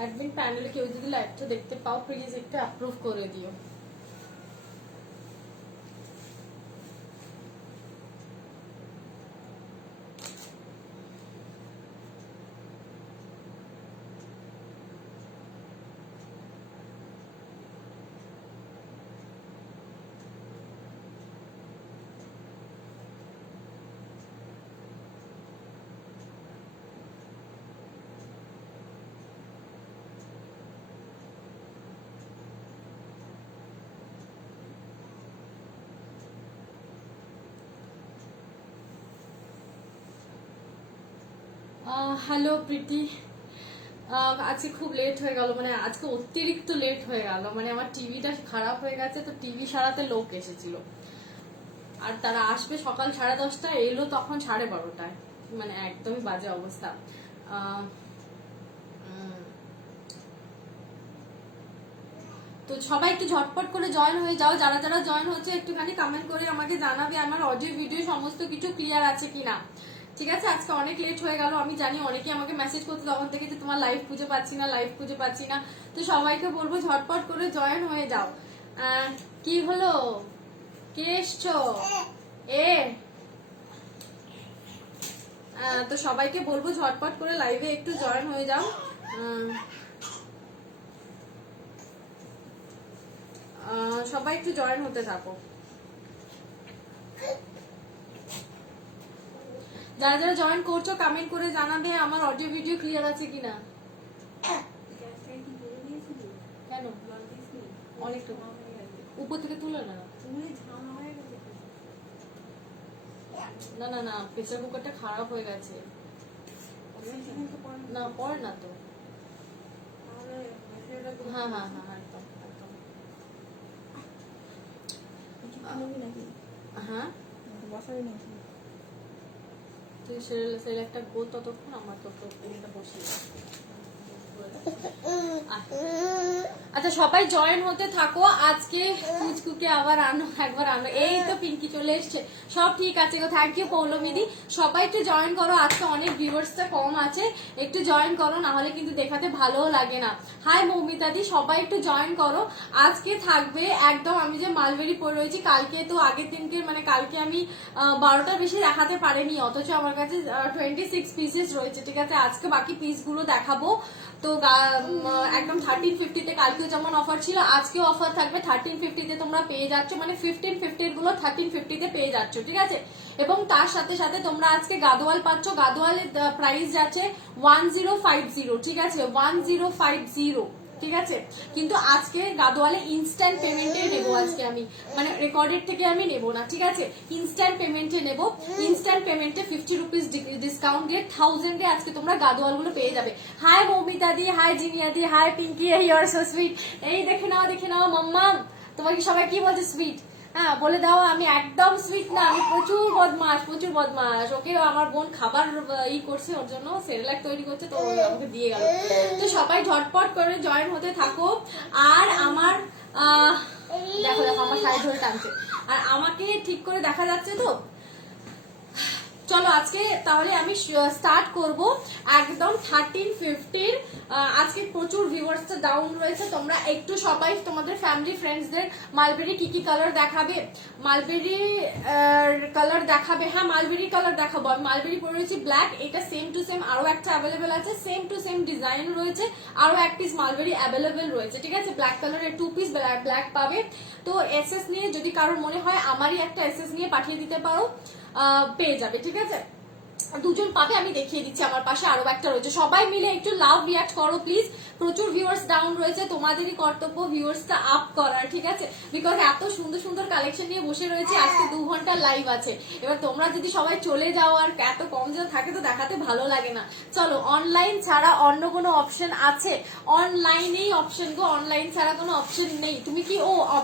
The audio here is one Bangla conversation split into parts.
অ্যাডমিন প্যানেলে কেউ যদি লাইভটা দেখতে পাও প্লিজ একটু অ্যাপ্রুভ করে দিও। হ্যালো প্রীতি, আজকে খুব লেট হয়ে গেল, মানে আজকে অতিরিক্ত লেট হয়ে গেল, মানে আমার টিভিটা খারাপ হয়ে গেছে, তো টিভি সারাতে লোক এসেছিল, আর তারা আসবে সকাল 10:30, এলো তখন 12:30, মানে একদমই বাজে অবস্থা। তো সবাই একটু ঝটপট করে জয়েন হয়ে যাও, যারা যারা জয়েন হচ্ছে একটুখানি কমেন্ট করে আমাকে জানাবে আমার অডিও ভিডিও সমস্ত কিছু ক্লিয়ার আছে কিনা। ঠিক আছে, আজকে অনেক লেট হয়ে গেল, আমি জানি অনেকে আমাকে মেসেজ করতে তখন থেকে যে তোমার লাইভ খুঁজে পাচ্ছি না, লাইভ খুঁজে পাচ্ছি না, তো সবাইকে বলবো ঝটপট করে জয়েন হয়ে যাও। কি হলো, কে এসছো? তো সবাইকে বলবো ঝটপট করে লাইভে একটু জয়েন হয়ে যাও। সবাই একটু জয়েন হতে থাকো। যারা যারা জয়েন করছো কমেন্ট করে জানাবে আমার অডিও ভিডিও ক্লিয়ার আছে কিনা। কেন অনেকটা উপর থেকে তুলে না, না না না প্রেসার কুকারটা খারাপ হয়ে গেছে, না পড়ে না তো। হ্যাঁ হ্যাঁ হ্যাঁ একদম একদম। হ্যাঁ তুই সেটা একটা গো, ততক্ষণ আমার ততক্ষণ বসিয়ে। আচ্ছা সবাই জয়েন হতে থাকো, আজকে কুচকুকে আবার আনো, একবার আনো। এই তো পিঙ্কি চলে এসছে, সব ঠিক আছে গো, থ্যাংক ইউ পৌলমিদি। সবাই একটু জয়েন করো, আজকে অনেক ভিউয়ার্সটা কম আছে, একটু জয়েন করো, না হলে কিন্তু দেখাতে ভালোও লাগে না। হাই মৌমিতাদি, সবাই একটু জয়েন করো। আজকে থাকবে একদম, আমি যে মালবেরি পরে রয়েছি, কালকে তো আগের দিনকে মানে কালকে আমি 12টার বেশি দেখাতে পারিনি, অথচ আমার কাছে 26 পিসেস রয়েছে। ঠিক আছে, আজকে বাকি পিসগুলো দেখাবো। তো একদম 1350-তে কালকেও যেমন অফার ছিল আজকেও অফার থাকবে 1350-তে, তোমরা পেয়ে যাচ্ছ, মানে 1550 গুলো 1350-তে পেয়ে যাচ্ছ। ঠিক আছে, এবং তার সাথে সাথে তোমরা আজকে গাদোয়াল পাচ্ছ, গাদোয়ালের প্রাইস যাচ্ছে 1050। ঠিক আছে, 1050। ঠিক আছে, কিন্তু আজকে গাদোয়ালে ইনস্ট্যান্ট পেমেন্টে নেবো, আজকে আমি মানে রেকর্ডেড থেকে আমি নেবো না। ঠিক আছে, ইনস্ট্যান্ট পেমেন্টে নেবো, ইনস্ট্যান্ট পেমেন্টে 50 রুপিস ডিসকাউন্ট দিয়ে 1000-এ আজকে তোমরা গাদোয়াল গুলো পেয়ে যাবে। হাই মৌমিতা দি, হাই জিনিয়া দি, hi Pinky, you are so sweet. এই দেখে নাও মাম্মাম, তোমাকে সবাই কি বলছে সুইট? হ্যাঁ বলে দাও, আমি একদম সুইট না, আমি প্রচুর বদমাস। ওকে আমার বোন খাবার করছে, ওর জন্য সেরেলাক তৈরি করছে, তো আমাকে দিয়ে গেল। তো সবাই ঝটপট করে জয়েন হতে থাকো। আর আমার দেখো আমার শাড়ি ধরে টানছে, আর আমাকে ঠিক করে দেখা যাচ্ছে তো। চলো আজকে তাহলে আমি স্টার্ট করব একদম 1350। আজকে প্রচুর ভিউয়ার্সটা ডাউন রয়েছে, তোমরা একটু সবাই তোমাদের ফ্যামিলি ফ্রেন্ডসদের মালবেরি কি কালার দেখাবে, মালবেরি কালার দেখাবে। হ্যাঁ মালবেরি কালার দেখাবো, আমি মালবেরি পরে রয়েছি ব্ল্যাক, এটা সেম টু সেম আরো একটা অ্যাভেলেবেল আছে, সেম টু সেম ডিজাইন রয়েছে, আরো এক পিস মালবেরি অ্যাভেলেবেল রয়েছে। ঠিক আছে, ব্ল্যাক কালারের 2 পিস ব্ল্যাক পাবে। তো এসএস নিয়ে যদি কারোর মনে হয় আমারই একটা এসএস নিয়ে পাঠিয়ে দিতে পারো, পেয়ে যাবে। ঠিক আছে, দুজন পাবে, আমি দেখিয়ে দিচ্ছি, আমার পাশে আরো একটা রয়েছে। সবাই মিলে একটু লাভ রিয়াক্ট করো প্লিজ, প্রচুর ভিউয়ার্স ডাউন রয়েছে, তোমাদেরই কর্তব্য ভিউয়ার্সটা আপ করার। ঠিক আছে, বিকজ এত সুন্দর সুন্দর কালেকশন নিয়ে বসে রয়েছে, আজকে 2 ঘন্টার লাইভ আছে। এবার তোমরা যদি সবাই চলে যাও আর এত কম জন থাকে তো দেখাতে ভালো লাগে না। চলো, অনলাইন ছাড়া অন্য কোনো অপশন আছে? অনলাইনেই অপশন গো, অনলাইন ছাড়া কোনো অপশন নেই। তুমি কি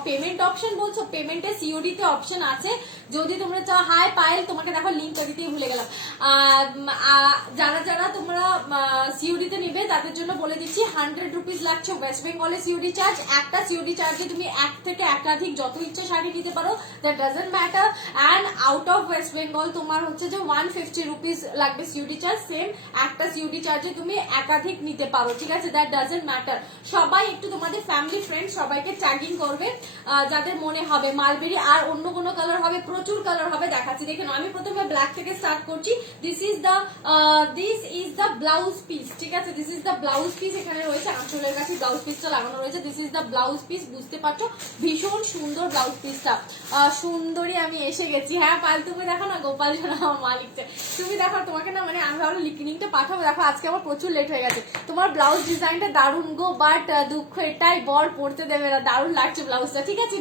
পেমেন্ট অপশন বলছো? পেমেন্টে সিওডি তে অপশন আছে যদি তোমরা চাও। হাই পায়েল, তোমাকে দেখো লিঙ্ক দিতেই ভুলে গেলাম। যারা যারা তোমরা সিওডি তে নিবে তাদের জন্য বলে দিচ্ছি 100 রুপিস লাগছে ওয়েস্ট বেঙ্গলের সিওডি চার্জ। একটা সিওডি চার্জে তুমি এক থেকে একাধিক যত ইচ্ছে শাড়ি নিতে পারো, that doesn't matter. And out of West Bengal তোমার হচ্ছে যে 150 রুপিস লাগবে সিওডি চার্জ। সেম একটা সিওডি চার্জে তুমি একাধিক নিতে পারো, ঠিক আছে, দ্যাট ডাজন্ট ম্যাটার। সবাই একটু তোমাদের ফ্যামিলি ফ্রেন্ড সবাইকে ট্যাগিং করবে যাদের মনে হবে মালবেরি। আর অন্য কোনো কালার হবে, প্রচুর কালার হবে, দেখাচ্ছি। দেখে নাও, আমি প্রথমে ব্ল্যাক থেকে স্টার্ট করছি। This is the blouse piece, ঠিক আছে, this is the blouse piece. এখানে রয়েছে আঁচলের কাছে ব্লাউজ পিসটা লাগানো রয়েছে। This is the blouse piece, বুঝতে পারছো ভীষণ সুন্দর ব্লাউজ পিসটা। সুন্দরী আমি এসে গেছি। হ্যাঁ পাল, তুমি দেখো না, গোপাল সোনা আমার মালিকছে, তুমি দেখো, তোমাকে না মানে আমি ভাবলাম লিঙ্কটা পাঠাবো। দেখো আজকে আমার প্রচুর লেট হয়ে গেছে। তোমার ব্লাউজ ডিজাইনটা দারুণ গো, বাট দুঃখ এটাই বর পড়তে দেবে না। দারুণ লাগছে ব্লাউজটা, ঠিক আছে,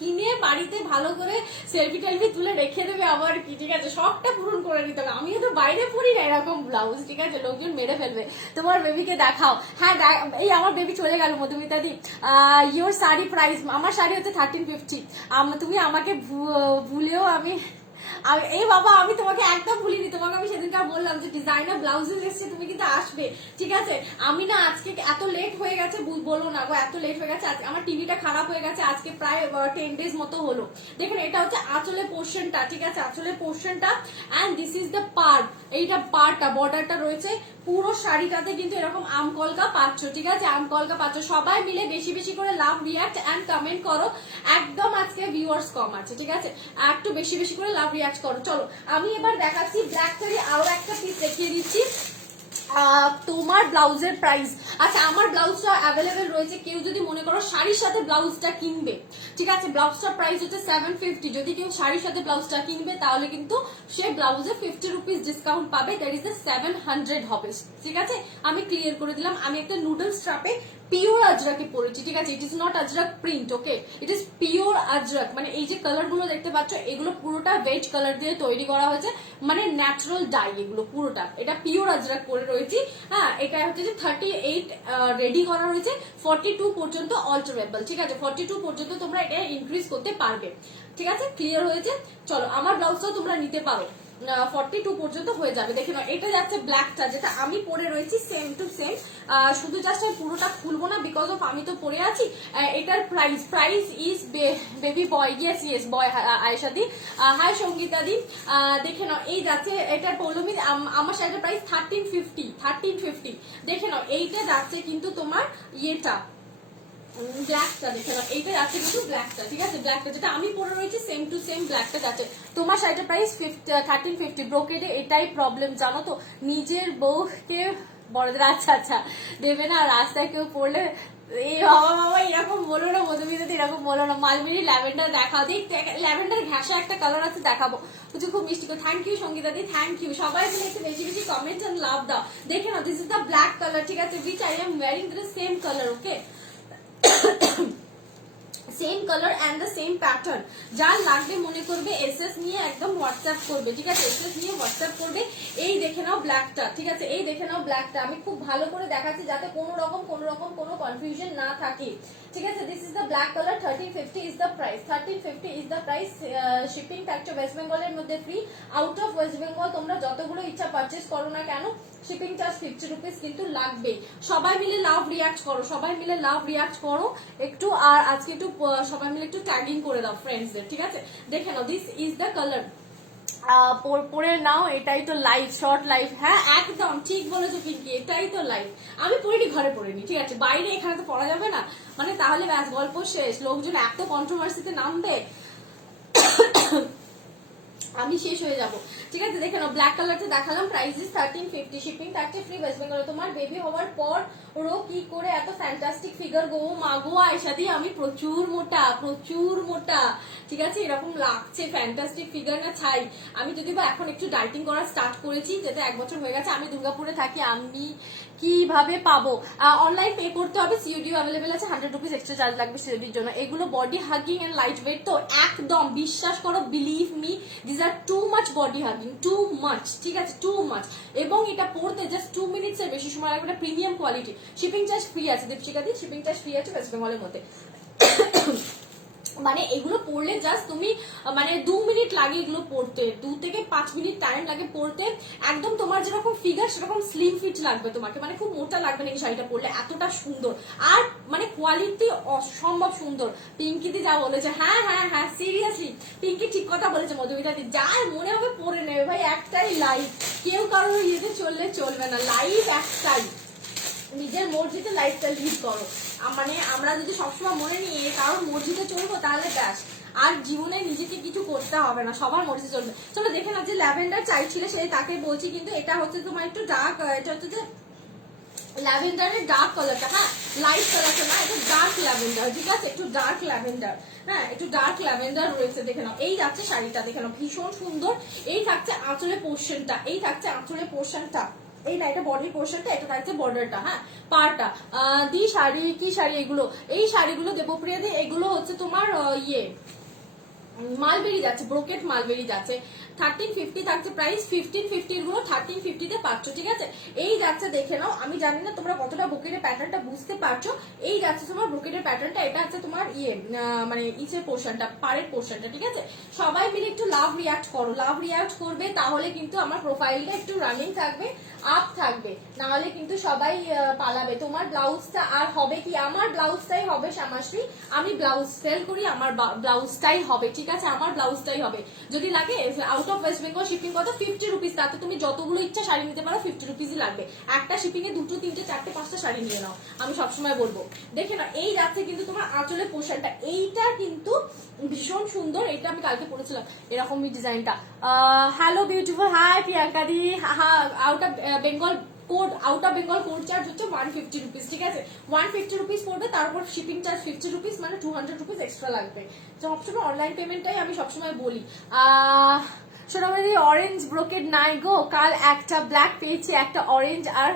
কিনে বাড়িতে ভালো করে সেলফি টেলফি তুলে রেখে দেবে আবার কি, ঠিক আছে, শখটা পূরণ করে নিতে হবে। আমিও তো বাইরে পড়ি না এরকম ব্লাউজ, ঠিক আছে, লোকজন মেরে ফেলবে। তোমার বেবিকে দেখাও। হ্যাঁ এই আমার বেবি চলে গেল মধুমিতা দি। ইয়োর শাড়ি প্রাইস, আমার শাড়ি হচ্ছে 1350। তুমি আমাকে ভুলেও এই বাবা আমি তোমাকে একদম ভুলিনি। তোমাকে আমি সেদিনকার বললাম যে ডিজাইনার ব্লাউজেস এসছে, তুমি কিন্তু আসবে, ঠিক আছে। আমি না আজকে এত লেট হয়ে গেছে, বলো না গো, এত লেট হয়ে গেছে। আমার টিভিটা খারাপ হয়ে গেছে আজকে প্রায় 10 ডেজ মতো হলো। দেখুন এটা হচ্ছে আঁচলের পোর্শনটা, ঠিক আছে, আঁচলের পোর্শনটা। And this is the part, এইটা পার্টটা, বর্ডারটা রয়েছে পুরো শাড়িটাতে কিন্তু এরকম আমকলকা পাচ্ছ, ঠিক আছে, আমকলকা পাচ্ছ। সবাই মিলে বেশি বেশি করে লাভ, রিয়াক্ট অ্যান্ড কমেন্ট করো। একদম আজকে ভিউয়ার্স কম আছে, ঠিক আছে, একটু বেশি বেশি করে লাভ রিয়াক্ট করো। চলো আমি এবার দেখাচ্ছি ব্ল্যাক শাড়ি, আরো একটা পিস দেখিয়ে দিচ্ছি। তোমার ব্লাউজের প্রাইস, আচ্ছা আমার ব্লাউজটা অ্যাভেলেবেল রয়েছে। কেউ যদি মনে করো শাড়ির সাথে ব্লাউজটা কিনবে, ঠিক আছে, ব্লাউজটার প্রাইস হচ্ছে 750। যদি কেউ শাড়ির সাথে ব্লাউজটা কিনবে তাহলে কিন্তু সে ব্লাউজে 50 রুপিস ডিসকাউন্ট পাবে, দ্যাট ইজ 700 হবে, ঠিক আছে। আমি ক্লিয়ার করে দিলাম। আমি একটা নুডল স্ট্রাপে পিওর আজরাকে পরেছি, ঠিক আছে, it is not Ajrak print, okay, it is pure Ajrak. মানে এই যে কালার গুলো দেখতে পাচ্ছ এগুলো পুরোটা ভেজ কালার দিয়ে তৈরি করা হয়েছে, মানে ন্যাচারাল ডাই এগুলো পুরোটা। এটা পিওর আজরাক পরে রয়েছি। হ্যাঁ এটা হচ্ছে যে 38 রেডি করা রয়েছে, 42 পর্যন্ত অল্টারেবল, ঠিক আছে, 42 পর্যন্ত তোমরা এটা ইনক্রিজ করতে পারবে, ঠিক আছে, ক্লিয়ার হয়েছে। চলো আমার ব্লাউজটাও তোমরা নিতে পারো, 42 পর্যন্ত হয়ে যাবে। দেখে নাও এটা যাচ্ছে ব্ল্যাকটা, যেটা আমি পরে রয়েছি সেম টু সেম। শুধু জাস্ট আমি পুরোটা খুলবো না বিকজ অফ আমি তো পরে আছি। এটার price is baby boy, yes boy, Ayesha di, hi Sangeeta di. দেখে নাও এই যাচ্ছে, এটা পৌলমি, আমার শাড়িটার প্রাইস 1350। দেখে নাও এইটা যাচ্ছে কিন্তু তোমার ইয়েটা ব্ল্যাকটা, দেখে নাও এইটা যাচ্ছে কিন্তু ব্ল্যাকটা, ঠিক আছে, ব্ল্যাকটা যেটা আমি পরে রয়েছি সেম টু সেম ব্ল্যাকটা যাচ্ছে। তোমার শাড়িটার প্রাইস 1350। ব্রোকেডে এটাই প্রবলেম জানো তো, নিজের বউকে বড়দের আচ্ছা দেবে না, রাস্তায় কেউ পড়লে এই বাবা এরকম বলো না, মধুমিতাদি এরকম বলো না। মালবেরি ল্যাভেন্ডার দেখাও, দেখ ল্যাভেন্ডার ঘাসা একটা কালার আছে, দেখাবো, খুব মিষ্টি করে। Thank you Sangeeta di, thank you. সবাই মিলে একটু বেশি বেশি কমেন্ট এন্ড লাভ দাও। দেখে নাও this is the black colour, ঠিক আছে, which I am wearing the same colour, okay, same colour and the same pattern. যার লাগবে মনে করবে এসএস নিয়ে একদম হোয়াটসঅ্যাপ করবে, ঠিক আছে, এসএস নিয়ে হোয়াটসঅ্যাপ করবে। এই দেখে নাও ব্ল্যাকটা, ঠিক আছে, এই দেখে নাও ব্ল্যাকটা। আমি খুব ভালো করে দেখাচ্ছি যাতে কোনো রকম কোনো কনফিউশন না থাকে, ঠিক আছে। This is the black colour, 1350 is the price, 1350 is the price. Shipping থাকছে ওয়েস্ট বেঙ্গলের মধ্যে free. Out of West Bengal তোমরা যতগুলো ইচ্ছা পারচেস করো না কেন, শিপিং চার্জ 50 রুপিস কিন্তু লাগবে। সবাই মিলে লাভ রিয়াক্ট করো, সবাই মিলে লাভ রিয়াক্ট করো একটু। আর আজকে একটু সবাই মিলে একটু ট্যাগিং করে দাও ফ্রেন্ডসদের, ঠিক আছে। দেখে নাও দিস ইজ দ্য কালার, পরে নাও, এটাই তো লাইভ, শর্ট লাইভ। হ্যাঁ একদম ঠিক বলেছো পিঙ্কি, এটাই তো লাইভ। আমি পড়িনি, ঘরে পড়িনি, ঠিক আছে, বাইরে এখানে তো পড়া যাবে না, মানে তাহলে ব্যাস গল্প শেষ, লোকজন এত কন্ট্রোভার্সিতে নামবে আমি শেষ হয়ে যাব, ঠিক আছে। দেখে নাও ব্ল্যাক কালারটা দেখালাম, প্রাইস ইজ 1350, শিপিং থাকছে ফ্রি ওয়েস্ট বেঙ্গলে। তোমার বেবি হওয়ার পর ওরও কি করে এত ফ্যান্টাস্টিক ফিগার গো, মাগো আয়সা দি, আমি প্রচুর মোটা, ঠিক আছে, এরকম লাগছে ফ্যান্টাস্টিক ফিগার না ছাই। আমি যদি বা এখন একটু ডাইটিং করা স্টার্ট করেছি, যেটা 1 বছর হয়ে গেছে। আমি দুর্গাপুরে থাকি, আমি কিভাবে পাবো? অনলাইন পে করতে হবে, সিওডি অ্যাভেলেবেল আছে, 100 রুপিস এক্সট্রা চার্জ লাগবে সিওডির জন্য। এগুলো body hugging and light weight তো একদম, বিশ্বাস করো, believe me, this are too much body hugging, too much, ঠিক আছে, টু মাচ। এবং এটা পড়তে জাস্ট 2 মিনিটস এর বেশি সময় লাগবে, premium quality. Shipping charge free আছে, দীপশিকা দি, শিপিং চার্জ ফ্রি আছে ওয়েস্ট বেঙ্গলের মধ্যে। মানে এগুলো পড়লে জাস্ট তুমি মানে 2 মিনিট লাগে এগুলো পড়তে, 2 থেকে 5 মিনিট টাইম লাগে পড়তে। একদম তোমার যেরকম ফিগার সেরকম স্লিম ফিট লাগবে তোমাকে, মানে খুব মোটা লাগবে না এই শাড়িটা পরলে, এতটা সুন্দর আর মানে কোয়ালিটি অসম্ভব সুন্দর। পিঙ্কিদি যা বলেছে, হ্যাঁ হ্যাঁ হ্যাঁ সিরিয়াসলি পিঙ্কি ঠিক কথা বলেছে মধুমিতা দি, যার মনে হবে পরে নেবে ভাই, একটাই লাইভ, কেউ কারোর ইয়েতে চললে চলবে না, লাইভ একটাই, নিজের মর্জিতে লাইফটা লিড করো। মানে আমরা যদি সবসময় মনে নিয়ে কারোর মর্জিতে চলবো তাহলে ব্যাস আর জীবনে নিজেকে কিছু করতে হবে না, সবার মর্জি চলবে। চলো দেখে না, যে ল্যাভেন্ডার চাইছিলে সেই তাকে বলছি, কিন্তু এটা হচ্ছে তোমার একটু ডার্ক, এটা হচ্ছে যে ল্যাভেন্ডারের ডার্ক কালারটা, হ্যাঁ লাইট কালারটা না, এটা ডার্ক ল্যাভেন্ডার, ঠিক আছে, একটু ডার্ক ল্যাভেন্ডার, হ্যাঁ একটু ডার্ক ল্যাভেন্ডার রয়েছে। দেখে নাও, এই যাচ্ছে শাড়িটা, দেখে নাও ভীষণ সুন্দর। এই থাকছে আঁচলের পোর্শনটা, এই থাকছে আঁচলের পোর্শনটা, এই না এটা বডির পোর্শনটা, এটা থাকছে বর্ডারটা, হ্যাঁ পারটা। দি শাড়ি, কি শাড়ি এগুলো, এই শাড়িগুলো দেবপ্রিয়া দি, এগুলো হচ্ছে তোমার ইয়ে মালবেরি যাচ্ছে, ব্রোকেট মালবেরি যাচ্ছে, 1350 থাকছে প্রাইস, 1550 এর গুলো 1350 তে পাচ্ছ, ঠিক আছে। এই যাচ্ছে দেখে নাও, আমি জানি না তোমরা কতটা ব্রোকেটের প্যাটার্নটা বুঝতে পারছো, এই যাচ্ছে তোমার ব্রোকেটের প্যাটার্নটা, এটা হচ্ছে তোমার ইয়ে মানে ইচের পোর্শনটা, পাড়ের পোর্শনটা, ঠিক আছে। সবাই মিলে একটু লাভ রিয়াক্ট করো, লাভ রিয়াক্ট করবে, তাহলে কিন্তু আমার প্রোফাইলটা একটু রানিং থাকবে, আপ থাকবে, নাহলে কিন্তু সবাই পালাবে। তোমার ব্লাউজটা আর হবে কি, আমার ব্লাউজটাই হবে শ্যামাশ্রী, আমি ব্লাউজ সেল করি, আমার ব্লাউজটাই হবে, ঠিক আছে, আমার ব্লাউজটাই হবে। যদি লাগে out of West Bengal shipping কত, 50 রুপিস, তাতে তুমি যতগুলো ইচ্ছা শাড়ি নিতে পারো, 50 রুপিসই লাগবে। একটা শিপিং এ 2, 3, 4, 5টা শাড়ি নিয়ে নাও, আমি সবসময় বলবো। দেখে না, এই যাচ্ছে কিন্তু তোমার আঁচলের পোশাকটা, এইটা কিন্তু ভীষণ সুন্দর, এটা আমি কালকে পরেছিলাম এরকমই ডিজাইনটা। হ্যালো বিউটিফুল, হাই প্রিয়াঙ্কা দি, out of Bengal code, out of Bengal code charge হচ্ছে 150 রুপিস, ঠিক আছে, 150 রুপিস পড়বে, তারপর শিপিং চার্জ 50 রুপিস, মানে 200 রুপিস এক্সট্রা লাগবে। সবসময় অনলাইন পেমেন্টটাই আমি সবসময় বলি। সোনামারি অরেঞ্জ ব্রোকেড নাই গো, কাল একটা ব্ল্যাক পেয়েছি, একটা অরেঞ্জ, আর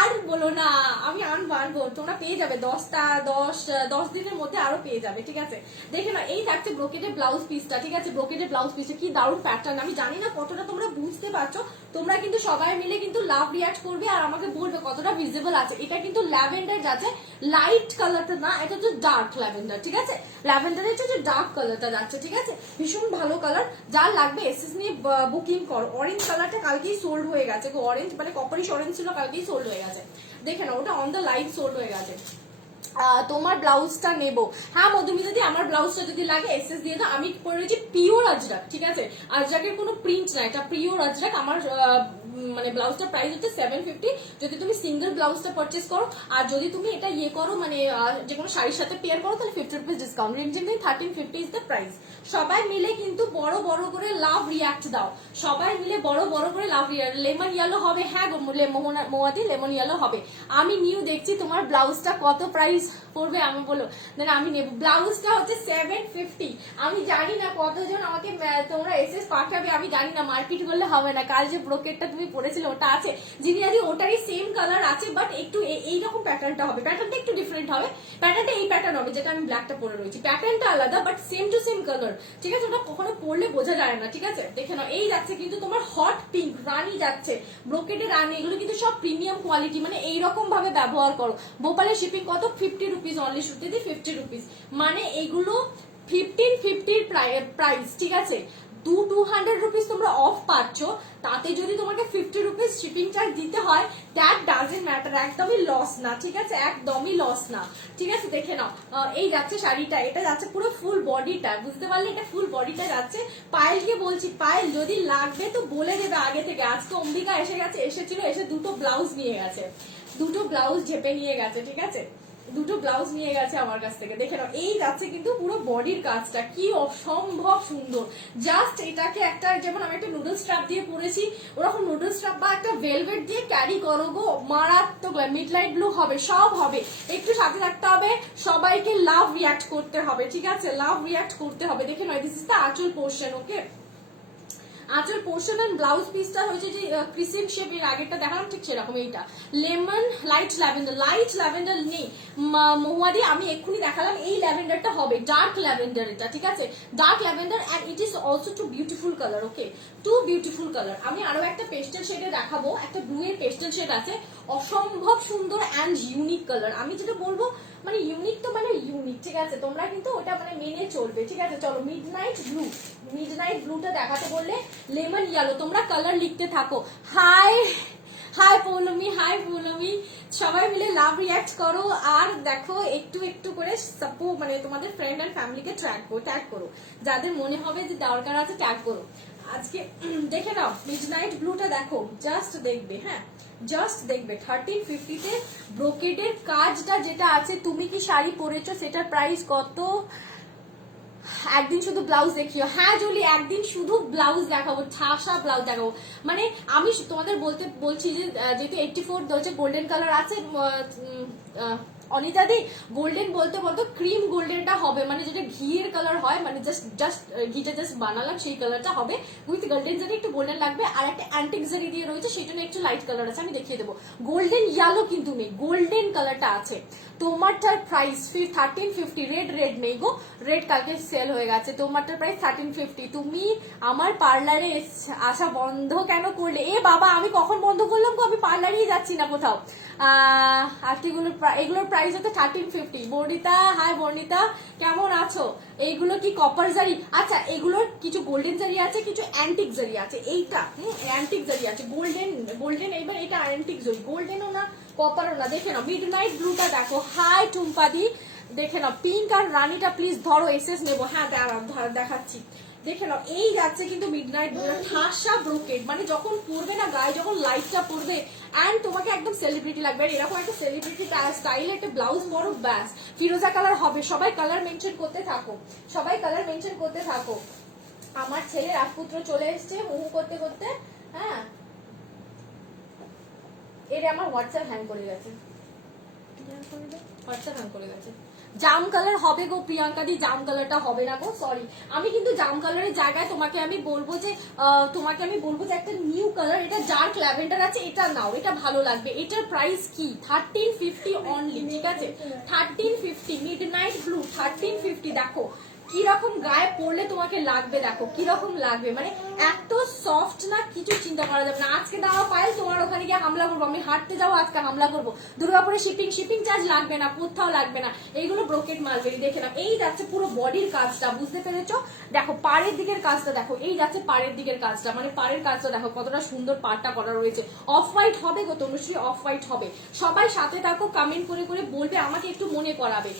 আর বলো না, আমি আনবো, তোমরা পেয়ে যাবে 10 দিনের মধ্যে আরো পেয়ে যাবে, ঠিক আছে। দেখে না, এই থাকছে ব্রোকেটের ব্লাউজ পিসটা, ঠিক আছে, ব্রোকেটের ব্লাউজ পিসটা কি দারুণ প্যাটার্ন, আমি জানি না কতটা তোমরা বুঝতে পারছো, তোমরা কিন্তু সবাই মিলে কিন্তু লাভ রিয়াক্ট করবে আর আমাকে বলবে কতটা ভিজিবল আছে। এটা কিন্তু ল্যাভেন্ডার যাচ্ছে, লাইট কালারটা না, এটা হচ্ছে ডার্ক ল্যাভেন্ডার, ঠিক আছে, ল্যাভেন্ডারের হচ্ছে ডার্ক কালারটা যাচ্ছে, ঠিক আছে, ভীষণ ভালো কালার। যার লাগবে এসএস নিয়ে বুকিং করো। অরেঞ্জ কালারটা কালকেই সোল্ড হয়ে গেছে, অরেঞ্জ মানে কপারিশ অরেঞ্জ ছিল, কালকেই সোল্ড হয়ে গেছে, দেখে না ওটা অন দ্য লাইভ সোল্ড হয়ে গেছে। তোমার ব্লাউজটা নেবো, হ্যাঁ মধুমিতা দি আমার ব্লাউজটা যদি লাগে এসএস দিয়ে দাও। আমি পরেছি পিওর আজরাক, ঠিক আছে, আজরাকের কোনো প্রিন্ট না, এটা পিওর আজরাক। আমার মানে ব্লাউজটার প্রাইস হচ্ছে 750, যদি তুমি সিঙ্গেল ব্লাউজটা পারচেস করো, আর যদি তুমি এটা ইয়ে করো মানে যে কোনো শাড়ির সাথে পেয়ার করো, তাহলে 50 rupees discount, ranging 1350 is the price. সবাই মিলে কিন্তু বড় বড় করে লাভ রিয়াক্ট দাও, সবাই মিলে বড় বড় করে লাভ রিয়াক্ট। লেমন ইয়েলো হবে, হ্যাঁ মোয়াদি লেমন ইয়েলো হবে। আমি নিউ দেখছি, তোমার ব্লাউজটা কত প্রাইস পড়বে আমি বলো, দেন আমি নেবো। ব্লাউজটা হচ্ছে 750, আমি জানি না কতজন আমাকে তোমরা এসএস পাঠাবে, আমি জানি না, মার্কেট করলে হবে না। কাল যে ব্রোকেটটা তুমি পরেছিলে ওটা আছে, যিনি আজ ওটারই সেম কালার আছে, বাট একটু এইরকম প্যাটার্নটা হবে, প্যাটার্নটা একটু ডিফারেন্ট হবে, প্যাটার্নটা এই প্যাটার্ন হবে যেটা আমি ব্ল্যাকটা পরে রয়েছি, প্যাটার্নটা আলাদা but same to same colour, ঠিক আছে, ওটা কখনো পরলে বোঝা যায় না, ঠিক আছে। দেখে নাও, এই যাচ্ছে কিন্তু তোমার হট পিঙ্ক রানী যাচ্ছে, ব্রোকেটের রানী, এগুলো কিন্তু সব প্রিমিয়াম কোয়ালিটি, মানে এইরকম ভাবে ব্যবহার করো। ভোপালের শিপিং কত, 50 রুপিস অনলি, শুতে দিই 50 রুপিস, মানে এইগুলো 1550 প্রাইস, ঠিক আছে, 200 রুপিস তোমরা অফ পাচ্ছ, তাতে যদি তোমাকে 50 রুপিস শিপিং চার্জ দিতে হয়, দ্যাট ডাজন্ট ম্যাটার, একদমই লস না, ঠিক আছে, একদমই লস না, ঠিক আছে। দেখে নাও, এই যাচ্ছে শাড়িটা, এটা যাচ্ছে পুরো ফুল বডিটা, বুঝতে পারলে, এটা ফুল বডিটা যাচ্ছে। পায়েলকে বলছি, পায়েল যদি লাগবে তো বলে দেবে আগে থেকে। আজকে অম্বিকা এসেছিল, এসে দুটো ব্লাউজ নিয়ে গেছে, দুটো ব্লাউজ ঝেপে নিয়ে গেছে, ঠিক আছে, দুটো ব্লাউজ নিয়ে গেছে আমার কাছ থেকে। দেখে নাও, এই যাচ্ছে কিন্তু পুরো বডির কাজটা কি অসম্ভব সুন্দর। জাস্ট এটাকে একটা, যেমন আমি একটা নুডল স্ট্রাপ দিয়ে পরেছি, ওরকম নুডল স্ট্রাপ বা একটা ভেলভেট দিয়ে ক্যারি করো গো, মারাত্মক মিড লাইট ব্লু হবে, সব হবে। একটু সাথে থাকতে হবে, সবাইকে লাভ রিয়াক্ট করতে হবে, ঠিক আছে, লাভ রিয়াক্ট করতে হবে। দেখে নাও, this is the aanchal portion, ওকে, আঁচল পোর্শন এন্ড ব্লাউজ পিসটা হয়েছে যে ক্রিসেন্ট শেপ, এর আগেরটা দেখালাম ঠিক সেরকম। এইটা লেমন লাইট ল্যাভেন্ডার নেই মহুয়াদি, আমি এক্ষুনি দেখালাম, এই ল্যাভেন্ডারটা হবে ডার্ক ল্যাভেন্ডার, এটা ঠিক আছে, dark lavender, and it is also too beautiful colour, okay, too beautiful colour. আমি আরো একটা পেস্টেল শেডে দেখাবো, একটা ব্লু এর পেস্টেল শেড আছে, অসম্ভব সুন্দর অ্যান্ড ইউনিক কালার। আমি যেটা বলবো মানে ইউনিক তো মানে ইউনিক, ঠিক আছে, তোমরা কিন্তু ওটা মানে মেনে চলবে, ঠিক আছে। চলো মিডনাইট ব্লুটা দেখাতে বললে লেমন ইয়েলো, তোমরা কালার লিখতে থাকো। Hi hi Poulami, hi Poulami, সবাই মিলে লাভ রিয়াক্ট করো আর দেখো একটু একটু করে মানে তোমাদের ফ্রেন্ড এন্ড ফ্যামিলিকে ট্যাগ করো, যাদের মনে হবে যে দরকার আছে ট্যাগ করো। আজকে দেখে নাও মিডনাইট ব্লুটা, দেখো জাস্ট দেখবে, হ্যাঁ জাস্ট দেখবে 1350-তে ব্রোকেডের কাজটা যেটা আছে। তুমি কি শাড়ি পরেছো, সেটার প্রাইস কত? একদিন শুধু ব্লাউজ দেখিও। হ্যাঁ জলি, একদিন শুধু ব্লাউজ দেখাবো, ঠাসা ব্লাউজ দেখাবো। মানে আমি তোমাদের বলছি যে যেহেতু 84 হচ্ছে গোল্ডেন কালার আছে, অনিতা দি গোল্ডেন বলতে বলতো ক্রিম গোল্ডেনটা হবে, মানে যেটা ঘিয়ের কালার হয়, মানে জাস্ট ঘিটা জাস্ট বানালাম সেই কালারটা হবে উইথ গোল্ডেন জারি, একটু গোল্ডেন লাগবে আর একটা অ্যান্টিক জারি দিয়ে রয়েছে, সেটা নিয়ে একটু লাইট কালার আছে, আমি দেখিয়ে দেবো। গোল্ডেন ইয়েলো কিন্তু নেই, গোল্ডেন কালারটা আছে। তোমারটার প্রাইস 1350, রেড নেই গো, রেড কালকে সেল হয়ে গেছে। তোমারটার প্রাইস 1350। তুমি আমার পার্লারে আসা বন্ধ কেন করলে? এ বাবা, আমি কখন বন্ধ করলাম গো, আমি পার্লারেই যাচ্ছি না কোথাও। এগুলোর প্রাইস হচ্ছে 1350। বর্ণিতা, হাই বর্ণিতা, কেমন আছো? এইগুলো কি কপার জারি? আচ্ছা, এগুলোর কিছু গোল্ডেন জারি আছে, কিছু অ্যান্টিক জারি আছে। এইটা অ্যান্টিক জারি আছে, গোল্ডেন এইবার এটা অ্যান্টিক জারি, গোল্ডেনও না কপারও না। দেখে নাও মিডনাইট ব্লুটা দেখো। হাই টুম্পাদি, দেখে নাও পিঙ্ক আর রানীটা প্লিজ ধরো, এসএস নেবো। হ্যাঁ দেখাচ্ছি, দেখে নাও এই যাচ্ছে কিন্তু মিডনাইট ব্লু, ঠাসা ব্রোকেড, মানে যখন পরবে না গায়ে, যখন লাইটটা পড়বে এন্ড তোমাকে একদম সেলিব্রিটি লাগবে। আর এরকম একটা সেলিব্রিটি স্টাইলে একটা ব্লাউজ পরো, ব্যাস ফিরোজা কালার হবে। সবাই কালার মেনশন করতে থাকো, সবাই কালার মেনশন করতে থাকো। আমার ছেলে রাজপুত্র চলে এসছে হুহু করতে করতে। হ্যাঁ, এর আমার হোয়াটসঅ্যাপ হ্যাং করে গেছে, হোয়াটসঅ্যাপ হ্যাং করে গেছে। জাম কালার হবে গো প্রিয়াঙ্কা দি, জাম কালারটা হবে না গো, সরি। আমি কিন্তু জাম কালারের জায়গায় তোমাকে আমি বলবো যে একটা নিউ কালার, এটা ডার্ক ল্যাভেন্ডার আছে, এটা নাও, এটা ভালো লাগবে। এটার প্রাইস কি 1350 অনলি, ঠিক আছে 1350। Midnight blue 1350। দেখো কিরকম গায়ে পড়লে তোমাকে লাগবে, দেখো কিরকম লাগবে, মানে এত সফট না, কিছু চিন্তা করা যাবে না। আজকে দাও পায়েল, তোমার ওখানে গিয়ে হামলা করবো, আমি হাঁটতে যাবো আজকে হামলা করবো। দুর্গাপুরে শিপিং চার্জ লাগবে না, কোথাও লাগবে না। এইগুলো ব্রোকেট মালবেরি, দেখে নাও। এই যাচ্ছে পুরো বডির কাজটা, বুঝতে পেরেছো? দেখো পাড়ের দিকের কাজটা দেখো, এই যাচ্ছে পাড়ের দিকের কাজটা, মানে পাড়ের কাজটা দেখো কতটা সুন্দর পাড়টা করা রয়েছে। অফ হোয়াইট হবে গো তনুশ্রী, অফ হোয়াইট হবে। সবাই সাথে থাকো, কমেন্ট করে করে বলবে, আমাকে একটু মনে করাবে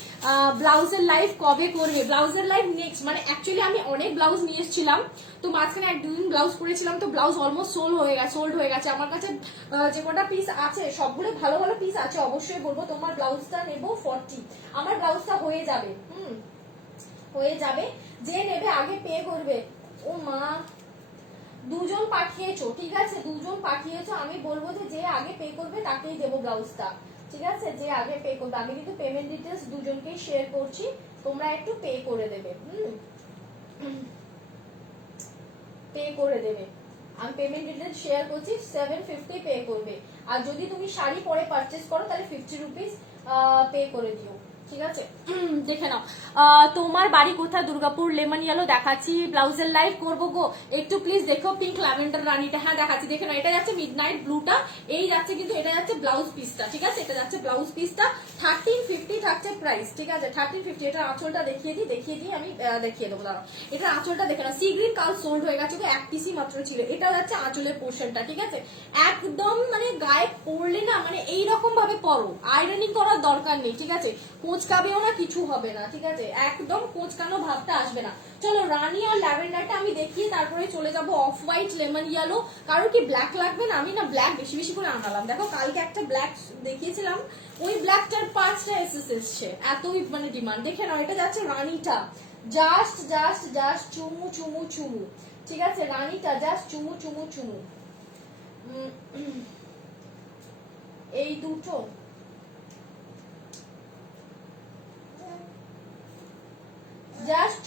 ব্লাউজের লাইভ কবে করবে। ব্লাউজের লাইভ নেক্সট, মানে অ্যাকচুয়ালি আমি অনেক ব্লাউজ নিয়ে এসেছিলাম, তো মাঝখানে 1-2 দিন ব্লাউজ করেছিলাম, তো ব্লাউজ অলমোস্ট সোল্ড হয়ে গেছে। আমার কাছে যে কটা পিস আছে সবগুলো ভালো ভালো পিস আছে, অবশ্যই বলবো। তোমার ব্লাউজটা নেবো 40, আমার ব্লাউজটা হয়ে যাবে, হয়ে যাবে। যে নেবে আগে পে করবে। ও মা, দুজন পাঠিয়েছো, ঠিক আছে দুজন পাঠিয়েছো, আমি বলবো যে আগে পে করবে তাকেই দেবো ব্লাউজটা, ঠিক আছে, যে আগে পে করবে। আমি কিন্তু পেমেন্ট ডিটেলস দুজনকেই শেয়ার করছি, তোমরা একটু পে করে দেবে, পে করে দেবে। আমি পেমেন্ট ডিটেলস শেয়ার করছি, 750 পে করবে। আর যদি তুমি শাড়ি পরে পারচেস করো তাহলে 50 রুপিস পে করে দিও, ঠিক আছে। দেখে নাও তোমার বাড়ি কোথায়? দুর্গাপুর। লেমন ইয়েলো দেখাচ্ছি, ব্লাউজের লাইভ করবো গো, একটু প্লিজ দেখো। পিঙ্ক ল্যাভেন্ডার রানীটা, হ্যাঁ দেখাচ্ছি, দেখে নাও। এটা যাচ্ছে মিডনাইট ব্লুটা, এই যাচ্ছে কিন্তু এটা যাচ্ছে ব্লাউজ পিসটা, ঠিক আছে, এটা যাচ্ছে ব্লাউজ পিসটা। 1350 থাকছে প্রাইস, ঠিক আছে 1350। এটা আঁচলটা দেখিয়ে দিই আমি দেখিয়ে দেবো, দাঁড়াও। এটা আঁচলটা দেখে নাও, সি গ্রিন কাল সোল্ড হয়ে গেছে, এক পিসি মাত্র ছিল। এটা যাচ্ছে আঁচলের পোর্শনটা, ঠিক আছে, একদম মানে গায়ে পরলে না, মানে এইরকম ভাবে পরো, আয়রনিং করার দরকার নেই, ঠিক আছে, কোঁচকাবেও না, কিছু হবে না, ঠিক আছে, একদম কোঁচকানো ভাবটা আসবে না। চলো রানী আর ল্যাভেন্ডারটা আমি দেখিয়ে তারপরে চলে যাবো অফ হোয়াইট, লেমন ইয়েলো। কারোর কি ব্ল্যাক লাগবে না? আমি না ব্ল্যাক বেশি বেশি করে আনালাম। দেখো কালকে একটা ব্ল্যাক দেখিয়েছিলাম, ওই ব্ল্যাকটার 5টা এসেছে, এতই মানে ডিমান্ড। দেখে নাও, এটা যাচ্ছে রানীটা, জাস্ট চুমু চুমু চুমু, ঠিক আছে, রানীটা জাস্ট চুমু চুমু চুমু। এই দুটো জাস্ট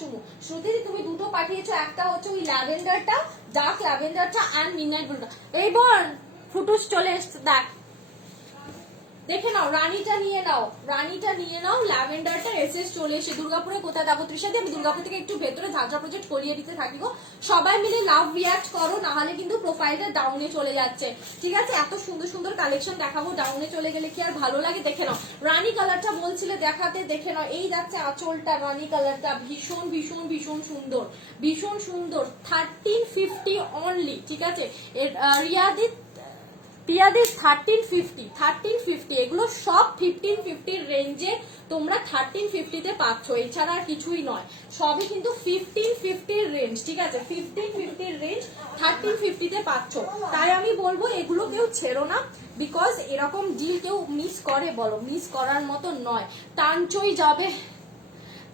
চুমু। শ্রুতি তুমি দুটো পাঠিয়েছো, একটা হচ্ছে ওই ল্যাভেন্ডারটা, ডার্ক ল্যাভেন্ডারটা, এন্ড মিডনাইট ব্লুটা। এই বোন ফুটুস চলে এসছে, দেখ দেখে নাও, রানীটা নিয়ে নাও, রানীটা নিয়ে নাও। ল্যাভেন্ডারটা এসএস চলে এসে দুর্গাপুরে কোথায় দেবো ত্রিশাদি? আমি দুর্গাপুর থেকে একটু ভেতরে ঝাঁঝরা প্রজেক্ট করিয়ে দিতে থাকি গো। সবাই মিলে লাভ রিয়াক্ট করো, না হলে কিন্তু প্রোফাইলটা ডাউনে চলে যাচ্ছে। ঠিক আছে, এত সুন্দর সুন্দর কালেকশন দেখাবো, ডাউনে চলে গেলে কি আর ভালো লাগে? দেখে নাও, রানী কালারটা বলছিলে দেখাতে, দেখে নাও এই যাচ্ছে আঁচলটা, রানী কালারটা ভীষণ ভীষণ ভীষণ সুন্দর, ভীষণ সুন্দর। 1350 অনলি, ঠিক আছে। রিয়াদি পিয়াদি 1350 এগুলো সব 1550 রেঞ্জে তোমরা 1350 পাচ্ছ, এছাড়া আর কিছুই নয়। সবই কিন্তু 1550 রেঞ্জ, ঠিক আছে, 1550 রেঞ্জ 1350 পাচ্ছ। তাই আমি বলবো এগুলো কেউ ছেড়ো না, বিকজ এরকম ডিল কেউ মিস করে বলো? মিস করার মতো নয়। টানচই যাবে,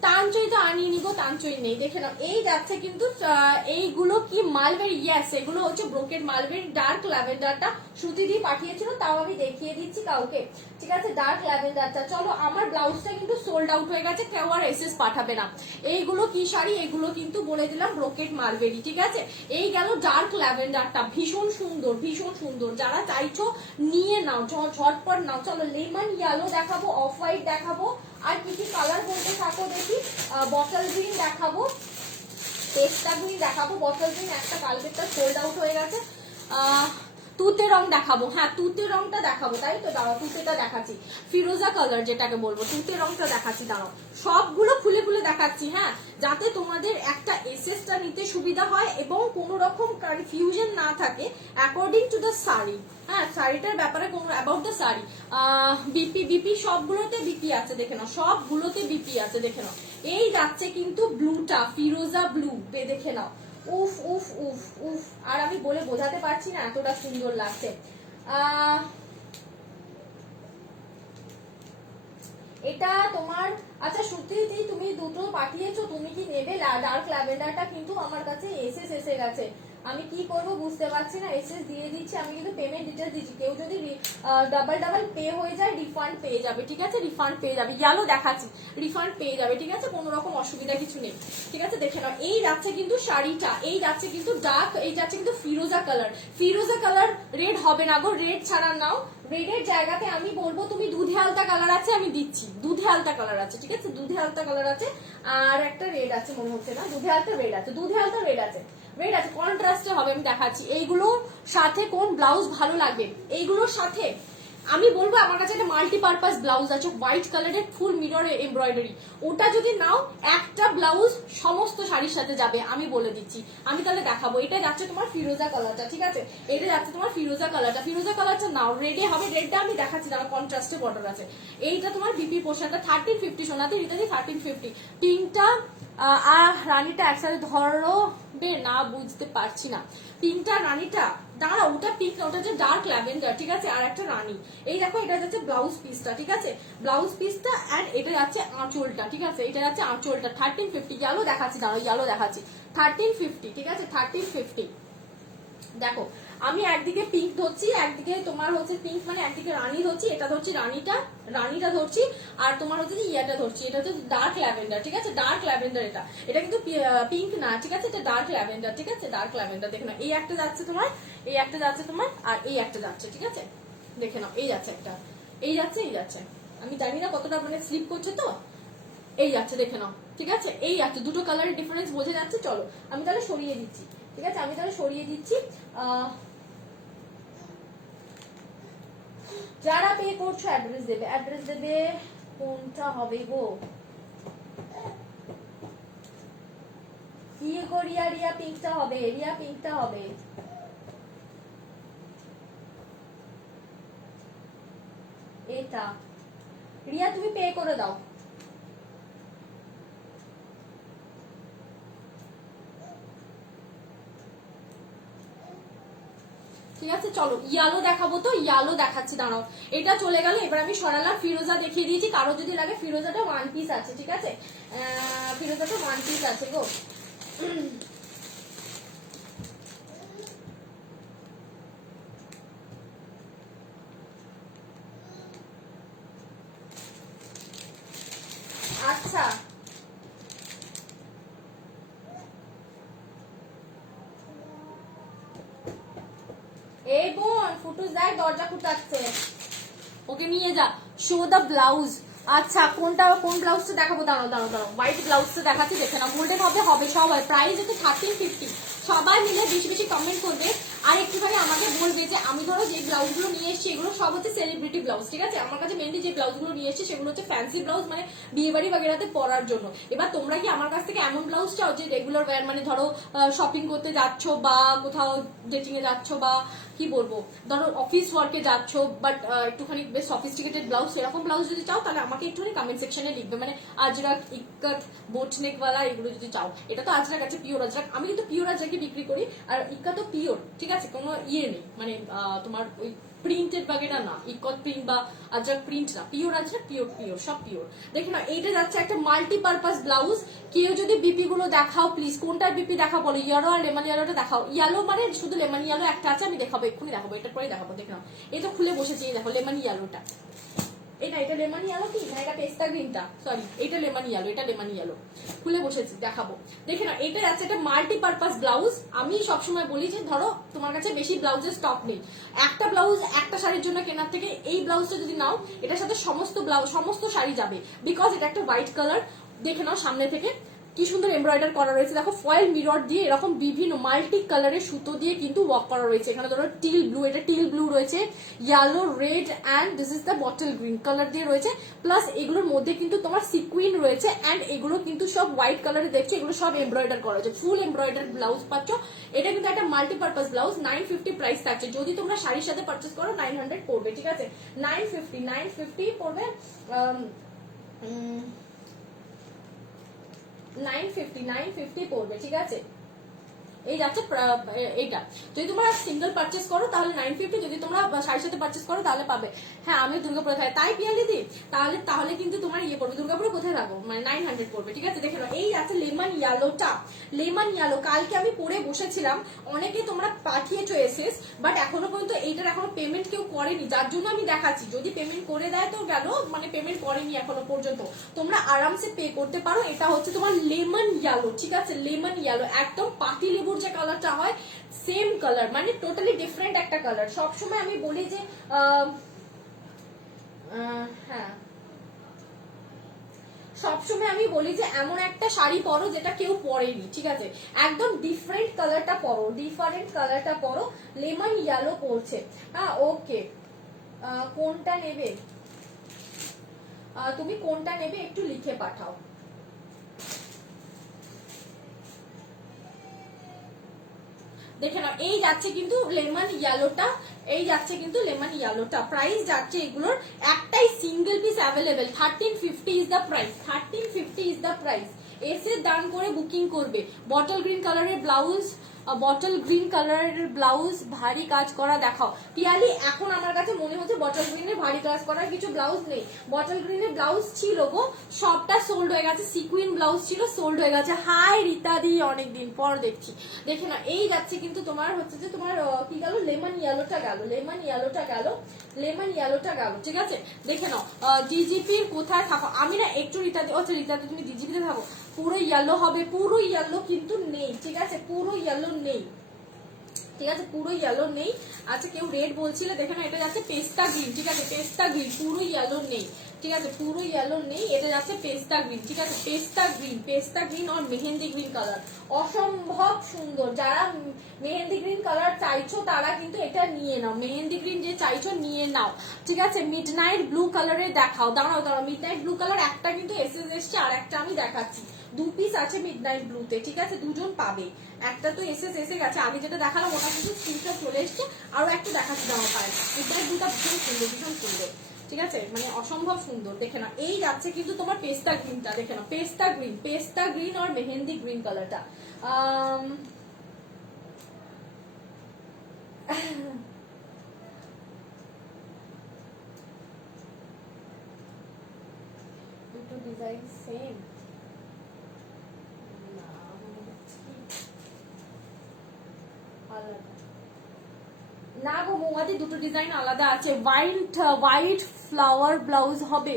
তানচই তো আনিয়ে নিবো, তানচই নেই। দেখে নাও, এই যাচ্ছে কিন্তু এইগুলো কি মালবেরি? ইয়েস, এগুলো হচ্ছে ব্রোকেড মালবেরি। ডার্ক ল্যাভেন্ডারটা শ্রুতি দিয়ে পাঠিয়েছিল, তাও আমি দেখিয়ে দিচ্ছি কাউকে, ঠিক আছে। ডার্ক ল্যাভেন্ডারটা, চলো, আমার ব্লাউজটা কিন্তু সোল্ড আউট হয়ে গেছে, কেউ আর এসএস পাঠাবে না। এইগুলো কি শাড়ি? এগুলো কিন্তু বলে দিলাম ব্রোকেড মালবেরি, ঠিক আছে। এই গেল ডার্ক ল্যাভেন্ডারটা, ভীষণ সুন্দর, ভীষণ সুন্দর। যারা চাইছো নিয়ে নাও, ঝটপট নাও। চলো, লেমন ইয়েলো দেখাবো, অফ হোয়াইট দেখাবো, আর কি কি কালার বলতে থাকো দেখি। বটল গ্রিন দেখাবো, পেস্তা গ্রিন দেখাবো। বটল গ্রিন একটা কালকেরটা সোল্ড আউট হয়ে গেছে। তুতে রং দেখাবো, হ্যাঁ তুতে রংটা দেখাবো, তাই তো, দাঁড়াও তুতেটা দেখাচ্ছি। ফিরোজা কালার যেটাকে বলবো, তুতে রংটা দেখাচ্ছি, দাঁড়াও সবগুলো খুলে খুলে দেখাচ্ছি, হ্যাঁ, যাতে তোমাদের একটা এসএসটা নিতে সুবিধা হয় এবং কোনো রকম কনফিউশন না থাকে অ্যাকর্ডিং টু দ্য শাড়ি। হ্যাঁ, শাড়িটার ব্যাপারে কোনো অ্যাবাউট দ্য শাড়ি। বিপি সবগুলোতে বিপি আছে, দেখে নাও, সবগুলোতে বিপি আছে, দেখে নাও। এই যাচ্ছে কিন্তু ব্লুটা, ফিরোজা ব্লু, দেখে নাও, উফ উফ উফ উফ, আর আমি বলে বোঝাতে পারছি না, এতটা সুন্দর লাগছে। এটা তোমার, আচ্ছা সত্যি তুমি দুটো পাঠিয়েছো, তুমি কি নেবে? ডার্ক ল্যাভেন্ডারটা কিন্তু আমার কাছে এসএস এসে গেছে, আমি কি করব বুঝতে পারছি না। এসএস দিয়ে দিচ্ছি, আমি কিন্তু পেমেন্ট ডিটেলস দিচ্ছি, কেউ যদি ডাবল পে হয়ে যায় রিফান্ড পেয়ে যাবে, ঠিক আছে, রিফান্ড পেয়ে যাবে। ইয়েলো দেখাচ্ছি, রিফান্ড পেয়ে যাবে, ঠিক আছে, কোনো রকম অসুবিধা কিছু নেই, ঠিক আছে। দেখে নাও, এই যাচ্ছে কিন্তু শাড়িটা, এই যাচ্ছে কিন্তু ডার্ক, এই যাচ্ছে কিন্তু ফিরোজা কালার। ফিরোজা কালার রেড হবে না গো, রেড ছাড়া নাও। রেডের জায়গাতে আমি বলবো তুমি দুধে আলতা কালার আছে, আমি দিচ্ছি, দুধে আলতা কালার আছে, ঠিক আছে, দুধে আলতা কালার আছে। আর একটা রেড আছে মনে হচ্ছে, না দুধে আলতা রেড আছে, দুধে আলতা রেড আছে, রেড আছে, কন্ট্রাস্টে হবে, আমি দেখাচ্ছি। এইগুলোর সাথে কোন ব্লাউজ ভালো লাগবে? এইগুলোর সাথে আমি বলবো আমার কাছে একটা মাল্টিপারপাস ব্লাউজ আছে, হোয়াইট কালারের ফুল মিরর এমব্রয়ডারি, ওটা যদি নাও একটা ব্লাউজ সমস্ত শাড়ির সাথে যাবে, আমি বলে দিচ্ছি। আমি তাহলে দেখাবো, এটা যাচ্ছে তোমার ফিরোজা কালারটা, ঠিক আছে, এটা যাচ্ছে তোমার ফিরোজা কালারটা, ফিরোজা কালারটা নাও, রেডে হবে, রেডটা আমি দেখাচ্ছি না, কন্ট্রাস্টে বর্ডার আছে। এইটা তোমার বিপি পোশাকটা 1350 সোনাতে, এটা 1350। পিঙ্কটা আর রানীটা একসাথে ধরবে না, বুঝতে পারছি না, পিঙ্কটা রানীটা, দাঁড়া, ওটা পিঙ্ক না, ওটা হচ্ছে ডার্ক ল্যাভেন্ডার, ঠিক আছে, আর একটা রানী। এই দেখো, এটা যাচ্ছে ব্লাউজ পিসটা, ঠিক আছে, ব্লাউজ পিসটা, এন্ড এটা যাচ্ছে আঁচলটা, ঠিক আছে, এটা যাচ্ছে আঁচলটা 1350। ইয়েলো দেখাচ্ছি, দাঁড়াও ইয়েলো দেখাচ্ছি, 1350, ঠিক আছে, 1350। দেখো, আমি একদিকে পিঙ্ক ধরছি, একদিকে তোমার হচ্ছে পিঙ্ক মানে একদিকে রানী ধরছি, এটা ধরছি রানীটা ধরছি, আর তোমার হচ্ছে ইয়াটা ধরছি, এটা হচ্ছে ডার্ক ল্যাভেন্ডার, ঠিক আছে, ডার্ক ল্যাভেন্ডার। এটা কিন্তু পিঙ্ক না, ঠিক আছে, এটা ডার্ক ল্যাভেন্ডার, ঠিক আছে, ডার্ক ল্যাভেন্ডার। দেখে নাও, এই একটা যাচ্ছে তোমার, এই একটা যাচ্ছে তোমার, আর এই একটা যাচ্ছে, ঠিক আছে, দেখে নাও, এই যাচ্ছে একটা, এই যাচ্ছে, এই যাচ্ছে, আমি জানি না কতটা মানে স্লিপ করছে তো, এই যাচ্ছে, দেখে নাও, ঠিক আছে, এই যাচ্ছে, দুটো কালারের ডিফারেন্স বোঝা যাচ্ছে। চলো আমি তাহলে সরিয়ে দিচ্ছি, ঠিক আছে, আমি তাহলে সরিয়ে দিচ্ছি। যারা পে করছো অ্যাড্রেস দেবে, অ্যাড্রেস দেবে, কোনটা হবে গো? কি গো রিয়া, রিয়া পিঙ্কটা হবে, রিয়া পিঙ্কটা হবে, এটা রিয়া তুমি পে করে দাও। ঠিক আছে, চলো ইয়ালো দেখাবো, তো ইয়ালো দেখাচ্ছি, দাঁড়াও, এটা চলে গেল, এবার আমি সরালাম, ফিরোজা দেখিয়ে দিয়েছি, কারো যদি লাগে ফিরোজাটা ওয়ান পিস আছে, ঠিক আছে, ফিরোজাটা ওয়ান পিস আছে গো। আচ্ছা, এই বোন ফুটুস দেখ দরজা খুটাচ্ছে, ওকে নিয়ে যা। Show the blouse. আচ্ছা কোন ব্লাউজটা দেখাবো, দাঁড়াও হোয়াইট ব্লাউজটা দেখাচ্ছি, দেখে না গোল্ডেন হবে সব হয়। প্রাইস হচ্ছে 1350। সবাই মিলে বেশি বেশি কমেন্ট করবে আর একটুখানি আমাকে বলবে যে আমি ধরো যে ব্লাউজগুলো নিয়ে এসেছি এগুলো সব হচ্ছে সেলিব্রিটি ব্লাউজ, ঠিক আছে। আমার কাছে মেনলি যে ব্লাউজগুলো নিয়ে এসেছি সেগুলো হচ্ছে ফ্যান্সি ব্লাউজ, মানে বিয়ে বাড়ি বাগেরাতে পরার জন্য। এবার তোমরা কি আমার কাছ থেকে এমন ব্লাউজ চাও যে রেগুলার ওয়্যার, মানে ধরো শপিং করতে যাচ্ছ বা কোথাও ডেটিং এ যাচ্ছ বা কি বলবো ধরো অফিস ওয়ার্কে যাচ্ছ, বাট একটুখানি বেশ সফিস্টিকেটেড ব্লাউজ, সেরকম ব্লাউজ যদি চাও তাহলে আমাকে একটুখানি কমেন্ট সেকশনে লিখবে, মানে আজরাক, ইক্কত, বোটনেক ওয়ালা এগুলো যদি চাও। এটা তো আজরাক আছে, পিওর আজরাক, আমি কিন্তু পিওর আজরাকে বিক্রি করি, আর ইক্কা তো পিওর, ঠিক আছে, কোনো ইয়ে নেই, মানে তোমার ওই প্রিন্টেড বাগেরা না, ইকত প্রিন্ট বা আজরাক প্রিন্ট না, পিওর আজরাক, পিওর সব পিওর। দেখে না এইটা যাচ্ছে একটা মাল্টিপারপাস ব্লাউজ। কেউ যদি বিপি গুলো দেখাও প্লিজ, কোনটার বিপি দেখা বলো, ইয়েলো আর লেমন ইয়েলোটা দেখাও। ইয়েলো মানে শুধু লেমন ইয়েলো একটা আছে, আমি দেখাবো এক্ষুনি, দেখাবো এটার পরে দেখাবো। দেখে নাও এই তো খুলে বসেছি, দেখো লেমন ইয়েলোটা, এটা লেমন ইয়েলো কি না, এটা পেস্তা গ্রিনটা, সরি এটা লেমন ইয়েলো, এটা লেমন ইয়েলো খুলে বসেছি, দেখাবো। দেখে না এটা আছে একটা মাল্টিপারপাস ব্লাউজ। আমি সবসময় বলি যে ধরো তোমার কাছে বেশি ব্লাউজের স্টক নেই, একটা ব্লাউজ একটা শাড়ির জন্য কেনার থেকে এই ব্লাউজটা যদি নাও এটার সাথে সমস্ত ব্লাউজ সমস্ত শাড়ি যাবে, বিকজ এটা একটা হোয়াইট কালার। দেখে নাও সামনে থেকে কি সুন্দর এমব্রয়ডার করা রয়েছে, দেখো ফয়েল মিরর দিয়ে এরকম বিভিন্ন মাল্টি কালারের সুতো দিয়ে কিন্তু ওয়ার্ক করা রয়েছে। এখানে ধরো টিল ব্লু, এটা টিল ব্লু রয়েছে, yellow, red and this is the bottle green colour দিয়ে রয়েছে। প্লাস এগুলোর মধ্যে কিন্তু তোমার সিকুইন রয়েছে, অ্যান্ড এগুলো কিন্তু সব হোয়াইট কালারে দেখছো, এগুলো সব এমব্রয়ডার করা হয়েছে, ফুল এমব্রয়ডার ব্লাউজ পাচ্ছ। এটা কিন্তু একটা মাল্টিপারপাস ব্লাউজ, 950 প্রাইস থাকছে। যদি তোমরা শাড়ির সাথে পারচেস করো 900 পড়বে, ঠিক আছে, 950 পড়বে, 950 পড়বে, ঠিক আছে। এই যাচ্ছে এইটা, যদি তোমরা সিঙ্গেল পারচেস করো তাহলে 950, যদি তোমরা শাড়ির সাথে পারচেস করো তাহলে পাবে। হ্যাঁ আমি দুর্গাপুরে থাকি, তাই পিয়া দিদি, তাহলে কিন্তু তোমার ইয়ে পড়বে, দুর্গাপুরে কোথায় থাকো, মানে 900 পড়বে, ঠিক আছে। দেখে নাও এই আছে লেমন ইয়েলোটা, লেমন ইয়েলো কালকে আমি পরে বসেছিলাম, অনেকে তোমরা পাঠিয়েছো এসএস, বাট এখনো পর্যন্ত এইটার এখনো পেমেন্ট কেউ করেনি, যার জন্য আমি দেখাচ্ছি। যদি পেমেন্ট করে দেয় তো গেল, মানে পেমেন্ট করেনি এখনো পর্যন্ত, তোমরা আরামসে পে করতে পারো। এটা হচ্ছে তোমার লেমন ইয়েলো, ঠিক আছে, লেমন ইয়েলো, একদম পাতি লেবুর যে কালারটা হয় সেম কালার, মানে টোটালি ডিফারেন্ট একটা কালার। সবসময় আমি বলি যে হ্যাঁ সবসময় আমি বলি যে এমন একটা শাড়ি পরো যেটা কেউ পরেনি, ঠিক আছে, একদম ডিফারেন্ট কালারটা পরো, লেমন ইয়েলো পড়ছে। হ্যাঁ ওকে, কোনটা নেবে তুমি, কোনটা নেবে একটু লিখে পাঠাও। দেখে নাও এই যাচ্ছে কিন্তু লেমন ইয়েলোটা, প্রাইস যাচ্ছে এগুলোর একটাই single piece available, 1350 is the price. এসে দান করে বুকিং করবে। বটল গ্রিন কালারের ব্লাউজ, ভারী কাজ করা দেখাও। পিয়ালি এখন আমার কাছে মনে হচ্ছে বটল গ্রিনের ভারী কাজ করার কিছু ব্লাউজ নেই। বটল গ্রিনের ব্লাউজ ছিল গো, সবটা সোল্ড হয়ে গেছে, সিকুইন ব্লাউজ ছিল সোল্ড হয়ে গেছে। হাই রীতাদি, অনেকদিন পর দেখছি। দেখে না এই যাচ্ছে কিন্তু তোমার হচ্ছে যে তোমার কি গেল, লেমন ইয়েলোটা গেল, ঠিক আছে। দেখে নাও ডিজিপির কোথায় থাকো, আমি না একটু রীতাদি, আচ্ছা রীতাদি তুমি ডিজিপিতে থাকো, পুরো ইয়েলো হবে, পুরো ইয়েলো কিন্তু নেই, ঠিক আছে, পুরো ইয়েলো নেই, ঠিক আছে, পুরো ইয়েলো নেই। আচ্ছা কেউ রেড বলছিলে, দেখে না এটা যাচ্ছে পেস্তা গ্রিন, ঠিক আছে, পেস্তা গ্রিন, পুরো ইয়েলো নেই, ঠিক আছে, পুরো ইয়েলো নেই, এটা যাচ্ছে পেস্তা গ্রিন, ঠিক আছে, পেস্তা গ্রিন আর মেহেন্দি গ্রিন কালার, অসম্ভব সুন্দর। যারা মেহেন্দি গ্রিন কালার চাইছো তারা কিন্তু এটা নিয়ে নাও, মেহেন্দি গ্রিন যে চাইছো নিয়ে নাও, ঠিক আছে। মিডনাইট ব্লু কালারের দেখাও, দাঁড়াও, মিডনাইট ব্লু কালার একটা কিন্তু এসএস এসছে, আর একটা আমি দেখাচ্ছি, 2 পিস আছে মিডনাইট ব্লুতে, ঠিক আছে, দুজন পাবে, একটা তো এসএস এসে গেছে, আগে যেটা দেখালাম ওটা কিন্তু স্ক্রিনশট চলে এসছে, আরো একটা দেখাচ্ছি, দাও পায় মিডনাইট ব্লুটা ভীষণ সুন্দর, ঠিক আছে, মানে অসম্ভব সুন্দর। দেখে না এই যাচ্ছে কিন্তু তোমার পেস্তা গ্রিনটা, দেখে না পেস্তা গ্রিন আর মেহেন্দি গ্রিন কালারটা। দুটো ডিজাইন সেম না গো মৌমাদি, দুটো ডিজাইন আলাদা আছে। হোয়াইট ফ্লাওয়ার ব্লাউজ হবে,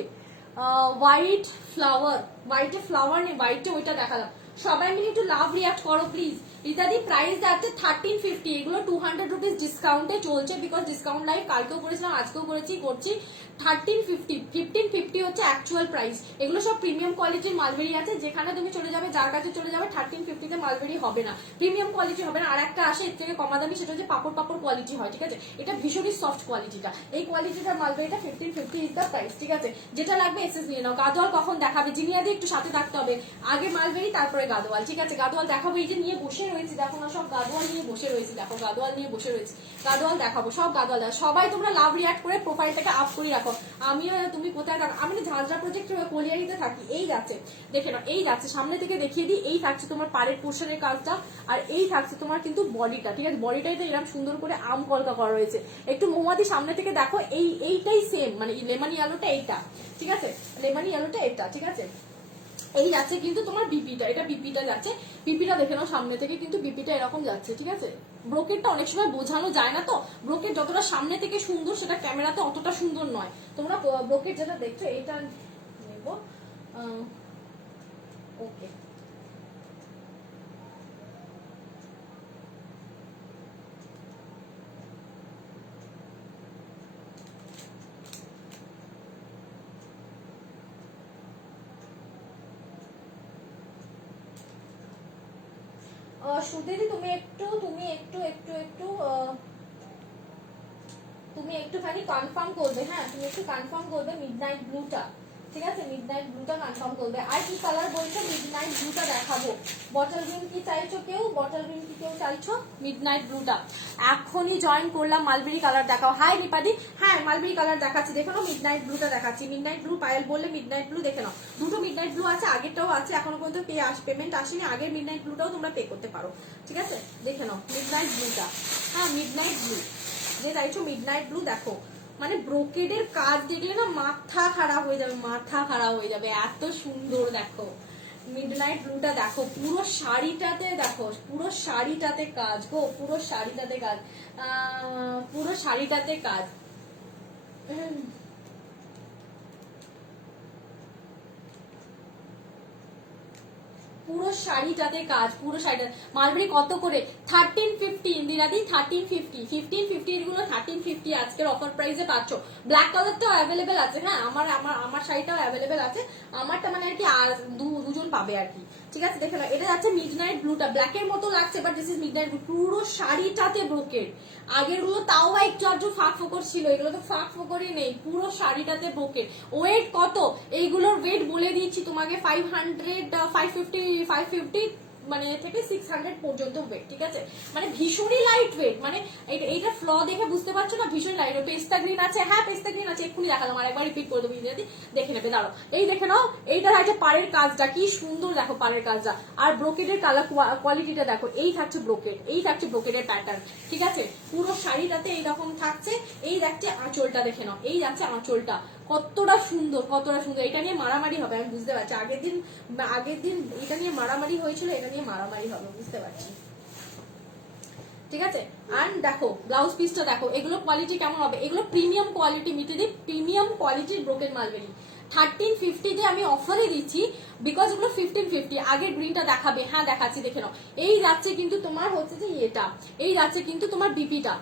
হোয়াইটে ফ্লাওয়ার নেই, হোয়াইটে ওইটা দেখালাম। সবাই মিলে একটু লাভ রিয়াক্ট করো প্লিজ। ইত্যাদি প্রাইস যাচ্ছে 1350, এগুলো 200 রুপিস ডিসকাউন্টে চলছে, বিকজ ডিসকাউন্ট লাইভ কালকেও করেছিলাম, আজকেও করছি 1350, 1550 হচ্ছে অ্যাকচুয়াল প্রাইস। এগুলো সব প্রিমিয়াম কোয়ালিটির মালবেরি আছে, যেখানে তুমি চলে যাবে যার কাছে চলে যাবে 1350 মালবেরি হবে না, প্রিমিয়াম কোয়ালিটি হবে না। আর একটা আসে এর থেকে কমা দামি, সেটা হচ্ছে পাপড় পাপড় কোয়ালিটি হয়, ঠিক আছে? এটা ভীষণই সফট কোয়ালিটিটা, এই কোয়ালিটিটার মালবেরিটা 1550 ইজ দ্য প্রাইস, ঠিক আছে? যেটা লাগবে এসএস নিয়ে নাও। গাদোয়াল কখন দেখাবে জিনিয়াদি একটু সাথে থাকতে হবে, আগে মালবেরি তারপরে গাদোয়াল, ঠিক আছে? গাদোয়াল দেখাবো, এই যে নিয়ে বসে রয়েছি দেখো না, সব গাদোয়াল নিয়ে বসে রয়েছি, দেখো গাদোয়াল নিয়ে বসে রয়েছি, গাদোয়াল দেখাবো, সব গাদোয়াল। সবাই তোমরা লাভ রিয়াক্ট করে প্রোফাইলটাকে আপ করে রাখো। আমিও, তুমি কোথায় থাকো? আমি ঝাঁঝরা প্রজেক্ট কলিয়ারিতে থাকি। এই যাচ্ছে, দেখে নাও, এই যাচ্ছে, সামনে থেকে দেখিয়ে দিই। এই থাকছে তোমার পাড়ের পোর্শনের কাজটা, আর এই থাকছে তোমার কিন্তু বডিটা, ঠিক আছে? বডিটাই তো এরকম সুন্দর করে আম কলকা করা রয়েছে। একটু মৌমাতি সামনে থেকে দেখো, এইটাই সেম, মানে লেমন ইয়েলোটা এইটা, ঠিক আছে? লেমন ইয়েলোটা এটা, ঠিক আছে? এই যাচ্ছে কিন্তু তোমার বিপিটা, এটা বিপিটা যাচ্ছে, বিপিটা দেখে নাও সামনে থেকে, কিন্তু বিপিটা এরকম যাচ্ছে, ঠিক আছে? ব্রোকেটটা অনেক সময় বোঝানো যায় না, তো ব্রোকেট যতটা সামনে থেকে সুন্দর সেটা ক্যামেরাতে অতটা সুন্দর নয়। তোমরা ব্রোকেট যেটা দেখছো এইটা নেব, ওকে। সুদেদি তুমি একটুখানি কনফার্ম করবে, হ্যাঁ তুমি একটু কনফার্ম করবে মিডনাইট ব্লুটা, ঠিক আছে? মিডনাইট ব্লুটা কনফার্ম করবে। আর কি কালার বলছো? মিডনাইট ব্লুটা দেখাবো। বটল গ্রিন কি চাইছো কেউ? বটল গ্রিন কি কেউ চাইছো? মিডনাইট ব্লুটা এখনই জয়েন করলাম। মালবেরি কালার দেখাও। হাই রিপাদি, হ্যাঁ মালবেরি কালার দেখাচ্ছি, দেখো না মিডনাইট ব্লুটা দেখাচ্ছি। মিডনাইট ব্লু পায়েল বললে মিডনাইট ব্লু দেখে নাও, দুটো মিডনাইট ব্লু আছে, আগেরটাও আছে, এখনো পর্যন্ত পেমেন্ট আসেনি, আগের মিডনাইট ব্লুটাও তোমরা পে করতে পারো, ঠিক আছে? দেখে নাও মিডনাইট ব্লুটা, হ্যাঁ মিডনাইট ব্লু যে চাইছো মিডনাইট ব্লু দেখো। মানে ব্রোকেডের কাজ দেখলে না মাথা খারাপ হয়ে যাবে, মাথা খারাপ হয়ে যাবে, এত সুন্দর দেখো মিডনাইট ব্লুটা দেখো। পুরো শাড়িটাতে দেখো, পুরো শাড়িটাতে কাজ গো, পুরো শাড়িটাতে কাজ, পুরো শাড়িটাতে কাজ। পুরো শাড়িটাতে কাজ, পুরো শাড়িটা। মালবেরি কত করে? 1350 ইন্দিরাদি, 1350, 1550 এগুলো 1350 আজকের অফার প্রাইসে পাচ্ছ। ব্ল্যাক কালারটাও অ্যাভেলেবেল আছে, হ্যাঁ আমার আমার আমার শাড়িটাও অ্যাভেলেবেল আছে, আমারটা মানে আর কি দুজন পাবে আর কি, ঠিক আছে? দেখে নাও, এটা যাচ্ছে মিডনাইট ব্লুটা, ব্ল্যাকের মতো লাগছে but this is midnight blue, পুরো শাড়িটাতে ব্রোকেড। আগের গুলো তাও একটু আধটু ফাঁক ফোকর ছিল, এগুলো তো ফাঁক ফোকরই নেই, পুরো শাড়িটাতে ব্রোকেড। ওয়েট কত? এইগুলোর ওয়েট বলে দিচ্ছি তোমাকে, 500, 550 মানে থেকে 600 পর্যন্ত ওয়েট, ঠিক আছে? মানে ভীষণই লাইট ওয়েট, মানে এইটা ফ্ল দেখে বুঝতে পারছো না, ভীষণ লাইট। পেস্তা গ্রিন আছে, হ্যাঁ পেস্তা গ্রিন আছে, এক্ষুনি দেখালাম, আর একবার রিপিট করে দেবো, দেখে নেবে, দাঁড়াও। এই দেখে নাও, এইটা হচ্ছে পাড়ের কাজটা, কি সুন্দর দেখো পাড়ের কাজটা, আর ব্রোকেডের কালার কোয়ালিটিটা দেখো। এই থাকছে ব্রোকেড, এই থাকছে ব্রোকেডের প্যাটার্ন, ঠিক আছে? পুরো শাড়িটাতে এইরকম থাকছে। এই যাচ্ছে আঁচলটা, দেখে নাও, এই যাচ্ছে আঁচলটা, কতটা সুন্দর, কতটা সুন্দর। এটা নিয়ে মারামারি হবে আমি বুঝতে পারছি, আগের দিন এটা নিয়ে মারামারি হয়েছিল, এটা নিয়ে মারামারি হবে বুঝতে পারছি, ঠিক আছে? আর দেখো ব্লাউজ পিসটা দেখো, এগুলো কোয়ালিটি কেমন হবে? এগুলো প্রিমিয়াম কোয়ালিটি, মিটেদি প্রিমিয়াম কোয়ালিটির ব্রোকেড মালবেরি। 1350 যে আমি অফারে দিচ্ছি, বিকজ এগুলো 1550। আগের গ্রিনটা দেখাবে, হ্যাঁ দেখাচ্ছি, দেখে নাও। এই যাচ্ছে কিন্তু তোমার হচ্ছে যে এটা, এই যাচ্ছে কিন্তু তোমার বিপিটা,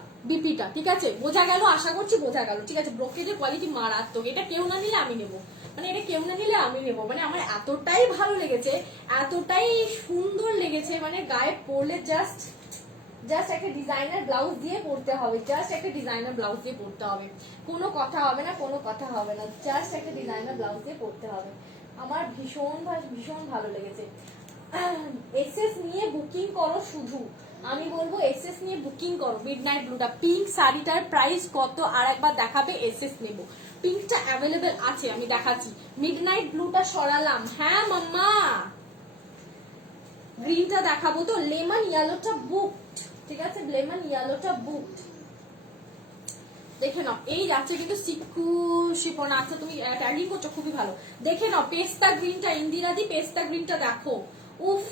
ঠিক আছে? বোঝা গেল, আশা করছি বোঝা গেল, ঠিক আছে? ব্রোকেডের কোয়ালিটি মারাত্মক, এটা কেউ না নিলে আমি নেবো, মানে এটা কেউ না নিলে আমি নেবো, মানে আমার এতটাই ভালো লেগেছে, এতটাই সুন্দর লেগেছে, মানে গায়ে পরলে জাস্ট একটা ডিজাইনার ব্লাউজ দিয়ে পড়তে হবে, জাস্ট একটা ডিজাইনার ব্লাউজ দিয়ে পড়তে হবে, কোনো কথা হবে না, কোনো কথা হবে না, জাস্ট একটা ডিজাইনার ব্লাউজ দিয়ে পড়তে হবে। আমার ভীষণ ভালো লেগেছে। এসএস নিয়ে বুকিং করো শুধু, আমি বলবো এসএস নিয়ে বুকিং করো। মিডনাইট ব্লুটা, পিঙ্ক শাড়িটার প্রাইস কত আর একবার দেখাবে? এসএস নেব, পিঙ্কটা অ্যাভেলেবেল আছে, আমি দেখাচ্ছি। মিডনাইট ব্লুটা সরালাম, হ্যাঁ মাম্মা। গ্রিনটা দেখাবো তো, লেমন ইয়েলোটা বুকড, ঠিক আছে? লেমন ইয়েলোটা বুকড, দেখে নাও। এই যাচ্ছে কিন্তু সিকু শিপন, আচ্ছা তুমি ট্যাগিং করছো, খুবই ভালো। দেখে নাও পেস্তা গ্রিনটা, ইন্দিরাদি পেস্তা গ্রিনটা দেখো, উফ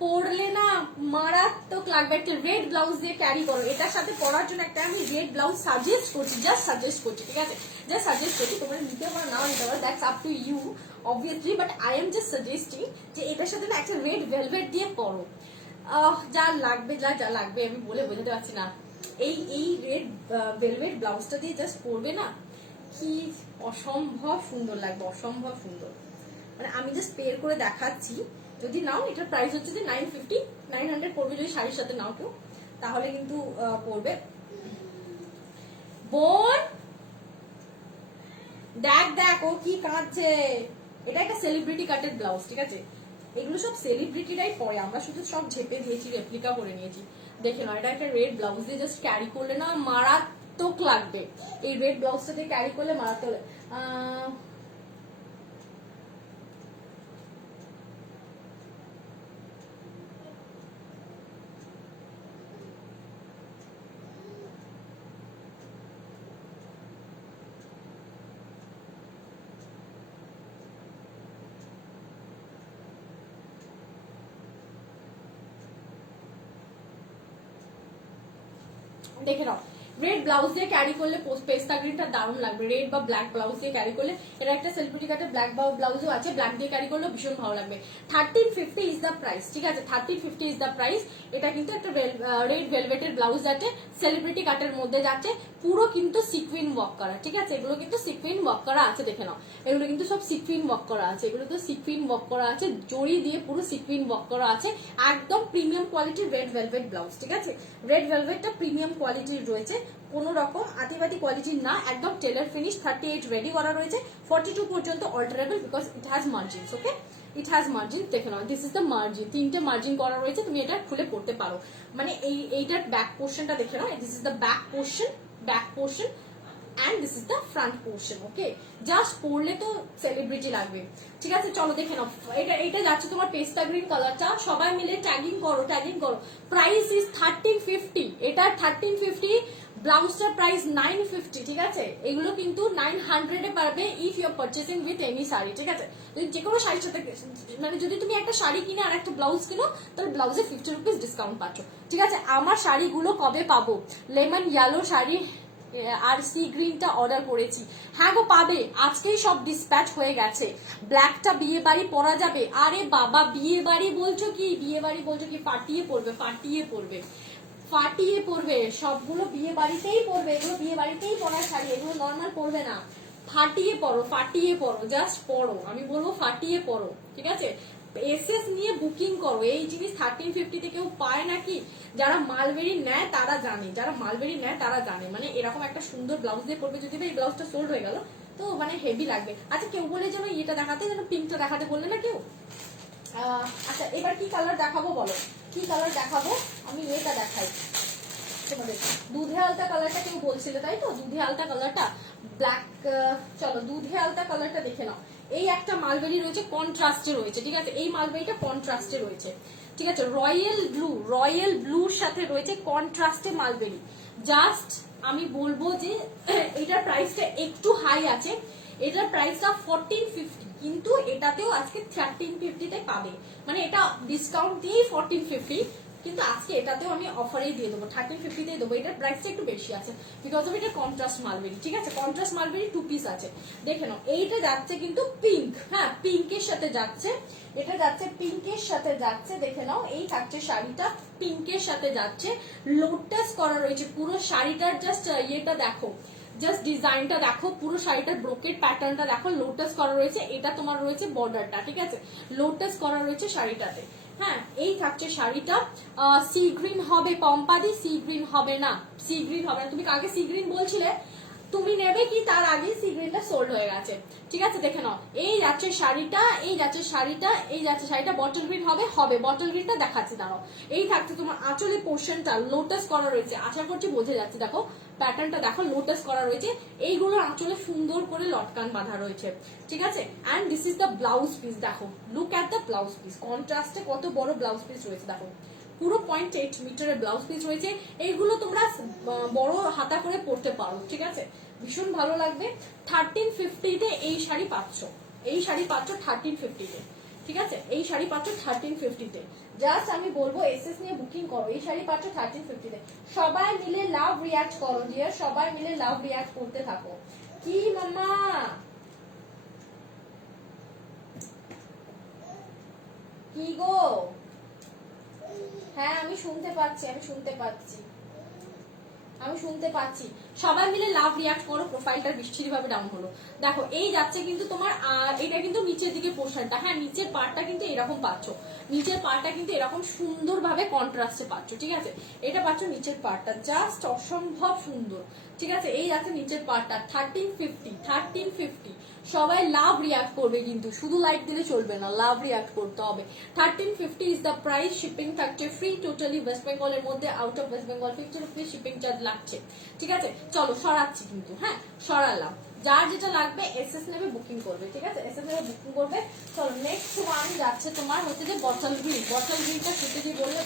পরলে না মারাত্মক লাগবে। একটা রেড ব্লাউজ দিয়ে ক্যারি করো, এটার সাথে পরার জন্য একটা আমি রেড ব্লাউজ সাজেস্ট করছি, জাস্ট সাজেস্ট করছি, ঠিক আছে? জাস্ট সাজেস্ট করছি, তোমরা নিতে পারো নাও নিতে পারো, that's up to you obviously, but I am just suggesting যে এটার সাথে না একটা রেড ভেলভেট দিয়ে পরো, যা লাগবে যা লাগবে আমি বলে বোঝাতে পারছি না। এই রেড ভেলভেট ব্লাউজটা দিয়ে জাস্ট পরবে না, কি অসম্ভব সুন্দর লাগবে, অসম্ভব সুন্দর। মানে আমি জাস্ট পেয়ার করে দেখাচ্ছি, যদি নাও এটার প্রাইস হচ্ছে যে 950 900 পড়বে যদি শাড়ির সাথে নাও কেউ, তাহলে কিন্তু পড়বে। বোন দেখ দেখ ও কি কাঁদছে, এটা একটা সেলিব্রিটি কাটের ব্লাউজ, ঠিক আছে? এগুলো সব সেলিব্রিটিরাই পরে, আমরা শুধু সব ঝেপে দিয়েছি, রেপ্লিকা করে নিয়েছি। দেখে নাও, এটা একটা রেড ব্লাউজ দিয়ে জাস্ট ক্যারি করলে না মারাত্মক লাগবে। এই রেড ব্লাউজটা দিয়ে ক্যারি করলে মারাত্মক। দেখে নাও, রেড ব্লাউজ দিয়ে ক্যারি করলে পেস্তা গ্রিনটা দারুণ লাগবে। রেড বা ব্ল্যাক ব্লাউজ দিয়ে ক্যারি করলে, এটা একটা সেলিব্রিটি কাটে ব্ল্যাক ব্লাউজও আছে, ব্ল্যাক দিয়ে ক্যারি করলে ভীষণ ভালো লাগবে। 1350 ইজ দ্য প্রাইস, ঠিক আছে? 1350 ইজ দ্য প্রাইস। এটা কিন্তু একটা রেড ভেলভেটের ব্লাউজ আছে, সেলিব্রিটি কাটের মধ্যে যাচ্ছে, পুরো কিন্তু সিকুইন ওয়ার্ক করা, ঠিক আছে? এগুলো কিন্তু সিকুইন ওয়ার্ক করা আছে, দেখে নাও, এগুলো কিন্তু সব সিকুইন ওয়ার্ক করা আছে, এগুলো তো সিকুইন ওয়ার্ক করা আছে, জড়ি দিয়ে পুরো সিকুইন ওয়ার্ক করা আছে। একদম প্রিমিয়াম কোয়ালিটির রেড ভেলভেট ব্লাউজ, ঠিক আছে? রেড ভেলভেটটা প্রিমিয়াম কোয়ালিটির রয়েছে, কোন রকম আতিবাতি কোয়ালিটির না, একদম টেলার ফিনিশ। 38 রেডি করা রয়েছে, 42 পর্যন্ত alterable because it has margins. Okay, it has margin, দেখে নাও, দিস ইজ দ্য মার্জিন, 3টে মার্জিন করা রয়েছে, তুমি এটা খুলে পড়তে পারো। মানে এইটার ব্যাক পোর্শনটা দেখে নাও, this is the back portion and this is the front portion. Okay, just পরলে তো সেলিব্রিটি লাগবে, ঠিক আছে? চলো দেখে নাও, এটা যাচ্ছে তোমার পেস্তা গ্রিন কালারটা, সবাই মিলে ট্যাগিং করো। প্রাইস ইজ 1350, এটা 1350, ব্লাউজটার প্রাইস 950, ঠিক আছে? এগুলো কিন্তু 900 এ পারবে if you are purchasing with any sari, ঠিক আছে? যে কোনো শাড়ির সাথে, মানে যদি তুমি একটা শাড়ি কিনে আর একটা ব্লাউজ কিনো, তাহলে ব্লাউজে 50 রুপিস ডিসকাউন্ট পাচ্ছ, ঠিক আছে? আমার শাড়িগুলো কবে পাবো? লেমন ইয়েলো শাড়ি আর সি গ্রিনটা অর্ডার করেছি, হ্যাঁ গো পাবে, আজকেই সব ডিসপ্যাচ হয়ে গেছে। ব্ল্যাকটা বিয়ে বাড়ি পরা যাবে, আরে বাবা বিয়ে বাড়ি বলছো কি, ফাটিয়ে পড়বে, সবগুলো বিয়ে বাড়িতেই পড়বে, এগুলো বিয়ে বাড়িতেই পরার শাড়ি, এগুলো নর্মাল পড়বে না। ফাটিয়ে পড়ো, জাস্ট পড়ো, আমি বলবো ফাটিয়ে পড়ো, ঠিক আছে? এসএস নিয়ে বুকিং করো, এই জিনিস 1350 তে কেউ পায় নাকি? যারা মালবেরি নেয় তারা জানে, মানে এরকম একটা সুন্দর ব্লাউজ দিয়ে পরবে, যদি এই ব্লাউজটা সোল্ড হয়ে গেল তো মানে হেভি লাগবে। আচ্ছা কেউ বলে যেন এটা দেখাতে, যেন পিঙ্কটা দেখাতে বললে না কেউ। আচ্ছা এবার কি কালার দেখাবো বলো, কি কালার দেখাবো? আমি এটা দেখাই তোমাদের, দুধে আলতা কালারটা কেউ বলছিল, তাই তো? দুধে আলতা কালারটা ব্ল্যাক, চলো দুধে আলতা কালারটা দেখে নাও। এই একটা মালবেরি রয়েছে, কন্ট্রাস্টে রয়েছে, ঠিক আছে? এই মালবেরিটা কন্ট্রাস্টে রয়েছে, ঠিক আছে? রয়্যাল ব্লুর সাথে রয়েছে কন্ট্রাস্টে মালবেরি। জাস্ট আমি বলবো যে এটার প্রাইসটা একটু হাই আছে, এটার প্রাইসটা 1450, কিন্তু এটাতেও আজকে 1350 তে পাবে, মানে এটা ডিসকাউন্ট দিয়েই 1450, কিন্তু আজকে এটাতেও আমি অফারেই দিয়ে দেবো, 1350 দিয়ে দেবো। এটার প্রাইসটা একটু বেশি আছে বিকজ অফ এটা কন্ট্রাস্ট মালবেরি, ঠিক আছে? কন্ট্রাস্ট মালবেরি 2 পিস আছে, দেখে নাও। এইটা যাচ্ছে কিন্তু পিঙ্ক, হ্যাঁ পিঙ্কের সাথে যাচ্ছে, এটা যাচ্ছে পিঙ্কের সাথে যাচ্ছে, দেখে নাও। এই থাকছে শাড়িটা, পিঙ্কের সাথে যাচ্ছে, লোটাস করা রয়েছে পুরো শাড়িটার। জাস্ট ইয়েটা দেখো, জাস্ট ডিজাইনটা দেখো, পুরো শাড়িটার ব্রোকেট প্যাটার্নটা দেখো, লোটাস করা রয়েছে। এটা তোমার রয়েছে বর্ডারটা, ঠিক আছে? লোটাস করা রয়েছে শাড়িটাতে, হ্যাঁ। এই থাকছে শাড়িটা, সি গ্রিন হবে পম্পাদি, সি গ্রিন হবে না, তুমি কাকে সি গ্রিন বলছিলে? তুমি নেবে কি তার আগে সি গ্রিনটা সোল্ড হয়ে গেছে, ঠিক আছে? দেখে নাও, এই যাচ্ছে শাড়িটা, বটল গ্রিন হবে, বটল গ্রিনটা দেখাচ্ছি, দাঁড়াও। এই থাকছে তোমার আঁচলের পোর্শনটা, লোটাস করা রয়েছে, আশা করছি বোঝা যাচ্ছে, দেখো প্যাটার্নটা দেখো, লোটাস করা রয়েছে। এইগুলো আঁচলে সুন্দর করে লটকান বাঁধা রয়েছে, ঠিক আছে? And this is the blouse piece, দেখো, look at the blouse piece, কন্ট্রাস্টে কত বড় ব্লাউজ পিস রয়েছে, দেখো পুরো 0.8 মিটারের ব্লাউজ পিস রয়েছে। এইগুলো তোমরা বড় হাতা করে পরতে পারো, ঠিক আছে? ভীষণ ভালো লাগবে। 1350 তে এই শাড়ি পাচ্ছ, 1350 তে, ঠিক আছে? এই শাড়ি পাচ্ছ 1350 তে। জাস্ট আমি বলবো এসএস নিয়ে বুকিং করো, এই শাড়ি পাচ্ছ 1350 তে। সবাই মিলে লাভ রিয়াক্ট করো ডিয়ার, সবাই মিলে লাভ রিয়াক্ট করতে থাকো। কি মামা, কি গো? হ্যাঁ আমি শুনতে পাচ্ছি, আমি শুনতে পাচ্ছি। সবাই মিলে লাভ রিয়াক্ট করো। প্রোফাইলটার বৃষ্টির ভাবে ডাউন হলো। দেখো এই যাচ্ছে কিন্তু তোমার এটা কিন্তু নিচের দিকে পোর্শনটা, হ্যাঁ নিচের পার্টটা কিন্তু এরকম পাচ্ছ, নিচের পার্টটা কিন্তু এরকম সুন্দরভাবে কন্ট্রাস্টে পাচ্ছ, ঠিক আছে। এটা পাচ্ছ নিচের পার্টটা, জাস্ট অসম্ভব সুন্দর, ঠিক আছে। এই যাচ্ছে নিচের পার্টটা 1350। সবাই লাভ রিয়াক্ট করবে কিন্তু, শুধু লাইক দিলে চলবে না, লাভ রিয়াক্ট করতে হবে। 1350 ইজ দ্য প্রাইস, শিপিং থাকছে ফ্রি টোটালি ওয়েস্ট বেঙ্গলের মধ্যে, out of West Bengal 50 rupees shipping charge লাগছে, ঠিক আছে। চলো সরাচ্ছি কিন্তু, হ্যাঁ সরালাম। যার যেটা লাগবে এসএস নেবে বুকিং করবে, ঠিক আছে, এসএস নেবে বুকিং করবে। চলো নেক্সট ওয়ান যাচ্ছে তোমার হচ্ছে যে বটল গ্রিন। বটল গ্রিনটা শুতে দিয়ে বললে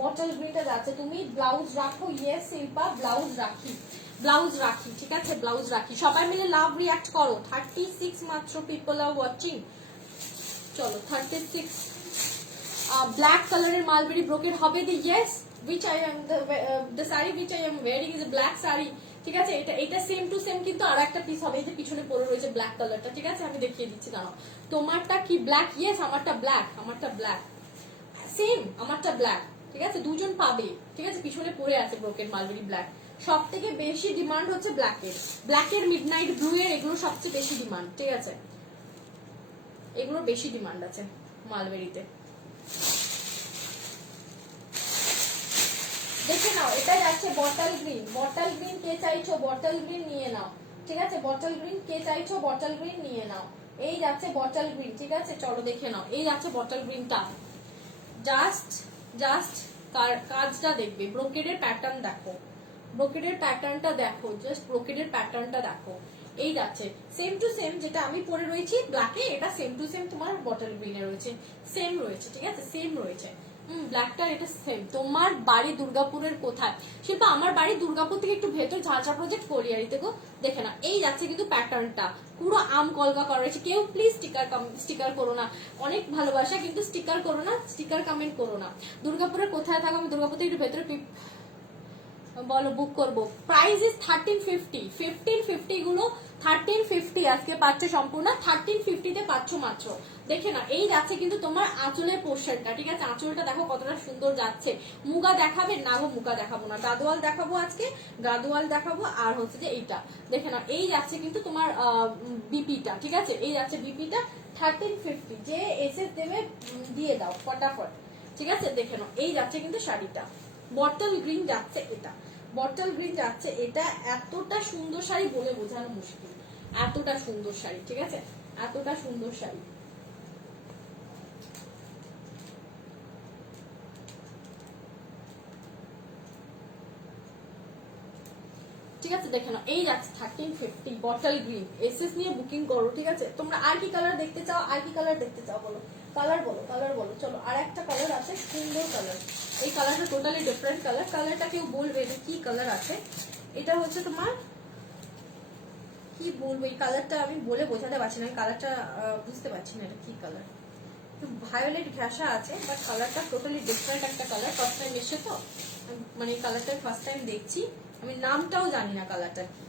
বটল গ্রিনটা যাচ্ছে। তুমি ব্লাউজ রাখো, ইয়েস শিল্পা ব্লাউজ রাখি, ব্লাউজ রাখি, ঠিক আছে, ব্লাউজ রাখি। সবাই মিলে লাভ রিয়াক্ট করো। 36 মাত্র পিপল আর ওয়াচিং। চলো 36 ব্ল্যাক কালারের মালবেরি ব্রোকেড হবে দি, yes which I am the saree which I am wearing is a black saree, ঠিক আছে। এটা সেম টু সেম কিন্তু আর একটা পিস হবে, এই যে পিছনে পরে রয়েছে ব্ল্যাক কালারটা, ঠিক আছে, আমি দেখিয়ে দিচ্ছি দাঁড়াও। তোমারটা কি ব্ল্যাক? ইয়েস আমারটা ব্ল্যাক, সেম আমারটা ব্ল্যাক, ঠিক আছে, দুজন পাবে, ঠিক আছে। পিছনে পরে আছে ব্রোকেড মালবেরি ব্ল্যাক। সব থেকে বেশি ডিমান্ড হচ্ছে ব্ল্যাকের মিডনাইট ব্লু এর, এগুলো সবচেয়ে বেশি ডিমান্ড, ঠিক আছে, এগুলো বেশি ডিমান্ড আছে মালবেরিতে। দেখে নাও, এটা যাচ্ছে বটল গ্রিন কে চাইছো বটল গ্রিন নিয়ে নাও, ঠিক আছে, বটল গ্রিন কে চাইছো বটল গ্রিন নিয়ে নাও। এই যাচ্ছে বটল গ্রিন, ঠিক আছে, চলো দেখে নাও। এই যাচ্ছে বটল গ্রিনটা, জাস্ট কাজটা দেখবে, ব্রোকেডের প্যাটার্ন দেখো, ব্রোকেডের প্যাটার্নটা দেখো, জাস্ট ব্রোকেডের প্যাটার্নটা দেখো। এই যাচ্ছে সেম টু সেম যেটা আমি পরে রয়েছি ব্ল্যাকে, এটা সেম টু সেম তোমার বটল গ্রিনে রয়েছে, সেম রয়েছে, ঠিক আছে, সেম রয়েছে। ব্ল্যাকটা এটা সেম। তোমার বাড়ি দুর্গাপুরের কোথায়? শিল্পা আমার বাড়ি দুর্গাপুর থেকে একটু ভেতর, ঝাঁঝরা প্রজেক্ট কলিয়ারিতে গো। দেখে না, এই যাচ্ছে কিন্তু প্যাটার্নটা পুরো আম কলকা করা রয়েছে। কেউ প্লিজ স্টিকার করো না, অনেক ভালোবাসা কিন্তু স্টিকার করো না, স্টিকার কমেন্ট করো না। দুর্গাপুরের কোথায় থাকো? আমি দুর্গাপুর থেকে একটু ভেতরে বলো বুক করবো। প্রাইস ইজ 1350 গুলো 1350 আজকে পাচ্ছ সম্পূর্ণ 1350 তে পাচ্ছ মাত্র। দেখে না, এই যাচ্ছে কিন্তু তোমার আঁচলের পোর্শনটা, ঠিক আছে, আঁচলটা দেখো কতটা সুন্দর যাচ্ছে। মুগা দেখাবে না গো, মুগা দেখাবো না, গাদোয়াল দেখাবো আজকে, গাদোয়াল দেখাবো। আর হচ্ছে যে এইটা দেখে না, এই যাচ্ছে কিন্তু তোমার বিপিটা, ঠিক আছে, এই যাচ্ছে বিপিটা 1350। যে এসএস দেবে দিয়ে দাও ফটাফট, ঠিক আছে। দেখে নাও, এই যাচ্ছে কিন্তু শাড়িটা বটল গ্রিন যাচ্ছে, এটা বটল গ্রিন যাচ্ছে, এটা এতটা সুন্দর শাড়ি বলে বোঝানো মুশকিল, এতটা সুন্দর শাড়ি, ঠিক আছে, এতটা সুন্দর শাড়ি। ঠিক আছে, দেখে নাও, এই যাচ্ছে 1350 বটল গ্রিন, এসএস নিয়ে বুকিং করো, ঠিক আছে। তোমরা আর কি কালার দেখতে চাও, আর কি কালার দেখতে চাও বলো, কালার বলো। চলো আর একটা কালার আছে, সুন্দর কালার, এই কালারটা টোটালি ডিফারেন্ট কালার। কালারটা কেউ বলবে এটা কি কালার আছে, এটা হচ্ছে তোমার কি বলবো, এই কালারটা আমি বলে বোঝাতে পারছি না, কালারটা বুঝতে পারছি না এটা কি কালার। ভায়োলেট ঘাসা আছে, বাট কালারটা টোটালি ডিফারেন্ট একটা কালার। ফার্স্ট টাইম এসে তো, মানে কালারটা ফার্স্ট টাইম দেখছি, আমি নামটাও জানি না কালারটা কি।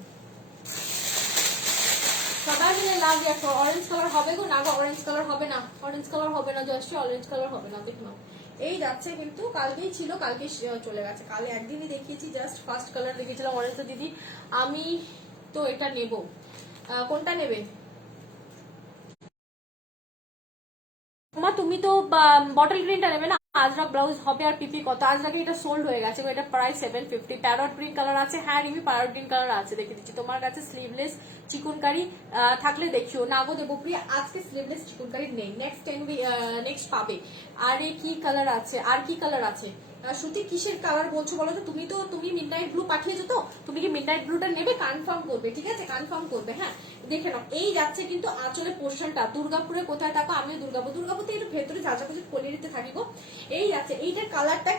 সবাই মিলে লাভ দেখো। অরেঞ্জ কালার হবে গো, না গো অরেঞ্জ কালার হবে না, অরেঞ্জ কালার হবে না, জয়শ্রী অরেঞ্জ কালার হবে না। দেখো এই যাচ্ছে কিন্তু, কালকেই ছিল, কালকে চলে গেছে, কালে একদিনই দেখিয়েছি, জাস্ট ফার্স্ট কালার দেখিয়েছিলাম অরেঞ্জ। তো দিদি আমি তো এটা নেব, কোনটা নেবে তুমি তো বটল গ্রিনটা নেবে না? আজরাক ব্লাউজ হবে আর পিপি কত? আজরাকে এটা সোল্ড হয়ে গেছে, এটা প্রাইস 750। প্যারট গ্রিন কালার আছে, হ্যাঁ রিমি প্যারট গ্রিন কালার আছে, দেখে দিচ্ছি তোমার কাছে। স্লিভলেস চিকনকারি থাকলে দেখিও। না গো দেবপ্রিয়া আজকে স্লিভলেস চিকনকারি নেই, নেক্সট পাবে। আর কি কালার আছে, আর কি কালার আছে? শ্রুতি কিসের কালার বলছো বলো তো? তুমি মিডনাইট ব্লু পাঠিয়েছো তো, তুমি কি মিডনাইট ব্লুটা নেবে? কনফার্ম করবে, ঠিক আছে, কনফার্ম করবে। হ্যাঁ দেখে নাও, এই যাচ্ছে কিন্তু আঁচলের পোর্শনটা। দুর্গাপুরে কোথায় থাকো? আমিও দুর্গাপুরতে একটু ভেতরে ঝাঁঝাপুজি কলিয়ারিতে থাকি গো। এই যাচ্ছে, এইটার কালারটা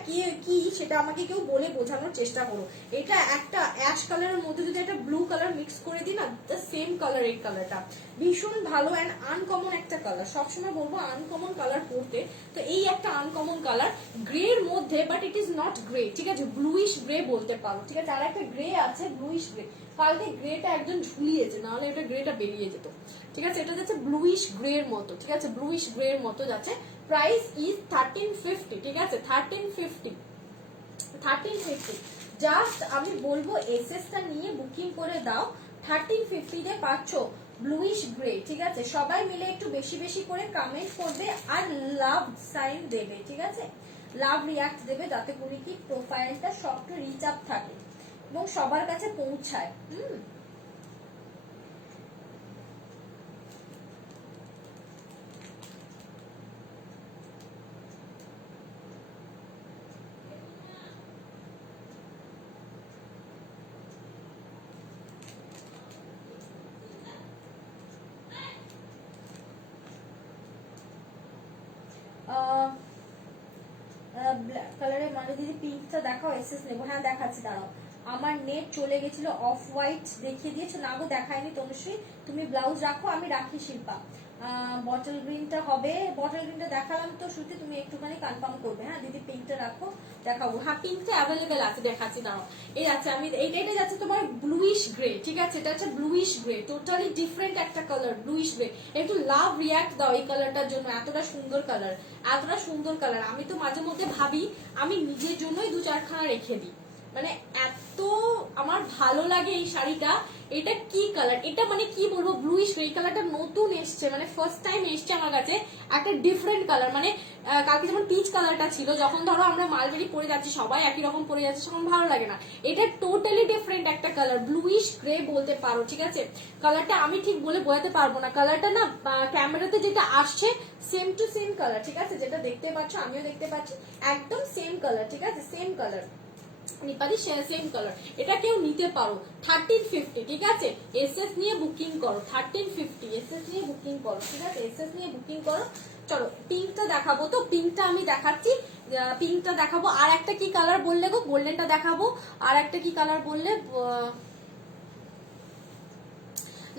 কি সেটা আমাকে কেউ বলে বোঝানোর চেষ্টা করো। এটা একটা অ্যাশ কালারের মধ্যে যদি একটা ব্লু কালার মিক্স করে দিই না, দ্য সেম কালার, এই কালারটা ভীষণ ভালো অ্যান্ড আনকমন একটা কালার। সবসময় বলবো আনকমন কালার পড়তে, তো এই একটা আনকমন কালার গ্রের মধ্যে, but it is not grey, ঠিক আছে, ব্লুইশ গ্রে বলতে পারো, ঠিক আছে। আর একটা গ্রে আছে ব্লুইশ গ্রে, কালকে গ্রেটা একজন ঝুলিয়েছে, নাহলে এটা গ্রেটা বেরিয়ে যেত, ঠিক আছে। এটা যাচ্ছে ব্লুইশ গ্রে এর মতো, ঠিক আছে, ব্লুইশ গ্রে এর মতো যাচ্ছে। প্রাইস ইজ 1350, ঠিক আছে, 1350। জাস্ট আমি বলবো এসএস টা নিয়ে বুকিং করে দাও, 1350 তে পাচ্ছ ব্লুইশ গ্রে। ঠিক আছে, সবাই মিলে একটু বেশি বেশি করে কমেন্ট করবে আর লাভ সাইন দেবে। ঠিক আছে, লাভ রিয়াক্ট দেবে, যাতে করে কি প্রোফাইলটা সবটা রিচ আপ থাকে এবং সবার কাছে পৌঁছায়। কালারের মানে দিদি পিঙ্কটা দেখাও, এসএস নেবো। হ্যাঁ দেখাচ্ছি, দাঁড়াও, আমার নেট চলে গেছিল, অফ হোয়াইট দেখিয়ে দিয়েছো না গো? দেখায়নি তনুশ্রী, তুমি ব্লাউজ রাখো, আমি রাখি শিল্পা। বটল গ্রিনটা হবে, বটল গ্রিনটা দেখালাম তো শ্রুতি, তুমি একটুখানি কনফার্ম করবে। হ্যাঁ দিদি পিঙ্কটা রাখো, দেখাবো। হ্যাঁ পিঙ্কটা অ্যাভেলেবেল আছে, দেখাচ্ছি, দাঁড়াও। এই যাচ্ছে, আমি এইটা যাচ্ছে তোমার ব্লুইশ গ্রে। ঠিক আছে, এটা হচ্ছে ব্লুইশ গ্রে, টোটালি ডিফারেন্ট একটা কালার, ব্লুইশ গ্রে। একটু লাভ রিয়াক্ট দাও এই কালারটার জন্য, এতটা সুন্দর কালার, এতটা সুন্দর কালার। আমি তো মাঝে মধ্যে ভাবি আমি নিজের জন্যই 2-4খানা রেখে দিই, মানে এত আমার ভালো লাগে এই শাড়িটা। এটা কি কালার, এটা মানে কি বলবো, ব্লুইশ গ্রে কালারটা নতুন এসছে, মানে ফার্স্ট টাইম এসছে আমার কাছে একটা ডিফারেন্ট কালার। মানে কালকে যেমন পিচ কালারটা ছিল, যখন ধরো আমরা মালবেরি পরে যাচ্ছি সবাই একই রকম পরে যাচ্ছে, তখন ভালো লাগে না। এটা টোটালি ডিফারেন্ট একটা কালার, ব্লুইশ গ্রে বলতে পারো। ঠিক আছে, কালারটা আমি ঠিক বলে বোঝাতে পারবো না, কালারটা না ক্যামেরাতে যেটা আসছে সেম টু সেম কালার। ঠিক আছে, যেটা দেখতে পাচ্ছ আমিও দেখতে পাচ্ছি, একদম সেম কালার। ঠিক আছে, সেম কালার, নিপালি সেম কালার। এটা কেউ নিতে পারো 1350। ঠিক আছে, এসএস নিয়ে বুকিং করো, 1350 এসএস নিয়ে বুকিং করো। ঠিক আছে, এসএস নিয়ে বুকিং করো। চলো পিঙ্কটা দেখাবো, তো পিঙ্কটা আমি দেখাচ্ছি, পিঙ্কটা দেখাবো। আর একটা কি কালার বললে গো? গোল্ডেনটা দেখাবো। আর একটা কি কালার বললে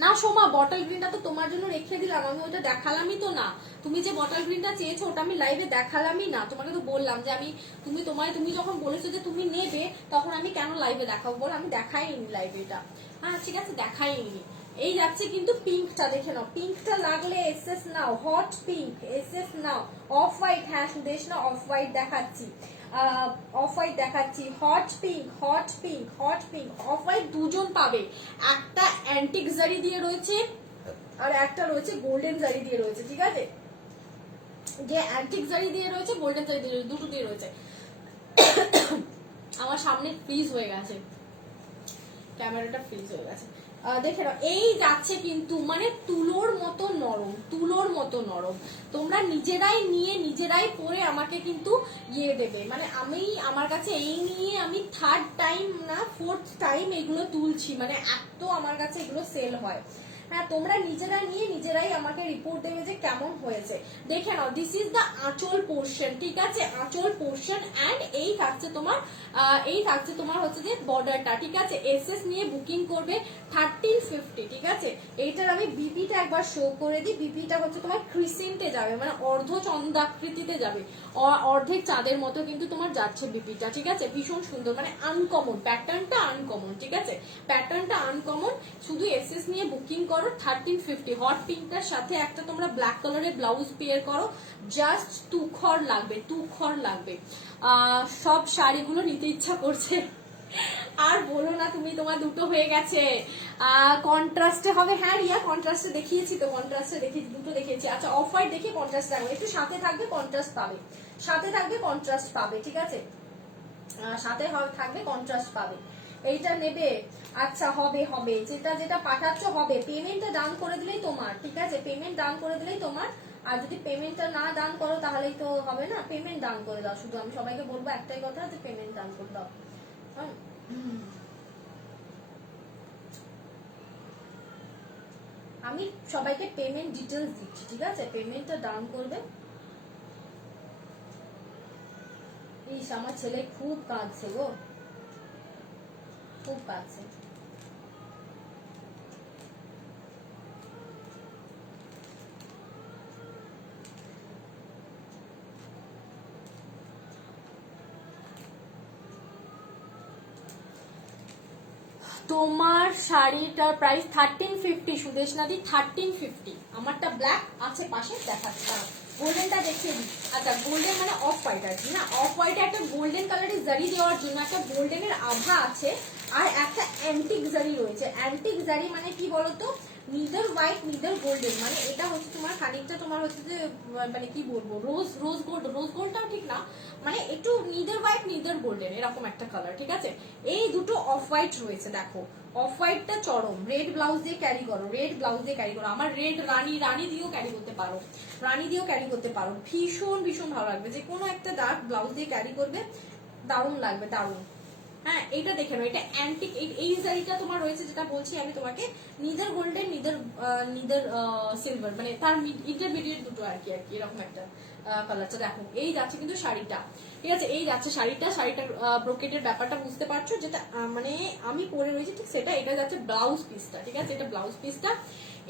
না সোমা? বটল গ্রিনটা তো তোমার জন্য রেখে দিলাম, আমি ওটা দেখালামই তো না। তুমি যে বটল গ্রিনটা চেয়েছো ওটা আমি লাইভে দেখালামই না, তোমাকে তো বললাম যে আমি তুমি যখন বলেছো যে তুমি নেবে, তখন আমি কেন লাইভে দেখাবো বল, আমি দেখাইনি লাইভে এটা। হ্যাঁ ঠিক আছে, দেখাইনি। এই যাচ্ছে কিন্তু পিঙ্কটা, দেখে নাও, পিঙ্কটা লাগলে এসএস নাও, হট পিঙ্ক এসএস নাও। অফ হোয়াইট, হ্যাঁ সুদেশ না, অফ হোয়াইট দেখাচ্ছি, অফ হোয়াইট দেখাচ্ছি, hot pink, hot pink, hot pink. Off white দুজন পাবে, একটা অ্যান্টিক জারি দিয়ে রয়েছে আর একটা রয়েছে গোল্ডেন জারি দিয়ে রয়েছে। ঠিক আছে, যে অ্যান্টিক জারি দিয়ে রয়েছে, গোল্ডেন জারি দিয়ে রয়েছে, দুটো দিয়ে রয়েছে। আমার সামনে ফ্রিজ হয়ে গেছে, ক্যামেরাটা ফ্রিজ হয়ে গেছে। দেখে নাও, এই যাচ্ছে কিন্তু মানে তুলোর মতো নরম, তুলোর মতো নরম। তোমরা নিজেরাই নিয়ে নিজেরাই পরে আমাকে কিন্তু ইয়ে দেবে, মানে আমার কাছে এই নিয়ে আমি 3rd টাইম না 4th টাইম এগুলো তুলছি, মানে এত আমার কাছে এগুলো সেল হয়। হ্যাঁ তোমরা নিজেরা নিয়ে নিজেরাই আমাকে রিপোর্ট দেবে যে কেমন হয়েছে। দেখে নাও, this is the aanchal portion. ঠিক আছে, আঁচল পোর্শন, অ্যান্ড এই থাকছে তোমার হচ্ছে যে বর্ডারটা। ঠিক আছে, এসএস নিয়ে বুকিং করবে 1350। ঠিক আছে, এইটার আমি বিপিটা একবার শো করে দিই। বিপিটা হচ্ছে তোমার ক্রিসেন্টে যাবে, মানে অর্ধ চন্দ্রাকৃতিতে যাবে, অর্ধেক চাঁদের মতো কিন্তু তোমার যাচ্ছে বিপিটা। ঠিক আছে, ভীষণ সুন্দর, মানে আনকমন, প্যাটার্নটা আনকমন। ঠিক আছে, প্যাটার্নটা আনকমন। শুধু এসএস নিয়ে বুকিং করো 1350। হট পিঙ্কটার সাথে একটা তোমরা ব্ল্যাক কালারের ব্লাউজ পেয়ার করো, জাস্ট তুখর লাগবে, তুখর লাগবে। সব শাড়িগুলো নিতে ইচ্ছা করছে, আর বলো না তুমি, তোমার দুটো হয়ে গেছে। কন্ট্রাস্টে হবে, হ্যাঁ রিয়া কন্ট্রাস্টে দেখিয়েছি তো, কন্ট্রাস্টে দেখিয়েছি, দুটো দেখিয়েছি। আচ্ছা অফ হোয়াইট দেখে কন্ট্রাস্ট রাখবে, একটু সাথে থাকবে কন্ট্রাস্ট পাবে, সাথে থাকবে কন্ট্রাস্ট পাবে। ঠিক আছে, সাথে থাকবে কন্ট্রাস্ট পাবে। এইটা নেবে? আচ্ছা হবে হবে, যেটা যেটা পাঠাচ্ছ হবে। পেমেন্টটা ডান করে দিলেই তোমার। ঠিক আছে, পেমেন্ট ডান করে দিলেই তোমার। আর যদি পেমেন্টটা না ডান করো তাহলেই তো হবে না, পেমেন্ট ডান করে দাও। শুধু আমি সবাইকে বলবো একটাই কথা, যে পেমেন্ট ডান করে দাও। আমি সবাইকে পেমেন্ট ডিটেলস দিচ্ছি। ঠিক আছে, পেমেন্টটা ডান করবে। ইস আমার ছেলে খুব কাঁদছে গো, খুব কাঁদছে। তোমার শাড়িটার প্রাইস 1350 সুদেশ নাদি, 1350। আমারটা ব্ল্যাক আছে পাশে, দেখাচ্ছি। গোল্ডেনটা দেখিয়ে দিই। আচ্ছা গোল্ডেন মানে অফ হোয়াইট আর কি, না অফ হোয়াইটে একটা গোল্ডেন কালারের জারি দেওয়ার জন্য একটা গোল্ডেনের আভা আছে, আর একটা অ্যান্টিক জারি রয়েছে। অ্যান্টিক জারি মানে কি বলতো, নিদার হোয়াইট নিদার গোল্ডেন, মানে এটা হচ্ছে তোমার খানিকটা তোমার হচ্ছে যে মানে কি বলবো, রোজ গোল্ডটাও ঠিক না, মানে একটু নিদার হোয়াইট নিদার গোল্ডেন এরকম একটা কালার, ঠিক আছে। এই দুটো অফ হোয়াইট রয়েছে, দেখো অফ হোয়াইটটা চরম, রেড ব্লাউজ দিয়ে ক্যারি করো, রেড ব্লাউজ দিয়ে ক্যারি করো, আমার রেড রানী দিয়েও ক্যারি করতে পারো, রানী দিয়েও ক্যারি করতে পারো, ভীষণ ভীষণ ভালো লাগবে, যে কোনো একটা ডার্ক ব্লাউজ দিয়ে ক্যারি করবে, দারুণ লাগবে, দারুণ। হ্যাঁ এইটা দেখে নাও, এটা অ্যান্টিক, এই শাড়িটা তোমার রয়েছে যেটা বলছি আমি তোমাকে, নিদার গোল্ডেন নিদার সিলভার, মানে তার ইন্টারমিডিয়েট দুটো আর কি এরকম একটা কালারটা। দেখো এই যাচ্ছে কিন্তু শাড়িটা, ঠিক আছে, এই যাচ্ছে শাড়িটার ব্রোকেটের ব্যাপারটা বুঝতে পারছো, যেটা মানে আমি পরে রয়েছি ঠিক সেটা, এটা যাচ্ছে ব্লাউজ পিসটা, ঠিক আছে, এটা ব্লাউজ পিসটা।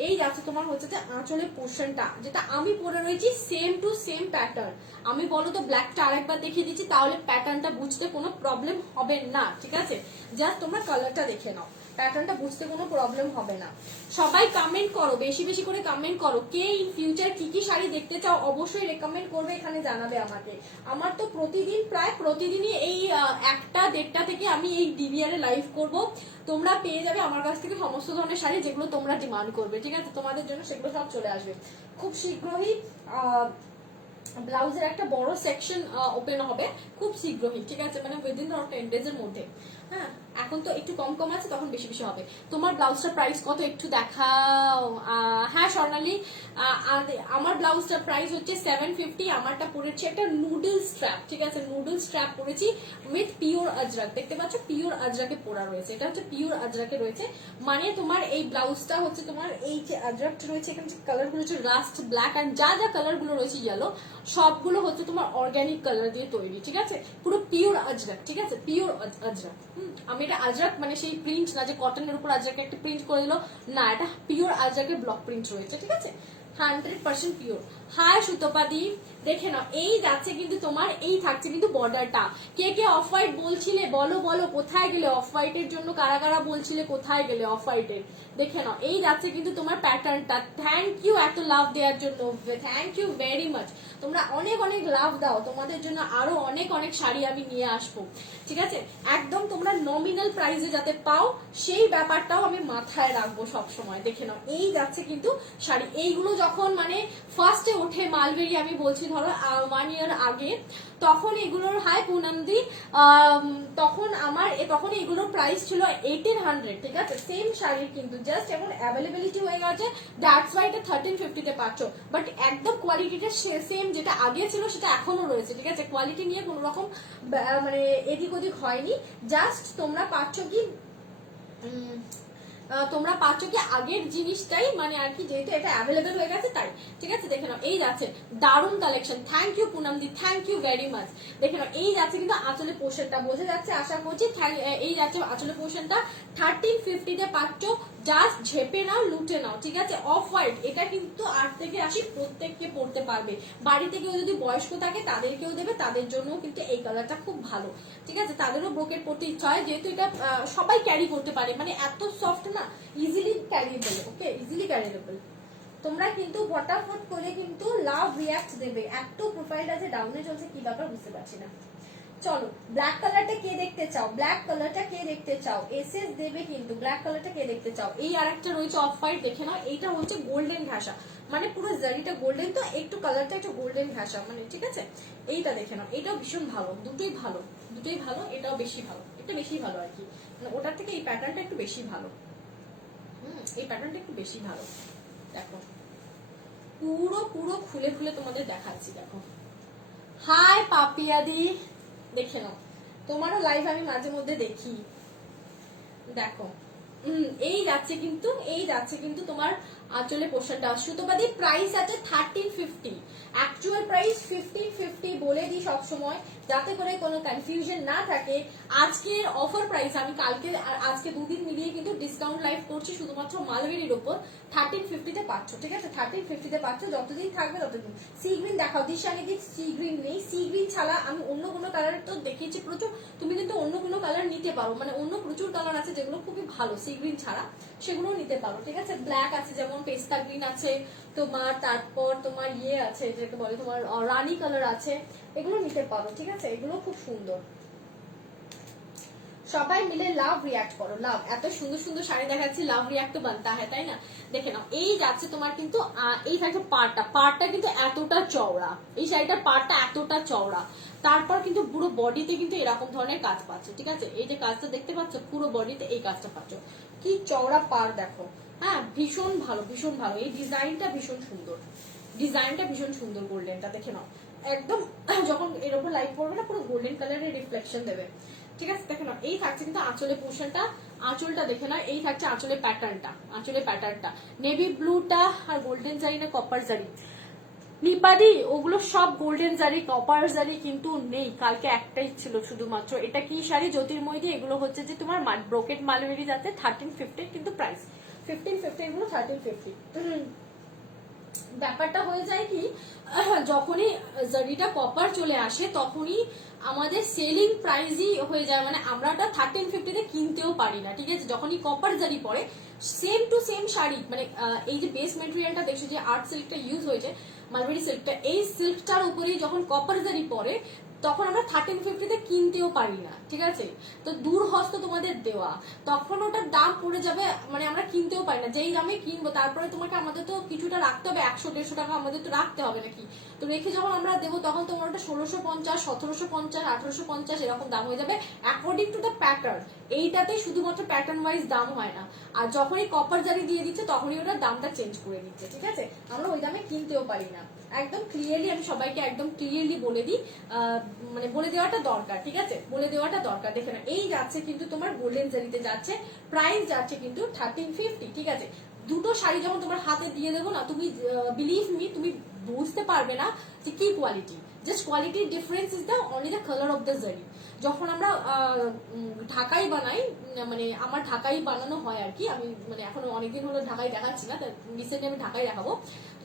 এই যাচ্ছে তোমার হচ্ছে যে আঁচলের পোর্শনটা, যেটা আমি পরে রয়েছি সেম টু সেম প্যাটার্ন। আমি বলো তো ব্ল্যাকটা আরেকবার দেখিয়ে দিচ্ছি, তাহলে প্যাটার্নটা বুঝতে কোনো প্রবলেম হবে না, ঠিক আছে, জাস্ট তোমরা কালারটা দেখে নাও, প্যাটার্নটা বুঝতে কোনো প্রবলেম হবে না। সবাই কমেন্ট করো, বেশি বেশি করে কমেন্ট করো, কে ইন ফিউচার কি কি শাড়ি দেখতে চাও অবশ্যই রেকমেন্ড করবে, এখানে জানাবে আমাকে। আমার তো প্রায় প্রতিদিনই এই 1টা-1:30টা থেকে আমি এই ডিবিআর এ লাইভ করব, তোমরা পেয়ে যাবে আমার কাছ থেকে সমস্ত ধরনের শাড়ি যেগুলো তোমরা ডিমান্ড করবে, ঠিক আছে, তোমাদের জন্য সেগুলো সব চলে আসবে খুব শীঘ্রই। ব্লাউজের একটা বড় সেকশন ওপেন হবে খুব শীঘ্রই, ঠিক আছে, মানে উইদিন 10 days এর মধ্যে। হ্যাঁ এখন তো একটু কম আছে, তখন বেশি বেশি হবে। তোমার ব্লাউজটার প্রাইস কত একটু দেখাও। হ্যাঁ স্বর্ণালী, আমার ব্লাউজটার প্রাইস হচ্ছে 750, আমারটা পড়েছে একটা নুডল স্ট্র্যাপ, ঠিক আছে, নুডল স্ট্র্যাপ পরেছি উইথ পিওর আজরাক, দেখতে পাচ্ছ পিওর আজরাকে পরা রয়েছে, এটা হচ্ছে পিওর আজরাকে রয়েছে, মানে তোমার এই ব্লাউজটা হচ্ছে তোমার এই যে আজরাকটা রয়েছে, এখানে যে কালারগুলো হচ্ছে রাস্ট ব্ল্যাক অ্যান্ড যা যা কালারগুলো রয়েছে ইয়েলো, সবগুলো হচ্ছে তোমার অর্গানিক কালার দিয়ে তৈরি, ঠিক আছে, পুরো পিওর আজরাক, ঠিক আছে, পিওর আজরাক। আমি এটা আজরাক মানে সেই প্রিন্ট না যে কটনের উপর আজরাকে একটা প্রিন্ট করে দিল, না এটা পিওর আজরাকের ব্লক প্রিন্ট রয়েছে, ঠিক আছে, 100% পিওর। হাই সুতপাদি, দেখে নাও এই যাচ্ছে কিন্তু তোমার, এই থাকছে কিন্তু বর্ডারটা। কে কে অফ হোয়াইট বলছিলে বলো কোথায় গেলে অফ হোয়াইটের জন্য, কারা বলছিলে কোথায় গেলে অফ হোয়াইটের, দেখে নাও এই যাচ্ছে কিন্তু তোমার প্যাটার্নটা। থ্যাংক ইউ এত লাভ দেওয়ার জন্য, থ্যাংক ইউ ভেরি মাচ, তোমরা অনেক লাভ দাও, তোমাদের জন্য আরো অনেক শাড়ি আমি নিয়ে আসবো, ঠিক আছে, একদম তোমরা নমিনাল প্রাইসে যাতে পাও সেই ব্যাপারটাও আমি মাথায় রাখবো সব সময়। দেখে নাও এই যাচ্ছে কিন্তু শাড়ি, এইগুলো যখন মানে ফার্স্টে ওঠে মালবেরি, আমি বলছি ধরো 1 year আগে, তখন এগুলোর হাই পুনমদি, তখন এগুলোর প্রাইস ছিল 1800, ঠিক আছে, সেম শাড়ির কিন্তু জাস্ট এখন অ্যাভেলেবিলিটি হয়ে গেছে, দ্যাটস ওয়াই এটা 1350-তে পাচ্ছ, বাট একদম কোয়ালিটিটা সেম যেটা আগে ছিল সেটা এখনো রয়েছে, ঠিক আছে, কোয়ালিটি নিয়ে কোনো রকম মানে এদিক ওদিক হয়নি, জাস্ট তোমরা পাচ্ছ কি আগের জিনিসটাই, মানে আর কি, যেহেতু এটা অ্যাভেলেবেল হয়ে গেছে তাই, ঠিক আছে, দেখে নাও এই যাচ্ছে দারুণ collection. Thank you Poonam di, thank you very much. দেখে নাও এই যাচ্ছে কিন্তু আঁচলের পোর্শনটা, বোঝা যাচ্ছে আশা করছি, এই যাচ্ছে আঁচলের পোর্শনটা 1350-তে পাচ্ছ, জাস্ট ঝেপে নাও লুটে নাও, ঠিক আছে, অফ হোয়াইট, এটা কিন্তু 8 থেকে 80 প্রত্যেককে পড়তে পারবে, বাড়িতে কেউ যদি বয়স্ক থাকে তাদেরকেও দেবে, তাদের জন্য কিন্তু এই কালারটা খুব ভালো, ঠিক আছে, তাদেরও ব্রোকেট পড়তে ইচ্ছা হয়, যেহেতু এটা সবাই ক্যারি করতে পারে, মানে এত সফট না, ইজিলি ক্যারিয়েবল, ওকে, ইজিলি ক্যারিয়েবল। তোমরা কিন্তু ফটাফট করে কিন্তু লাভ রিয়াক্ট দেবে, এত প্রোফাইলটা যে ডাউনে চলছে কি ব্যাপার বুঝতে পারছি না। চলো ব্ল্যাক কালারটা কে দেখতে চাও, ব্ল্যাক কালারটা কে দেখতে চাও, এসএস দেবে কিন্তু, ব্ল্যাক কালারটা কে দেখতে চাও। এই আরেকটা রয়েছে অফ হোয়াইট, দেখে নাও এইটা হচ্ছে গোল্ডেন ঘাসা, মানে পুরো জারিটা গোল্ডেন, তো একটু কালারটা একটু গোল্ডেন ঘাসা, মানে ঠিক আছে, এইটা দেখে নাও, এটাও ভীষণ ভালো, দুটোই ভালো, এটাও বেশি ভালো, এটা বেশি ভালো আর কি, মানে ওটার থেকে এই প্যাটার্নটা একটু বেশি ভালো, এই প্যাটার্নটা একটু বেশি ভালো। দেখো পুরো খুলে তোমাদের দেখাচ্ছি, দেখো হাই পাপিয়াদি, দেখে নাও, তোমারও লাইভ আমি মাঝে মধ্যে দেখি, দেখো এই যাচ্ছে কিন্তু তোমার আঁচলে পোর্শনটা। সুতোবাদী প্রাইস আছে 1350, অ্যাকচুয়াল প্রাইস 1550 বলে দিই সব সময়, যাতে করে কোনো কনফিউশন না থাকে। আজকের অফার প্রাইস আমি কালকে আর আজকে দুদিন মিলিয়ে কিন্তু ডিসকাউন্ট লাইভ করছি শুধুমাত্র মালবেরির উপর, 1350-তে পাচ্ছ, ঠিক আছে, 1350-তে পাচ্ছ, যতদিন থাকবে ততদিন। সি গ্রিন দেখাও, দিশানিদি সি গ্রিন নেই, সি গ্রিন ছাড়া আমি অন্য কোনো কালার তো দেখিয়েছি প্রচুর, তুমি কিন্তু অন্য কোনো কালার নিতে পারো, মানে অন্য প্রচুর কালার আছে যেগুলো খুবই ভালো, সি গ্রিন ছাড়া সেগুলো নিতে পারো, ঠিক আছে, ব্ল্যাক আছে যেমন, পেস্তা গ্রিন আছে তোমার, তারপর তোমার ইয়ে আছে যেটা বলে তোমার রানী কালার আছে, এগুলো নিতে পারো, ঠিক আছে? এগুলো খুব সুন্দর। সবাই মিলে লাভ রিয়াক্ট করো, লাভ। এত সুন্দর সুন্দর শাড়ি দেখাচ্ছি, লাভ রিয়াক্ট তো বানতা হয়, তাই না? দেখে নাও, এই যাচ্ছে তোমার কিন্তু এই থাকছে পাড়টা কিন্তু এতটা চওড়া, এই শাড়িটার পাড়টা এতটা চওড়া, তারপর কিন্তু পুরো বডিতে কিন্তু এরকম ধরনের কাজ পাচ্ছ, ঠিক আছে? এই যে কাজটা দেখতে পাচ্ছ, পুরো বডিতে এই কাজটা পাচ্ছ, কি চওড়া পাড় দেখো। হ্যাঁ, ভীষণ ভালো, ভীষণ ভালো। এই ডিজাইনটা ভীষণ সুন্দর, ডিজাইনটা ভীষণ সুন্দর। গোল্ডেনটা দেখে নাও, একদম যখন এর উপর লাইট পড়বে না পুরো গোল্ডেন কালারের রিফ্লেকশন দেবে, ঠিক আছে? দেখে নাও, এই থাকছে কিন্তু আঁচলের পোর্শনটা, আঁচলটা দেখে নাও, এই থাকছে আঁচলের প্যাটার্নটা, আঁচলের প্যাটার্নটা নেভি ব্লুটা আর গোল্ডেন জারি না কপার জারি নিপাদি, ওগুলো সব গোল্ডেন জারি কপার জারি কিন্তু নেই, কালকে একটাই ছিল শুধুমাত্র। এটা কি শাড়ি? জ্যোতির্ময়ী। এগুলো হচ্ছে যে তোমার ব্রোকেট মালবেরি যাচ্ছে 1350, কিন্তু প্রাইস 1550, এগুলো 1350। ব্যাপারটা হয়ে যায় কি, যখনই জারিটা কপার চলে আসে তখনই আমাদের সেলিং প্রাইসই হয়ে যায়, মানে আমরা ওটা 1350-তে কিনতেও পারি না, ঠিক আছে? যখনই কপার জারি পড়ে সেম টু সেম শাড়ি, মানে এই যে বেস মেটেরিয়ালটা দেখছো যে আর্ট সিল্কটা ইউজ হয়েছে, মালবেরি সিল্কটা, এই সিল্কটার উপরেই যখন কপার জারি পড়ে তখন আমরা 1350-তে কিনতেও পারি না, ঠিক আছে? তো দূরহস্ত তোমাদের দেওয়া, তখন ওটার দাম পড়ে যাবে, মানে আমরা কিনতেও পারি না, যেই দামে কিনবো তারপরে তোমাকে আমাদের তো কিছুটা রাখতে হবে, 100-150 টাকা আমাদের তো রাখতে হবে নাকি? তো রেখে যখন আমরা দেবো তখন তোমার ওটা 1650, 1750, 1850 এরকম দাম হয়ে যাবে অ্যাকর্ডিং টু দ্য প্যাটার্ন। এইটাতে শুধুমাত্র প্যাটার্ন ওয়াইজ দাম হয় না, আর যখনই কপার জারি দিয়ে দিচ্ছে তখনই ওটার দামটা চেঞ্জ করে দিচ্ছে, ঠিক আছে? আমরা ওই দামে কিনতেও পারি না। একদম ক্লিয়ারলি আমি সবাইকে একদম ক্লিয়ারলি বলে দিই, মানে বলে দেওয়াটা দরকার, ঠিক আছে? বলে দেওয়াটা দরকার। দেখে না, এই যাচ্ছে কিন্তু তোমার গোল্ডেন জারিতে যাচ্ছে, প্রাইস যাচ্ছে কিন্তু 1350, ঠিক আছে? দুটো শাড়ি যখন তোমার হাতে দিয়ে দেবো না, তুমি বিলিভ মি, তুমি বুঝতে পারবে না যে কি কোয়ালিটি। জাস্ট কোয়ালিটির difference is the only the colour of the জারি। যখন আমরা ঢাকাই বানাই, মানে আমার ঢাকাই বানানো হয় আর কি, আমি মানে এখনো অনেকদিন হলো ঢাকাই দেখাচ্ছি না, রিসেন্টলি আমি ঢাকাই দেখাবো।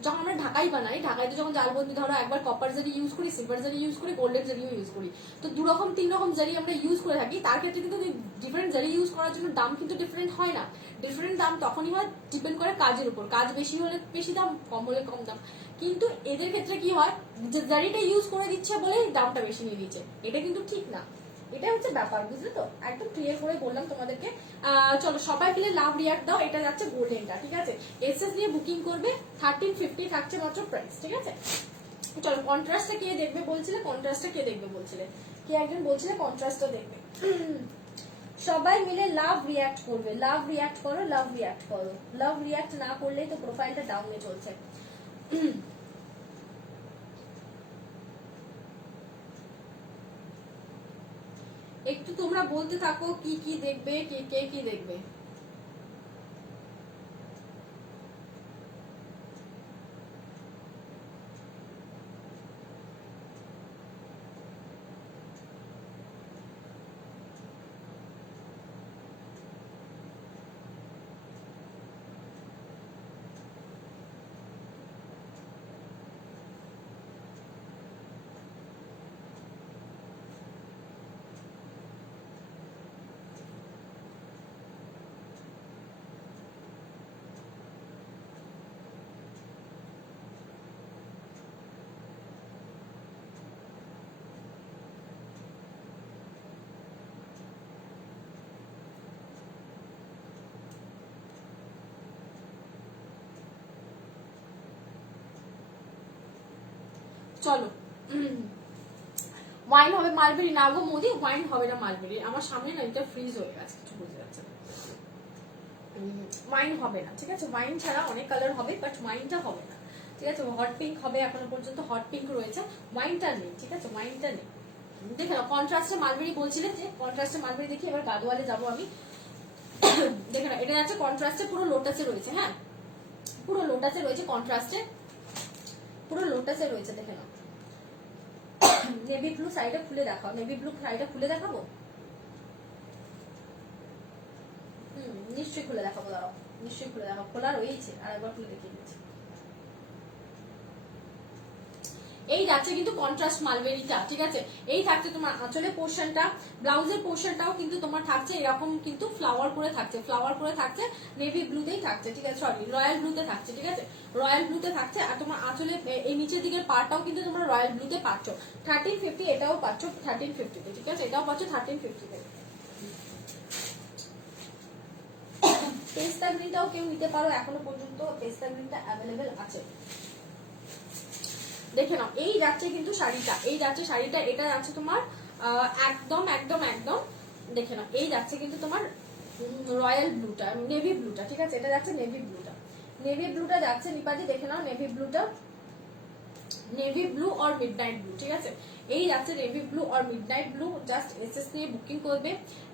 যখন আমরা ঢাকাই বানাই, ঢাকাইতে যখন জালবন্দি ধরো একবার কপার জারি ইউজ করি, সিলভার জারি ইউজ করি, গোল্ডেন জারিও ইউজ করি, তো 2 রকম 3 রকম জারি আমরা ইউজ করে থাকি। তার ক্ষেত্রে কিন্তু ডিফারেন্ট জারি ইউজ করার জন্য দাম কিন্তু ডিফারেন্ট হয় না, ডিফারেন্ট দাম তখনই হয় ডিপেন্ড করে কাজের উপর, কাজ বেশি হলে বেশি দাম, কম হলে কম দাম। কিন্তু এদের ক্ষেত্রে কি হয়, যে জারিটা ইউজ করে দিচ্ছে বলেই দামটা বেশি নিয়ে দিচ্ছে, এটা কিন্তু ঠিক না। এটা হচ্ছে ব্যাপার, বুঝলে তো? একদম ক্লিয়ার করে বললাম তোমাদেরকে। চলো সবাই মিলে লাভ রিয়াক্ট দাও, এটা যাচ্ছে গোল্ডেনটা, ঠিক আছে? এসএস দিয়ে বুকিং করবে, 1350 থাকছে মাত্র প্রাইস, ঠিক আছে? চলো কন্ট্রাস্টটা কে দেখবে বলছিলে, কন্ট্রাস্টটা কে দেখবে বলছিলে, কে একজন বলছিলে কন্ট্রাস্টটা দেখবে। সবাই মিলে লাভ রিয়াক্ট করবে, লাভ রিয়াক্ট করো, লাভ রিয়াক্ট করো। লাভ রিয়াক্ট না করলেই তো প্রোফাইলটা ডাউনে চলছে। একটু তোমরা বলতে থাকো কি কি দেখবে, কে কি দেখবে। চলো, ওয়াইন হবে মালবেরি না গো মোদি, ওয়াইন হবে না মালবেরি, আমার সামনে না এটা ফ্রিজ হয়ে গেছে, কিছু বুঝতে যাচ্ছে না। ওয়াইন হবে না, ঠিক আছে? ওয়াইন ছাড়া অনেক কালার হবে, বাট ওয়াইনটা হবে না, ঠিক আছে? হট পিঙ্ক হবে, এখনো পর্যন্ত হট পিঙ্ক রয়েছে, ওয়াইনটা নেই, ঠিক আছে? ওয়াইনটা নেই। দেখে নাও, কন্ট্রাস্টে মালবেরি বলছিলেন যে কন্ট্রাস্টে মালবেরি দেখি, এবার গাদোয়ালে যাবো আমি। দেখে নাও, এটা যাচ্ছে কন্ট্রাস্টে, পুরো লোটাসে রয়েছে, হ্যাঁ পুরো লোটাসে রয়েছে, কন্ট্রাস্টে পুরো লোটাসে রয়েছে। দেখে নাও, নেভি ব্লু শাড়িটা খুলে দেখাও, নেভি ব্লু শাড়িটা খুলে দেখাবো। নিশ্চয়ই খুলে দেখাবো, দাঁড়াও নিশ্চয়ই খুলে দেখাবো, খোলা রয়েছে, আর একবার খুলে দেখিয়ে দিচ্ছি। এই যাচ্ছে কিন্তু কন্ট্রাস্ট মালবেরিটা, ঠিক আছে। এই থাকছে তোমার আঁচলের পোর্শনটা, ব্লাউজের পোর্শনটাও কিন্তু তোমার থাকছে এরকম কিন্তু ফ্লাওয়ার করে থাকছে, ফ্লাওয়ার করে থাকছে, নেভি ব্লুতেই থাকছে, ঠিক আছে, সরি রয়্যাল ব্লুতে থাকছে, ঠিক আছে, রয়্যাল ব্লুতে থাকছে। আর তোমার আঁচলে এই নিচের দিকের পার্টটাও কিন্তু তোমরা রয়্যাল ব্লুতে পাচ্ছ। 1350 এটাও পাচ্ছ 1350 ঠিক আছে, এটাও পাচ্ছ 1350। পেস্তা গ্রিনটাও কেউ নিতে পারো, এখনো পর্যন্ত পেস্তা গ্রিনটা অ্যাভেলেবেল আছে। দেখে নাও, এই যাচ্ছে কিন্তু শাড়িটা, এই যাচ্ছে শাড়িটা, এটা যাচ্ছে তোমার একদম একদম একদম দেখে নাও, এই যাচ্ছে কিন্তু তোমার রয়্যাল ব্লুটা, নেভি ব্লুটা, ঠিক আছে, এটা যাচ্ছে নেভি ব্লুটা, নেভি ব্লুটা যাচ্ছে নিপাদি, দেখে নাও নেভি ব্লুটা, নেভি ব্লু আর মিডনাইট ব্লু, ঠিক আছে, এই যাচ্ছে নেভি ব্লু আর মিডনাইট ব্লু, জাস্ট এসএস নিয়ে বুকিং করবে,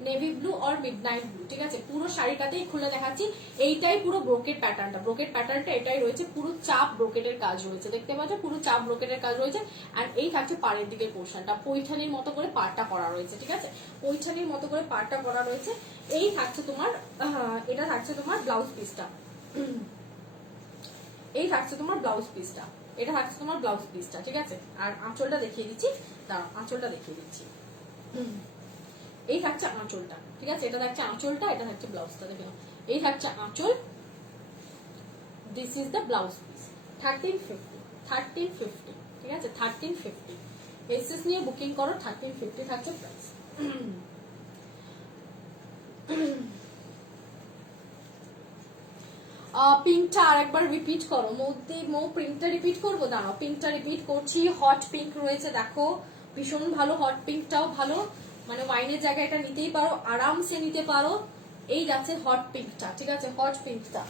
নেভি ব্লু আর মিডনাইট ব্লু, ঠিক আছে। পুরো শাড়িটাতেই খুলে দেখাচ্ছি, এইটাই পুরো ব্রোকেট প্যাটার্নটা, ব্রোকেট প্যাটার্নটা এটাই রয়েছে, পুরো চাপ ব্রোকেটের কাজ রয়েছে, দেখতে পাচ্ছ পুরো চাপ ব্রোকেটের কাজ রয়েছে। আর এই থাকছে পাড়ের দিকের পোর্শনটা, পৈঠানির মতো করে পাড়টা করা রয়েছে, ঠিক আছে, পৈঠানির মতো করে পাড়টা করা রয়েছে। এই থাকছে তোমার এটা থাকছে তোমার ব্লাউজ পিসটা, এই থাকছে তোমার ব্লাউজ পিসটা, এটা থাকছে তোমার ব্লাউজ পিসটা, ঠিক আছে। আর আঁচলটা দেখিয়ে দিচ্ছি, দাঁড়াও আঁচলটা দেখিয়ে দিচ্ছি, এই থাকছে আঁচলটা, ঠিক আছে, এটা থাকছে আঁচলটা, এটা থাকছে ব্লাউজটা, দেখে নাও, এই থাকছে আঁচল, this is the blouse piece, 1350, ঠিক আছে, 1350 এসএস নিয়ে বুকিং করো, 1350 থাকছে প্রাইস। পিঙ্কটা আরেকবার রিপিট করো, পিঙ্কটা রিপিট করবো, দাঁড়াও পিঙ্কটা রিপিট করছি, হট পিঙ্ক রয়েছে দেখো, ভীষণ ভালো, হট পিঙ্কটাও ভালো, মানে ওয়াইনের জায়গায় এটা নিতেই পারো, আরামসে নিতে পারো। এই যাচ্ছে হট পিঙ্কটা, ঠিক আছে, হট পিঙ্কটা,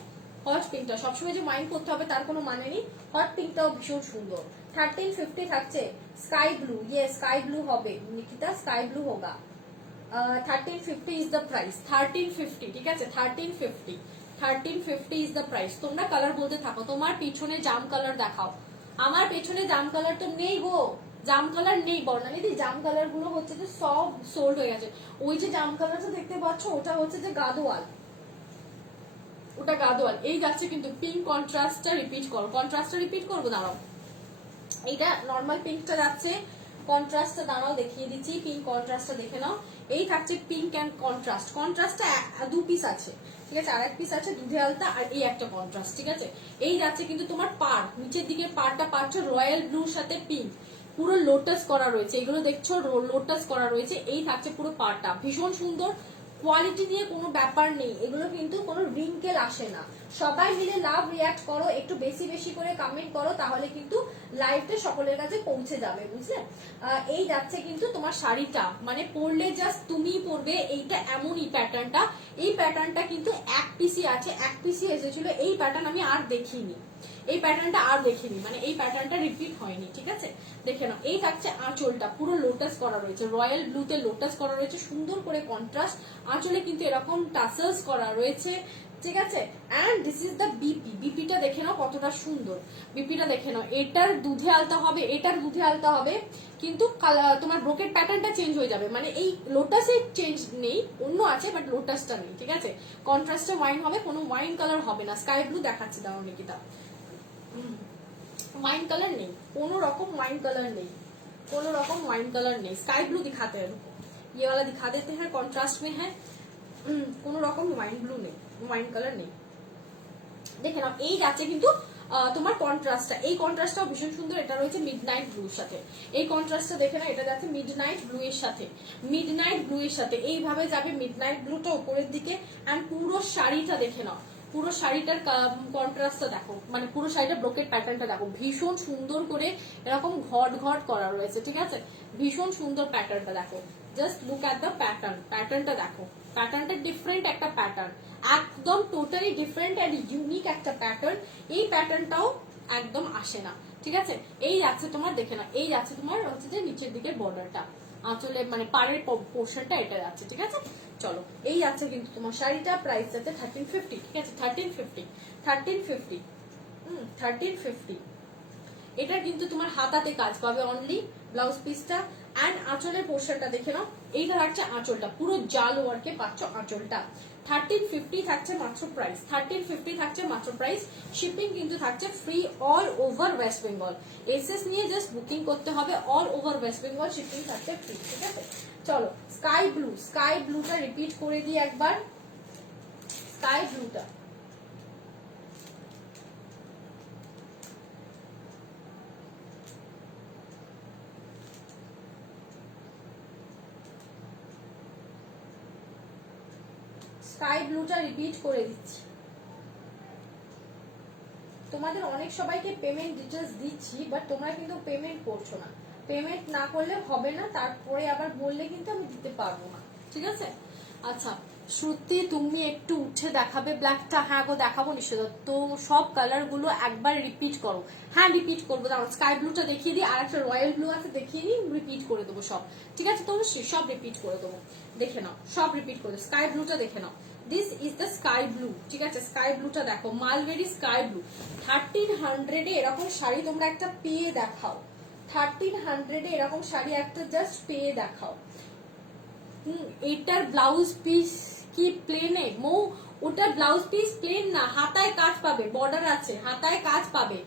হট পিঙ্কটা সবসময় যে ওয়াইন করতে হবে তার কোনো মানে নেই, হট পিঙ্কটাও ভীষণ সুন্দর। 1350 থাকছে, স্কাই ব্লু, ইয়ে স্কাই ব্লু হবে Nikita, sky blue Hoga, 1350 is the price, 1350, ঠিক আছে, 1350, 1350 ইজ দ্য প্রাইস। তোমরা কালার বলতে থাকো, তোমার পিছনে জাম কালার দেখাও, আমার পেছনে জাম কালার তো নেই গো, জাম কালার নেই, বর্ণালী জাম কালার গুলো হচ্ছে যে সব সোল্ড হয়ে গেছে। ওই যে জাম কালারটা দেখতে পাচ্ছ ওটা হচ্ছে যে গাদোয়াল, ওটা গাদোয়াল। এই যাচ্ছে কিন্তু পিঙ্ক, কন্ট্রাস্টটা রিপিট করো, কন্ট্রাস্টটা রিপিট করবো, দাঁড়াও এইটা নর্মাল পিঙ্কটা যাচ্ছে, কন্ট্রাস্টটা দাঁড়াও দেখিয়ে দিচ্ছি, পিঙ্ক কন্ট্রাস্টটা দেখে নাও, এই থাকছে পিঙ্ক অ্যান্ড কন্ট্রাস্ট, কন্ট্রাস্টটা 2 পিস আছে, ঠিক আছে, আর 1 পিস আছে দুধে আলতা, আর এই একটা কন্ট্রাস্ট, ঠিক আছে। এই যাচ্ছে কিন্তু তোমার পার, নিচের দিকে পারটা পাচ্ছ রয়্যাল ব্লুর সাথে পিঙ্ক, পুরো লোটাস করা রয়েছে, এগুলো দেখছো লোটাস করা রয়েছে, এই থাকছে পুরো পারটা, ভীষণ সুন্দর, কোয়ালিটি নিয়ে কোনো ব্যাপার নেই, এগুলো কিন্তু কোনো রিঙ্কেল আসে না। সবাই মিলে লাভ রিয়াক্ট করো, একটু বেশি বেশি করে কমেন্ট করো, তাহলে কিন্তু লাইভটা সকলের কাছে পৌঁছে যাবে, বুঝলে। এই যাচ্ছে কিন্তু তোমার শাড়িটা, মানে পরলে জাস্ট তুমিই পরবে, এইটা এমনই প্যাটার্নটা, এই প্যাটার্নটা কিন্তু 1 পিসই আছে, 1 পিসই এসেছিল, এই প্যাটার্ন আমি আর দেখিনি, এই প্যাটার্নটা আর দেখিনি, মানে এই প্যাটার্নটা রিপিট হয়নি, ঠিক আছে, দেখে নাও। এই থাকছে আঁচলটা, পুরো লোটাস করা রয়েছে, রয়্যাল ব্লুতে লোটাস করা রয়েছে, সুন্দর করে কন্ট্রাস্ট, আঁচলে কিন্তু এরকম টাসেলস করা রয়েছে, ঠিক আছে। And this is the BP, বিপিটা দেখে নাও কতটা সুন্দর, বিপিটা দেখে নাও, এটার দুধে আলতা হবে, এটার দুধে আলতা হবে, কিন্তু তোমার ব্রোকেট প্যাটার্নটা চেঞ্জ হয়ে যাবে, মানে এই লোটাসের চেঞ্জ নেই, অন্য আছে বাট লোটাসটা নেই, ঠিক আছে। কন্ট্রাস্টে ওয়াইন হবে, কোনো ওয়াইন কালার হবে না, স্কাই ব্লু দেখাচ্ছি দাও নিকিতা, वाइन कलर नहीं, कोनो रकम वाइन कलर नहीं, कोनो रकम वाइन कलर नहीं, स्काई ब्लू दिखाते हैं, रुको ये वाला दिखा देते हैं, कॉन्ट्रास्ट में है, कोनो रकम वाइन ब्लू नहीं, वाइन कलर नहीं, देखे ना এই যাচ্ছে কিন্তু তোমার কন্ট্রাস্টটা, এই কন্ট্রাস্টটাও ভীষণ সুন্দর, এটা রয়েছে মিডনাইট ব্লুর সাথে, এই কন্ট্রাস্টটা দেখে না, এটা যাচ্ছে মিডনাইট ব্লু এর সাথে, মিডনাইট ব্লু এর সাথে এইভাবে যাবে মিডনাইট ব্লুটা উপরের দিকে, এন্ড পুরো শাড়িটা দেখে নাও, পুরো শাড়িটার কন্ট্রাস্টটা দেখো, মানে পুরো শাড়িটার ব্রোকেট প্যাটার্নটা দেখো, ভীষণ সুন্দর করে এরকম ঘট ঘট করা রয়েছে, ঠিক আছে, ভীষণ সুন্দর প্যাটার্নটা দেখো, just look at the pattern, প্যাটার্নটা দেখো, প্যাটার্নটা ডিফারেন্ট একটা প্যাটার্ন, একদম টোটালি ডিফারেন্ট এন্ড ইউনিক একটা প্যাটার্ন, এই প্যাটার্নটাও একদম আসে না, ঠিক আছে। এই যাচ্ছে তোমার দেখে না, এই যাচ্ছে তোমার হচ্ছে যে নিচের দিকের বর্ডারটা, আঁচলে মানে পাড়ের পোর্শনটা এটা যাচ্ছে, ঠিক আছে। চলো এই যাচ্ছে কিন্তু তোমার শাড়িটা, প্রাইস যাচ্ছে 1350, ঠিক আছে, 1350, 1350, 1350, এটা কিন্তু তোমার হাতাতে কাজ পাবে অনলি, ব্লাউজ পিসটা অ্যান্ড আঁচলের পোর্শনটা দেখে নাও, এইটা থাকছে আঁচলটা, পুরো জাল ওয়ার্কে পাচ্ছ আঁচলটা। 1350 থাকছে মাত্র প্রাইস, 1350 থাকছে মাত্র প্রাইস। শিপিং কিন্তু থাকছে free all over West Bengal. SS নিয়ে জাস্ট বুকিং করতে হবে, all over West Bengal shipping থাকছে ফ্রি, ঠিক আছে। চলো স্কাই ব্লু, স্কাই ব্লুটা রিপিট করে দিই একবার, স্কাই ব্লুটা স্কাই ব্লুটা রিপিট করে দিচ্ছি। তোমাদের অনেক সবাইকে পেমেন্ট ডিটেলস দিচ্ছি, বাট তোমরা কিন্তু পেমেন্ট করছো না। পেমেন্ট না করলে হবে না, তারপরে আবার বললে কিন্তু আমি দিতে পারবো না, ঠিক আছে। আচ্ছা শ্রুতি তুমি একটু উঠে দেখাবে ব্ল্যাকটা? হ্যাঁ গো দেখাবো নিশ্চয়। তো সব কালার গুলো একবার রিপিট করো। হ্যাঁ রিপিট করবো, দাঁড়াও স্কাই ব্লুটা দেখিয়ে দিই, আর একটা রয়্যাল ব্লু আছে দেখিয়ে দিই, রিপিট করে দেবো সব, ঠিক আছে। তোমরা সব রিপিট করে দেবো, দেখে নাও, সব রিপিট করে দেবো। স্কাই ব্লুটা দেখে নাও, this is the sky blue, ঠিক আছে। স্কাই ব্লুটা দেখো, মালবেরি স্কাই ব্লু। 1300 এরকম শাড়ি তোমরা একটা পেয়ে দেখাও, 1300 এরকম শাড়ি একটা জাস্ট পেয়ে দেখাও। এটার ব্লাউজ পিস কি প্লেনে মৌ? ওটার ব্লাউজ পিস প্লেন না, হাতায় কাজ পাবে, বর্ডার আছে, হাতায় কাজ পাবে,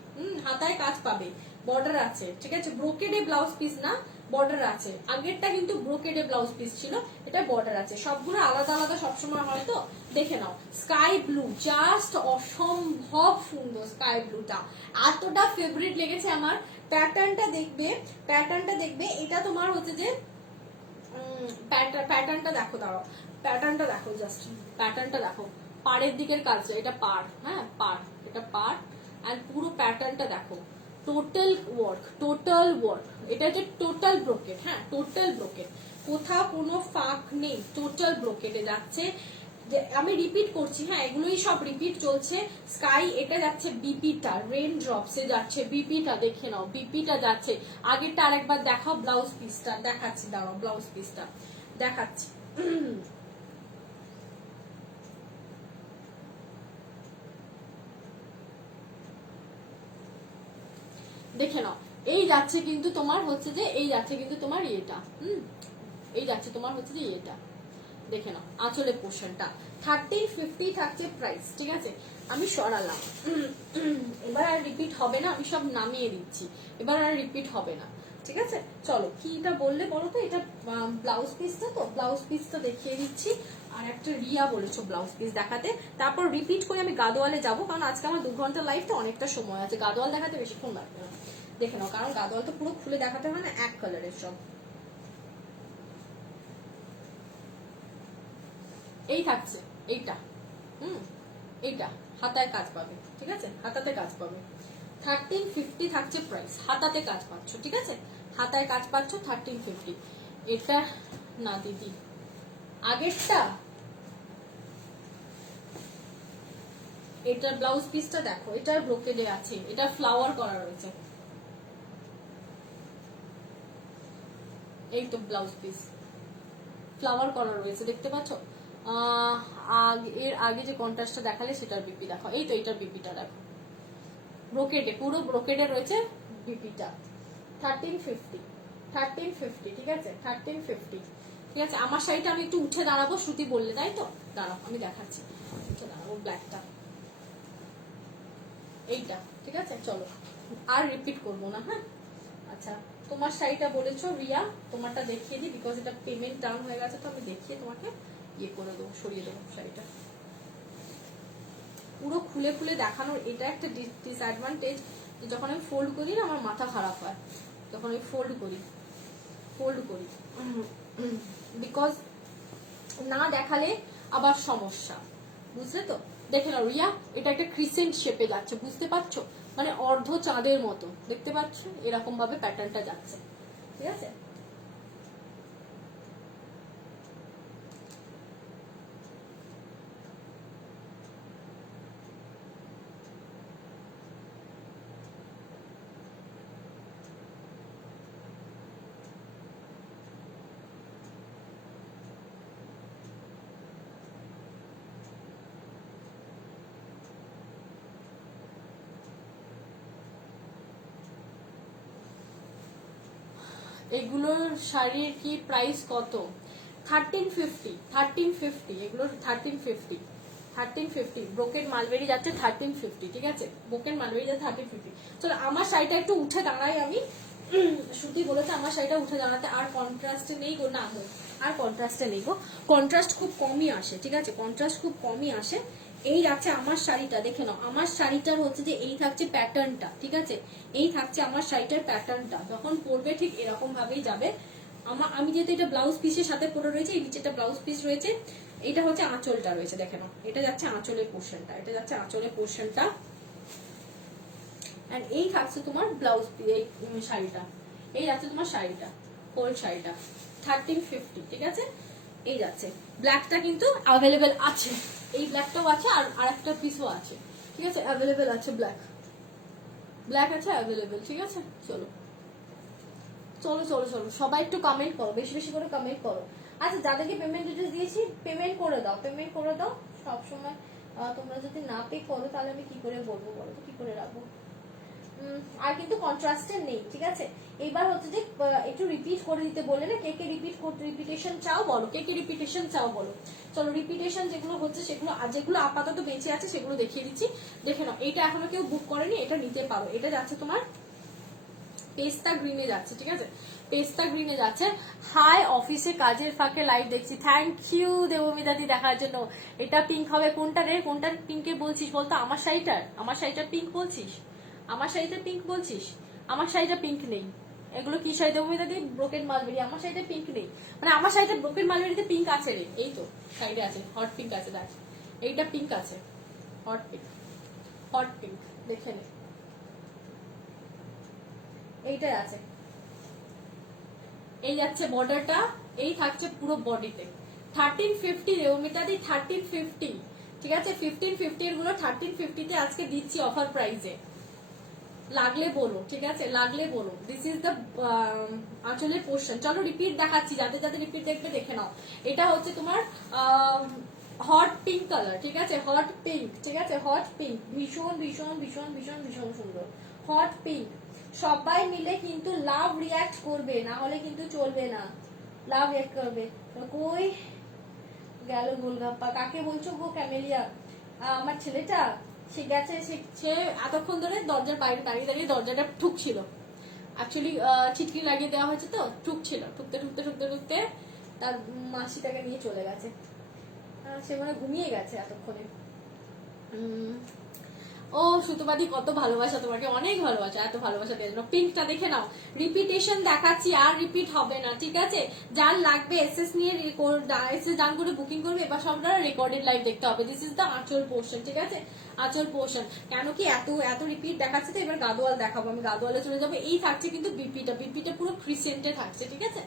হাতায় কাজ পাবে, বর্ডার আছে, ঠিক আছে। ব্রোকেডে ব্লাউজ পিস না, বর্ডার আছে। আগেরটা কিন্তু ব্রোকেডে ব্লাউজ পিস ছিল, এটা বর্ডার আছে। সবগুলো আলাদা আলাদা সবসময় হয়তো, দেখে নাও। স্কাই ব্লু জাস্ট অসম্ভব সুন্দর, স্কাই ব্লুটা এতটা ফেভারিট লেগেছে আমার। প্যাটার্নটা দেখবে, প্যাটার্নটা দেখবে, এটা তোমার হচ্ছে যে প্যাটার্নটা দেখো, দাঁড়াও প্যাটার্নটা দেখো, জাস্ট প্যাটার্নটা দেখো, পাড়ের দিকের কাজটা, এটা পাড়, হ্যাঁ পাড়, এটা পাড়। এন্ড পুরো প্যাটার্নটা দেখো, টোটাল ওয়ার্ক, টোটাল ওয়ার্ক। এটা হচ্ছে টোটাল ব্রোকেট, হ্যাঁ টোটাল ব্রোকেট, কোথাও কোনো ফাঁক নেই, টোটাল ব্রোকেটে যাচ্ছে। আমি রিপিট করছি, হ্যাঁ এগুলোই সব রিপিট চলছে। স্কাই এটা যাচ্ছে বিপিটা, রেন ড্রপসে যাচ্ছে বিপিটা, দেখে নাও বিপিটা যাচ্ছে। আগেরটা আরেকবার দেখাও, ব্লাউজ পিসটা দেখাচ্ছি, দাঁড়াও ব্লাউজ পিসটা দেখাচ্ছি। দেখে নাও, এই যাচ্ছে কিন্তু তোমার হচ্ছে যে, এই যাচ্ছে কিন্তু তোমার ইয়েটা, এই যাচ্ছে তোমার হচ্ছে যে ইয়েটা, দেখে নাও আঁচলের পোর্শনটা। 1350 থাকছে প্রাইস, ঠিক আছে। আমি সরালাম, এবার আর রিপিট হবে না, আমি সব নামিয়ে দিচ্ছি, এবার আর রিপিট হবে না, ঠিক আছে। চলো কিটা বললে বলো তো, এটা ব্লাউজ পিসটা, তো ব্লাউজ পিসটা দেখিয়ে দিচ্ছি। আর একটা রিয়া বলেছো ব্লাউজ পিস দেখাতে, তারপর রিপিট করে আমি গাদোয়ালে যাবো, কারণ আজকে আমার 2 ঘন্টা লাইফ, তো অনেকটা সময় আছে, গাদোয়াল দেখাতে বেশিক্ষণ লাগবে না। দেখে নাও, কারণ গাদোয়াল তো পুরো খুলে দেখাতে হয় না, এক কালারের সব। এই থাকছে এইটা, এইটা হাতায় কাজ পাবে, ঠিক আছে, হাতাতে কাজ পাবে। 1350 থাকছে প্রাইস, হাতাতে কাজ পাচ্ছ, ঠিক আছে, হাতায় কাজ পাচ্ছ 1350। এটা না দিদি, আগেরটা, এটার ব্লাউজ পিসটা দেখো, এটার ব্রোকেডে আছে, এটা ফ্লাওয়ার করা রয়েছে, এই তো ব্লাউজ পিস ফ্লাওয়ার করা রয়েছে, দেখতে পাচ্ছ। এর আগে যে কন্ট্রাস্টটা দেখালে সেটার বিপি দেখো, এই তো এটার বিপিটা দেখো, ব্রোকেডে, পুরো ব্রোকেডে রয়েছে বিপিটা। 1350, 1350, ঠিক আছে, 1350, ঠিক আছে। আমার শাড়িটা আমি একটু উঠে দাঁড়াবো, শ্রুতি বললে তাই তো, দাঁড়াও আমি দেখাচ্ছি, উঠে দাঁড়াবো, ব্ল্যাকটা এইটা, ঠিক আছে। চলো আর রিপিট করবো না, হ্যাঁ। আচ্ছা তোমার শাড়িটা বলেছো রিয়া, তোমারটা দেখিয়ে দিই, বিকজ এটা পেমেন্ট ডাউন হয়ে গেছে, তো আমি দেখিয়ে তোমাকে ইয়ে করে দেবো, সরিয়ে দেবো শাড়িটা। পুরো খুলে খুলে দেখানোর এটা একটা ডিসঅ্যাডভান্টেজ, যখন আমি ফোল্ড করি না আমার মাথা খারাপ হয়, যখন আমি ফোল্ড করি বিকজ না দেখালে আবার সমস্যা, বুঝলে তো। দেখে নাও রিয়া, এটা একটা ক্রিসেন্ট শেপে যাচ্ছে, বুঝতে পারছো, মানে অর্ধ চাঁদের মতো, দেখতে পাচ্ছ, এরকম ভাবে প্যাটার্নটা যাচ্ছে, ঠিক আছে। এগুলোর শাড়ির কি প্রাইস কত? 1350 এগুলোর 1350 ব্রোকেট মালবেরি যাচ্ছে 1350, ঠিক আছে, ব্রোকেট মালবেরি যাচ্ছে 1350। চলো আমার শাড়িটা একটু উঠে দাঁড়াই আমি, শ্রুতি বলেছে আমার শাড়িটা উঠে দাঁড়াতে, আর কন্ট্রাস্টে নেই গো, না গো আর কন্ট্রাস্টে নেই গো, কন্ট্রাস্ট খুব কমই আসে, ঠিক আছে, কন্ট্রাস্ট খুব কমই আসে। এই যাচ্ছে আমার শাড়িটা, দেখে নাও আমার শাড়িটার হচ্ছে যে এই থাকছে প্যাটার্নটা, ঠিক আছে, এই থাকছে আমার শাড়িটার প্যাটার্নটা, যখন পরবে ঠিক এরকম ভাবেই যাবে। আমি যেহেতু এটা ব্লাউজ পিসের সাথে পরে রয়েছে, এই নিচেটা ব্লাউজ পিস রয়েছে, এটা হচ্ছে আঁচলটা রয়েছে, দেখে নাও এটা যাচ্ছে আঁচলের পোর্শনটা, এটা যাচ্ছে আঁচলের পোর্শনটা, এন্ড এই থাকছে তোমার ব্লাউজ শাড়িটা, এই যাচ্ছে তোমার শাড়িটা, হোল শাড়িটা 1350, ঠিক আছে। এই যাচ্ছে ব্ল্যাকটা কিন্তু অ্যাভেলেবেল আছে, এই ব্ল্যাকটাও আছে, আর আরেকটা পিসও আছে, ঠিক আছে, অ্যাভেলেবেল আছে, ব্ল্যাক আছে অ্যাভেলেবেল, ঠিক আছে। চলো চলো চলো চলো সবাই একটু কমেন্ট করো, বেশি বেশি করে কমেন্ট করো। আচ্ছা যাদেরকে পেমেন্ট ডিটেলস দিয়েছি পেমেন্ট করে দাও, পেমেন্ট করে দাও সবসময়। তোমরা যদি না পে করো তাহলে আমি কি করে বলবো বলো তো, কি করে রাখবো। আর কিন্তু কন্ট্রাস্টের নেই, ঠিক আছে। এইবার হচ্ছে যে একটু রিপিট করে দিতে বললে না, কে কে রিপিটেশন চাও বলো, কে কে রিপিটেশন চাও বলো। চলো রিপিটেশন যেগুলো হচ্ছে সেগুলো, আর যেগুলো আপাতত বেঁচে আছে সেগুলো দেখিয়ে দিচ্ছি, দেখে নাও। এইটা এখনো কেউ বুক করেনি, এটা নিতে পারো, এটা যাচ্ছে তোমার পেস্তা গ্রিনে যাচ্ছে, ঠিক আছে, পেস্তা গ্রিনে যাচ্ছে। হাই অফিসে কাজের ফাঁকে লাইভ দেখছি, থ্যাংক ইউ দেবমিতাদি দেখার জন্য। এটা পিঙ্ক হবে, কোনটা রে, কোনটার পিঙ্কে বলছিস বলতো, আমার শাড়িটার পিঙ্ক বলছিস, আমার শাড়িটা পিঙ্ক বলছিস, আমার শাড়িটা পিঙ্ক নেই। এগুলো কি শাড়ি দেবমিতাদি? ব্রোকেট মালবেরি, আমার শাড়িটা পিঙ্ক নেই, মানে আমার শাড়িটা ব্রোকেট মালবেরিতে পিঙ্ক আছে রে, এই তো শাড়িটা আছে, হট পিঙ্ক আছে, দেখ এইটা পিঙ্ক আছে, হট পিঙ্ক দেখে নে, এইটাই আছে। এই যাচ্ছে বর্ডারটা, এই থাকছে পুরো বডিতে 1350 রেওমিতাদি 1350, ঠিক আছে, 1550 এর গুলো 1350 তে আজকে দিচ্ছি অফার প্রাইসে, লাগলে বলো, ঠিক আছে, লাগলে বলো। দিস ইজ দ্য আঁচলের পোর্শন। চলো রিপিট দেখাচ্ছি, যাদের যাদের রিপিট দেখবে দেখে নাও। এটা হচ্ছে তোমার হট পিঙ্ক কালার, ঠিক আছে, হট পিঙ্ক, ঠিক আছে, হট পিঙ্ক, ভীষণ ভীষণ ভীষণ ভীষণ ভীষণ সুন্দর হট পিঙ্ক। সবাই মিলে কিন্তু লাভ রিয়াক্ট করবে, না হলে কিন্তু চলবে না, লাভ রিয়াক্ট করবে। কই গেল গোলগাপ্পা, কাকে বলছো গো ক্যামেলিয়া? আমার ছেলেটা, সে গেছে, সে এতক্ষণ ধরে দরজার বাইরে দাঁড়িয়ে দাঁড়িয়ে দরজাটা ঠুকছিল, অ্যাকচুয়ালি ছিটকি লাগিয়ে দেওয়া হয়েছে তো, ঠুকছিল, ঠুকতে ঠুকতে ঠুকতে ঠুকতে তার মাসিটাকে নিয়ে চলে গেছে, সে মানে ঘুমিয়ে গেছে এতক্ষণে। ও সুতোবাদি কত ভালোবাসা তোমাকে, অনেক ভালোবাসা, এত ভালোবাসা দেওয়ার জন্য। পিঙ্কটা দেখে নাও, রিপিটেশন দেখাচ্ছি, আর রিপিট হবে না, ঠিক আছে। যার লাগবে এসএস নিয়ে এসএস ডান করে বুকিং করবে, এবার সবটা রেকর্ডেড লাইভ দেখতে হবে। This is the aanchal portion, ঠিক আছে, আঁচল পোর্শন। কেন কি এত রিপিট দেখাচ্ছে, তো এবার গাদোয়াল দেখাবো, আমি গাদোয়ালে চলে যাবো। এই থাকছে কিন্তু বিপিটা পুরো ক্রিসেন্টে থাকছে, ঠিক আছে,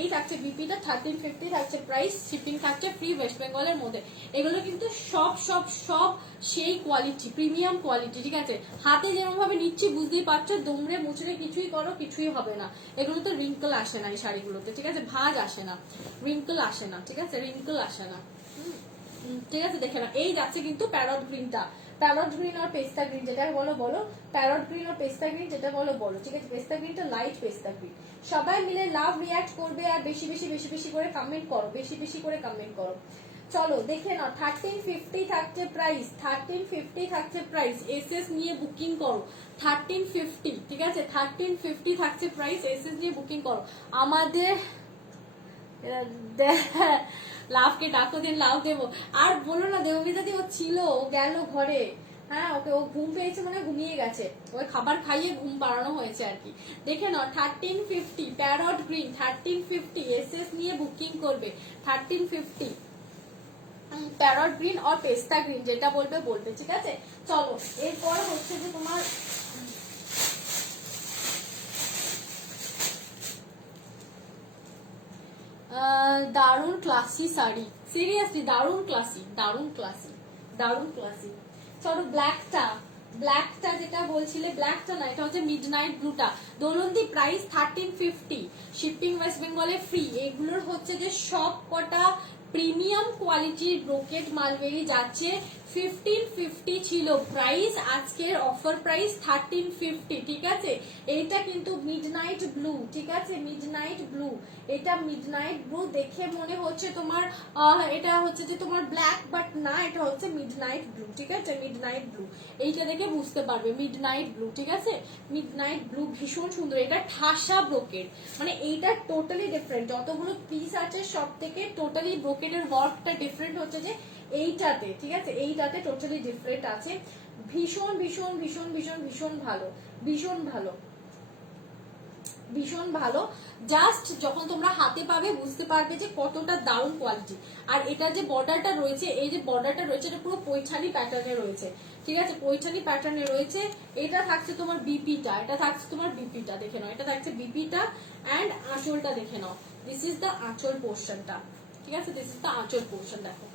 এই থাকছে বিপিটা 1350 থাকছে প্রাইস, শিপিং থাকছে ফ্রি ওয়েস্ট বেঙ্গলের মধ্যে। এগুলো কিন্তু সব সব সব সেই কোয়ালিটি, প্রিমিয়াম কোয়ালিটি, ঠিক আছে। হাতে যেরকম ভাবে নিচ্ছি বুঝতেই পারছো, দুমড়ে মুচড়ে কিছুই করো কিছুই হবে না। এগুলো তো রিঙ্কল আসে না এই শাড়িগুলোতে, ঠিক আছে, ভাঁজ আসে না, রিঙ্কল আসে না, ঠিক আছে, রিঙ্কল আসে না, ঠিক আছে। দেখে না, এই যাচ্ছে কিন্তু প্যারট গ্রিনটা, প্যারট গ্রিন আর পেস্তা গ্রিন যেটা বলো বলো, প্যারট গ্রিন আর পেস্তা গ্রিন যেটা বলো বলো, ঠিক আছে। পেস্তা গ্রিনটা লাইট পেস্তা গ্রিন। সবাই মিলে লাভ রিয়াক্ট করবে, আর বেশি বেশি বেশি বেশি করে কমেন্ট করো, বেশি বেশি করে কমেন্ট করো। চলো দেখে নাও, 1350 থাকছে প্রাইস, 1350 থাকছে প্রাইস, এসএস নিয়ে বুকিং করো 1350, ঠিক আছে, 1350 থাকছে প্রাইস, এসএস নিয়ে বুকিং করো। আমাদের লাভকে ডাকো, দিন লাভ দেবো। আর বলো না দেবমিতাদি, ও ছিল, ও গেল ঘরে, হ্যাঁ ওকে, ও ঘুম পেয়েছে মানে ঘুমিয়ে গেছে, ওই খাবার খাইয়ে ঘুম পাড়ানো হয়েছে আর কি। দেখে নাও 1350 প্যারট গ্রিন 1350, এসএস নিয়ে বুকিং করবে 1350, প্যারট গ্রিন আর পেস্তা গ্রিন যেটা বলবে বলবে, ঠিক আছে। চলো এরপর হচ্ছে যে তোমার দারুন ক্লাসি শাড়ি, সিরিয়াসলি দারুন ক্লাসি, দারুন ক্লাসি, দারুন ক্লাসি। চলো ব্ল্যাকটা যেটা বলছিলে, ব্ল্যাকটা না, এটা হচ্ছে মিডনাইট ব্লুটা, দোলন্দি প্রাইস 1350, শিপিং ওয়েস্ট বেঙ্গলে ফ্রি। এগুলোর হচ্ছে যে সব কটা প্রিমিয়াম কোয়ালিটির ব্রোকেট মালবেরি যাচ্ছে 1550 ছিল প্রাইস, আজকের অফার প্রাইস 1350, ঠিক আছে। এইটা কিন্তু মিডনাইট ব্লু, ঠিক আছে, মিডনাইট ব্লু, এটা মিডনাইট ব্লু। দেখে মনে হচ্ছে তোমার এটা হচ্ছে যে তোমার ব্ল্যাক, বাট না, এটা হচ্ছে মিডনাইট ব্লু, ঠিক আছে, মিডনাইট ব্লু। এইটা দেখে বুঝতে পারবে মিডনাইট ব্লু, ঠিক আছে, মিডনাইট ব্লু ভীষণ সুন্দর। এটা ঠাসা ব্রোকেড, মানে এইটা টোটালি ডিফারেন্ট। যতগুলো পিস আছে সব থেকে টোটালি ব্রোকেডের ওয়ার্কটা ডিফারেন্ট হচ্ছে যে এইটাতে, ঠিক আছে, এইটাতে টোটালি ডিফারেন্ট আছে। ভীষণ ভীষণ ভীষণ ভীষণ ভীষণ ভালো, ভীষণ ভালো, ভীষণ ভালো। জাস্ট যখন তোমরা হাতে পাবে বুঝতে পারবে যে কতটা দারুণ কোয়ালিটি। আর এটা যে বর্ডারটা রয়েছে, এই যে বর্ডারটা রয়েছে, এটা পুরো পৈঠানি প্যাটার্নে রয়েছে, ঠিক আছে, পৈঠানি প্যাটার্নে রয়েছে। এটা থাকছে তোমার বিপিটা, এটা থাকছে তোমার বিপিটা, দেখে নাও, এটা থাকছে বিপিটা অ্যান্ড আঁচলটা দেখে নাও। দিস ইজ দ্য আঁচল পোর্শনটা, ঠিক আছে, this is the aanchal portion. দেখো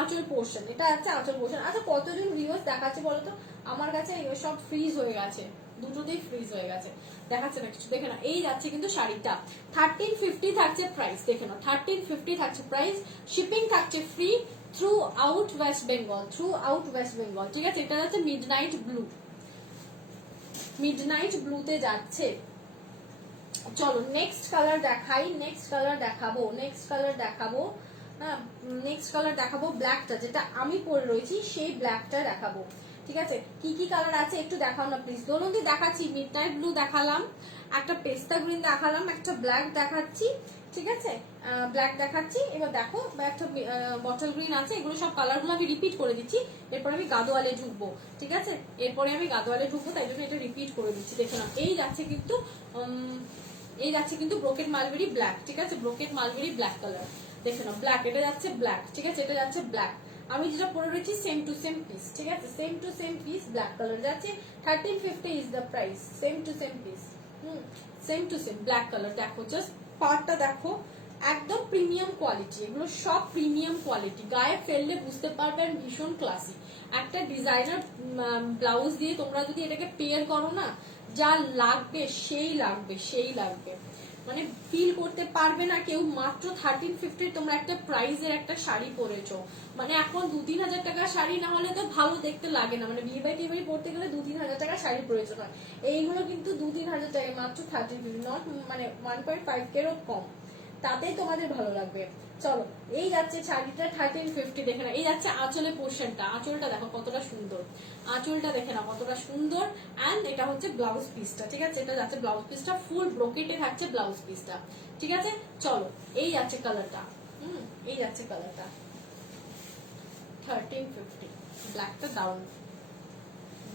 আঁচল পোর্শন, এটা আছে আঁচল পোর্শন। আচ্ছা কতজন ভিউয়ার্স দেখাচ্ছে বলো তো? আমার কাছে সব ফ্রিজ হয়ে গেছে, দুটোতেই ফ্রিজ হয়ে গেছে, দেখাচ্ছে না কিছু, দেখে না। এই যাচ্ছে কিন্তু শাড়িটা 1350 থাকছে প্রাইস, দেখে না, 1350 থাকছে প্রাইস। শিপিং থাকছে free through out West Bengal, through out West Bengal, ঠিক আছে। এটা যাচ্ছে মিডনাইট ব্লু, মিডনাইট ব্লুতে যাচ্ছে। চলো নেক্সট কালার দেখাই, নেক্সট কালার দেখাবো, নেক্সট কালার দেখাবো, হ্যাঁ নেক্সট কালার দেখাবো ব্ল্যাকটা, যেটা আমি পরে রয়েছি সেই ব্ল্যাকটা দেখাবো, ঠিক আছে। কি কি কালার আছে একটু দেখাও না প্লিজ। দোলন্দি দেখাচ্ছি, মিডনাইট ব্লু দেখালাম, একটা পেস্তা গ্রিন দেখালাম, একটা ব্ল্যাক দেখাচ্ছি, ঠিক আছে, ব্ল্যাক দেখাচ্ছি। এবার দেখো একটা বটল গ্রিন আছে, এগুলো সব কালারগুলো আমি রিপিট করে দিচ্ছি। এরপরে আমি গাদোয়ালে ঢুকবো, ঠিক আছে, এরপরে আমি গাদোয়ালে ঢুকবো, তাই জন্য এটা রিপিট করে দিচ্ছি। দেখে নাও এই যাচ্ছে কিন্তু এই যাচ্ছে কিন্তু ব্রোকেট মালবেরি ব্ল্যাক, ঠিক আছে, ব্রোকেট মালবেরি ব্ল্যাক কালার, দেখে নাও ব্ল্যাক, এটা যাচ্ছে ব্ল্যাক, ঠিক আছে, এটা যাচ্ছে ব্ল্যাক। আমি যেটা পরে রয়েছি সেম টু সেম পিস, ঠিক আছে, same to same piece black colour যাচ্ছে। 1350 is the price, same to same piece, same to same black colour. দেখো জাস্ট পার্টটা দেখো, একদম প্রিমিয়াম কোয়ালিটি, এগুলো সব প্রিমিয়াম কোয়ালিটি, গায়ে ফেললে বুঝতে পারবেন ভীষণ ক্লাসি। একটা ডিজাইনার ব্লাউজ দিয়ে তোমরা যদি এটাকে পেয়ার করো না, যা লাগবে সেই লাগবে, সেই লাগবে, মানে ফিল করতে পারবে না কেউ। মাত্র 1350 তোমরা একটা প্রাইজের একটা শাড়ি পরেছো, মানে এখন 2-3 হাজার টাকার শাড়ি না হলে তো ভালো দেখতে লাগে না, মানে বিয়ে বাড়ি টিয়ে বাড়ি পড়তে গেলে 2-3 হাজার টাকার শাড়ি প্রয়োজন হয়। এইগুলো কিন্তু 2-3 হাজার টাকা, মাত্র 1350, নট মানে 1.5 কেরও কম, তাতেই তোমাদের ভালো লাগবে। চলো এই যাচ্ছে শাড়িটা 1350, দেখে না। এই যাচ্ছে আঁচলের পোর্শনটা, আঁচলটা দেখো কতটা সুন্দর, আঁচলটা দেখে না কতটা সুন্দর। এন্ড এটা হচ্ছে ব্লাউজ পিসটা, ঠিক আছে, এটা যাচ্ছে ব্লাউজ পিসটা, ফুল ব্রোকেটে থাকছে ব্লাউজ পিসটা, ঠিক আছে। চলো এই যাচ্ছে কালারটা, এই যাচ্ছে কালারটা 1350, ব্ল্যাকটা দারুন,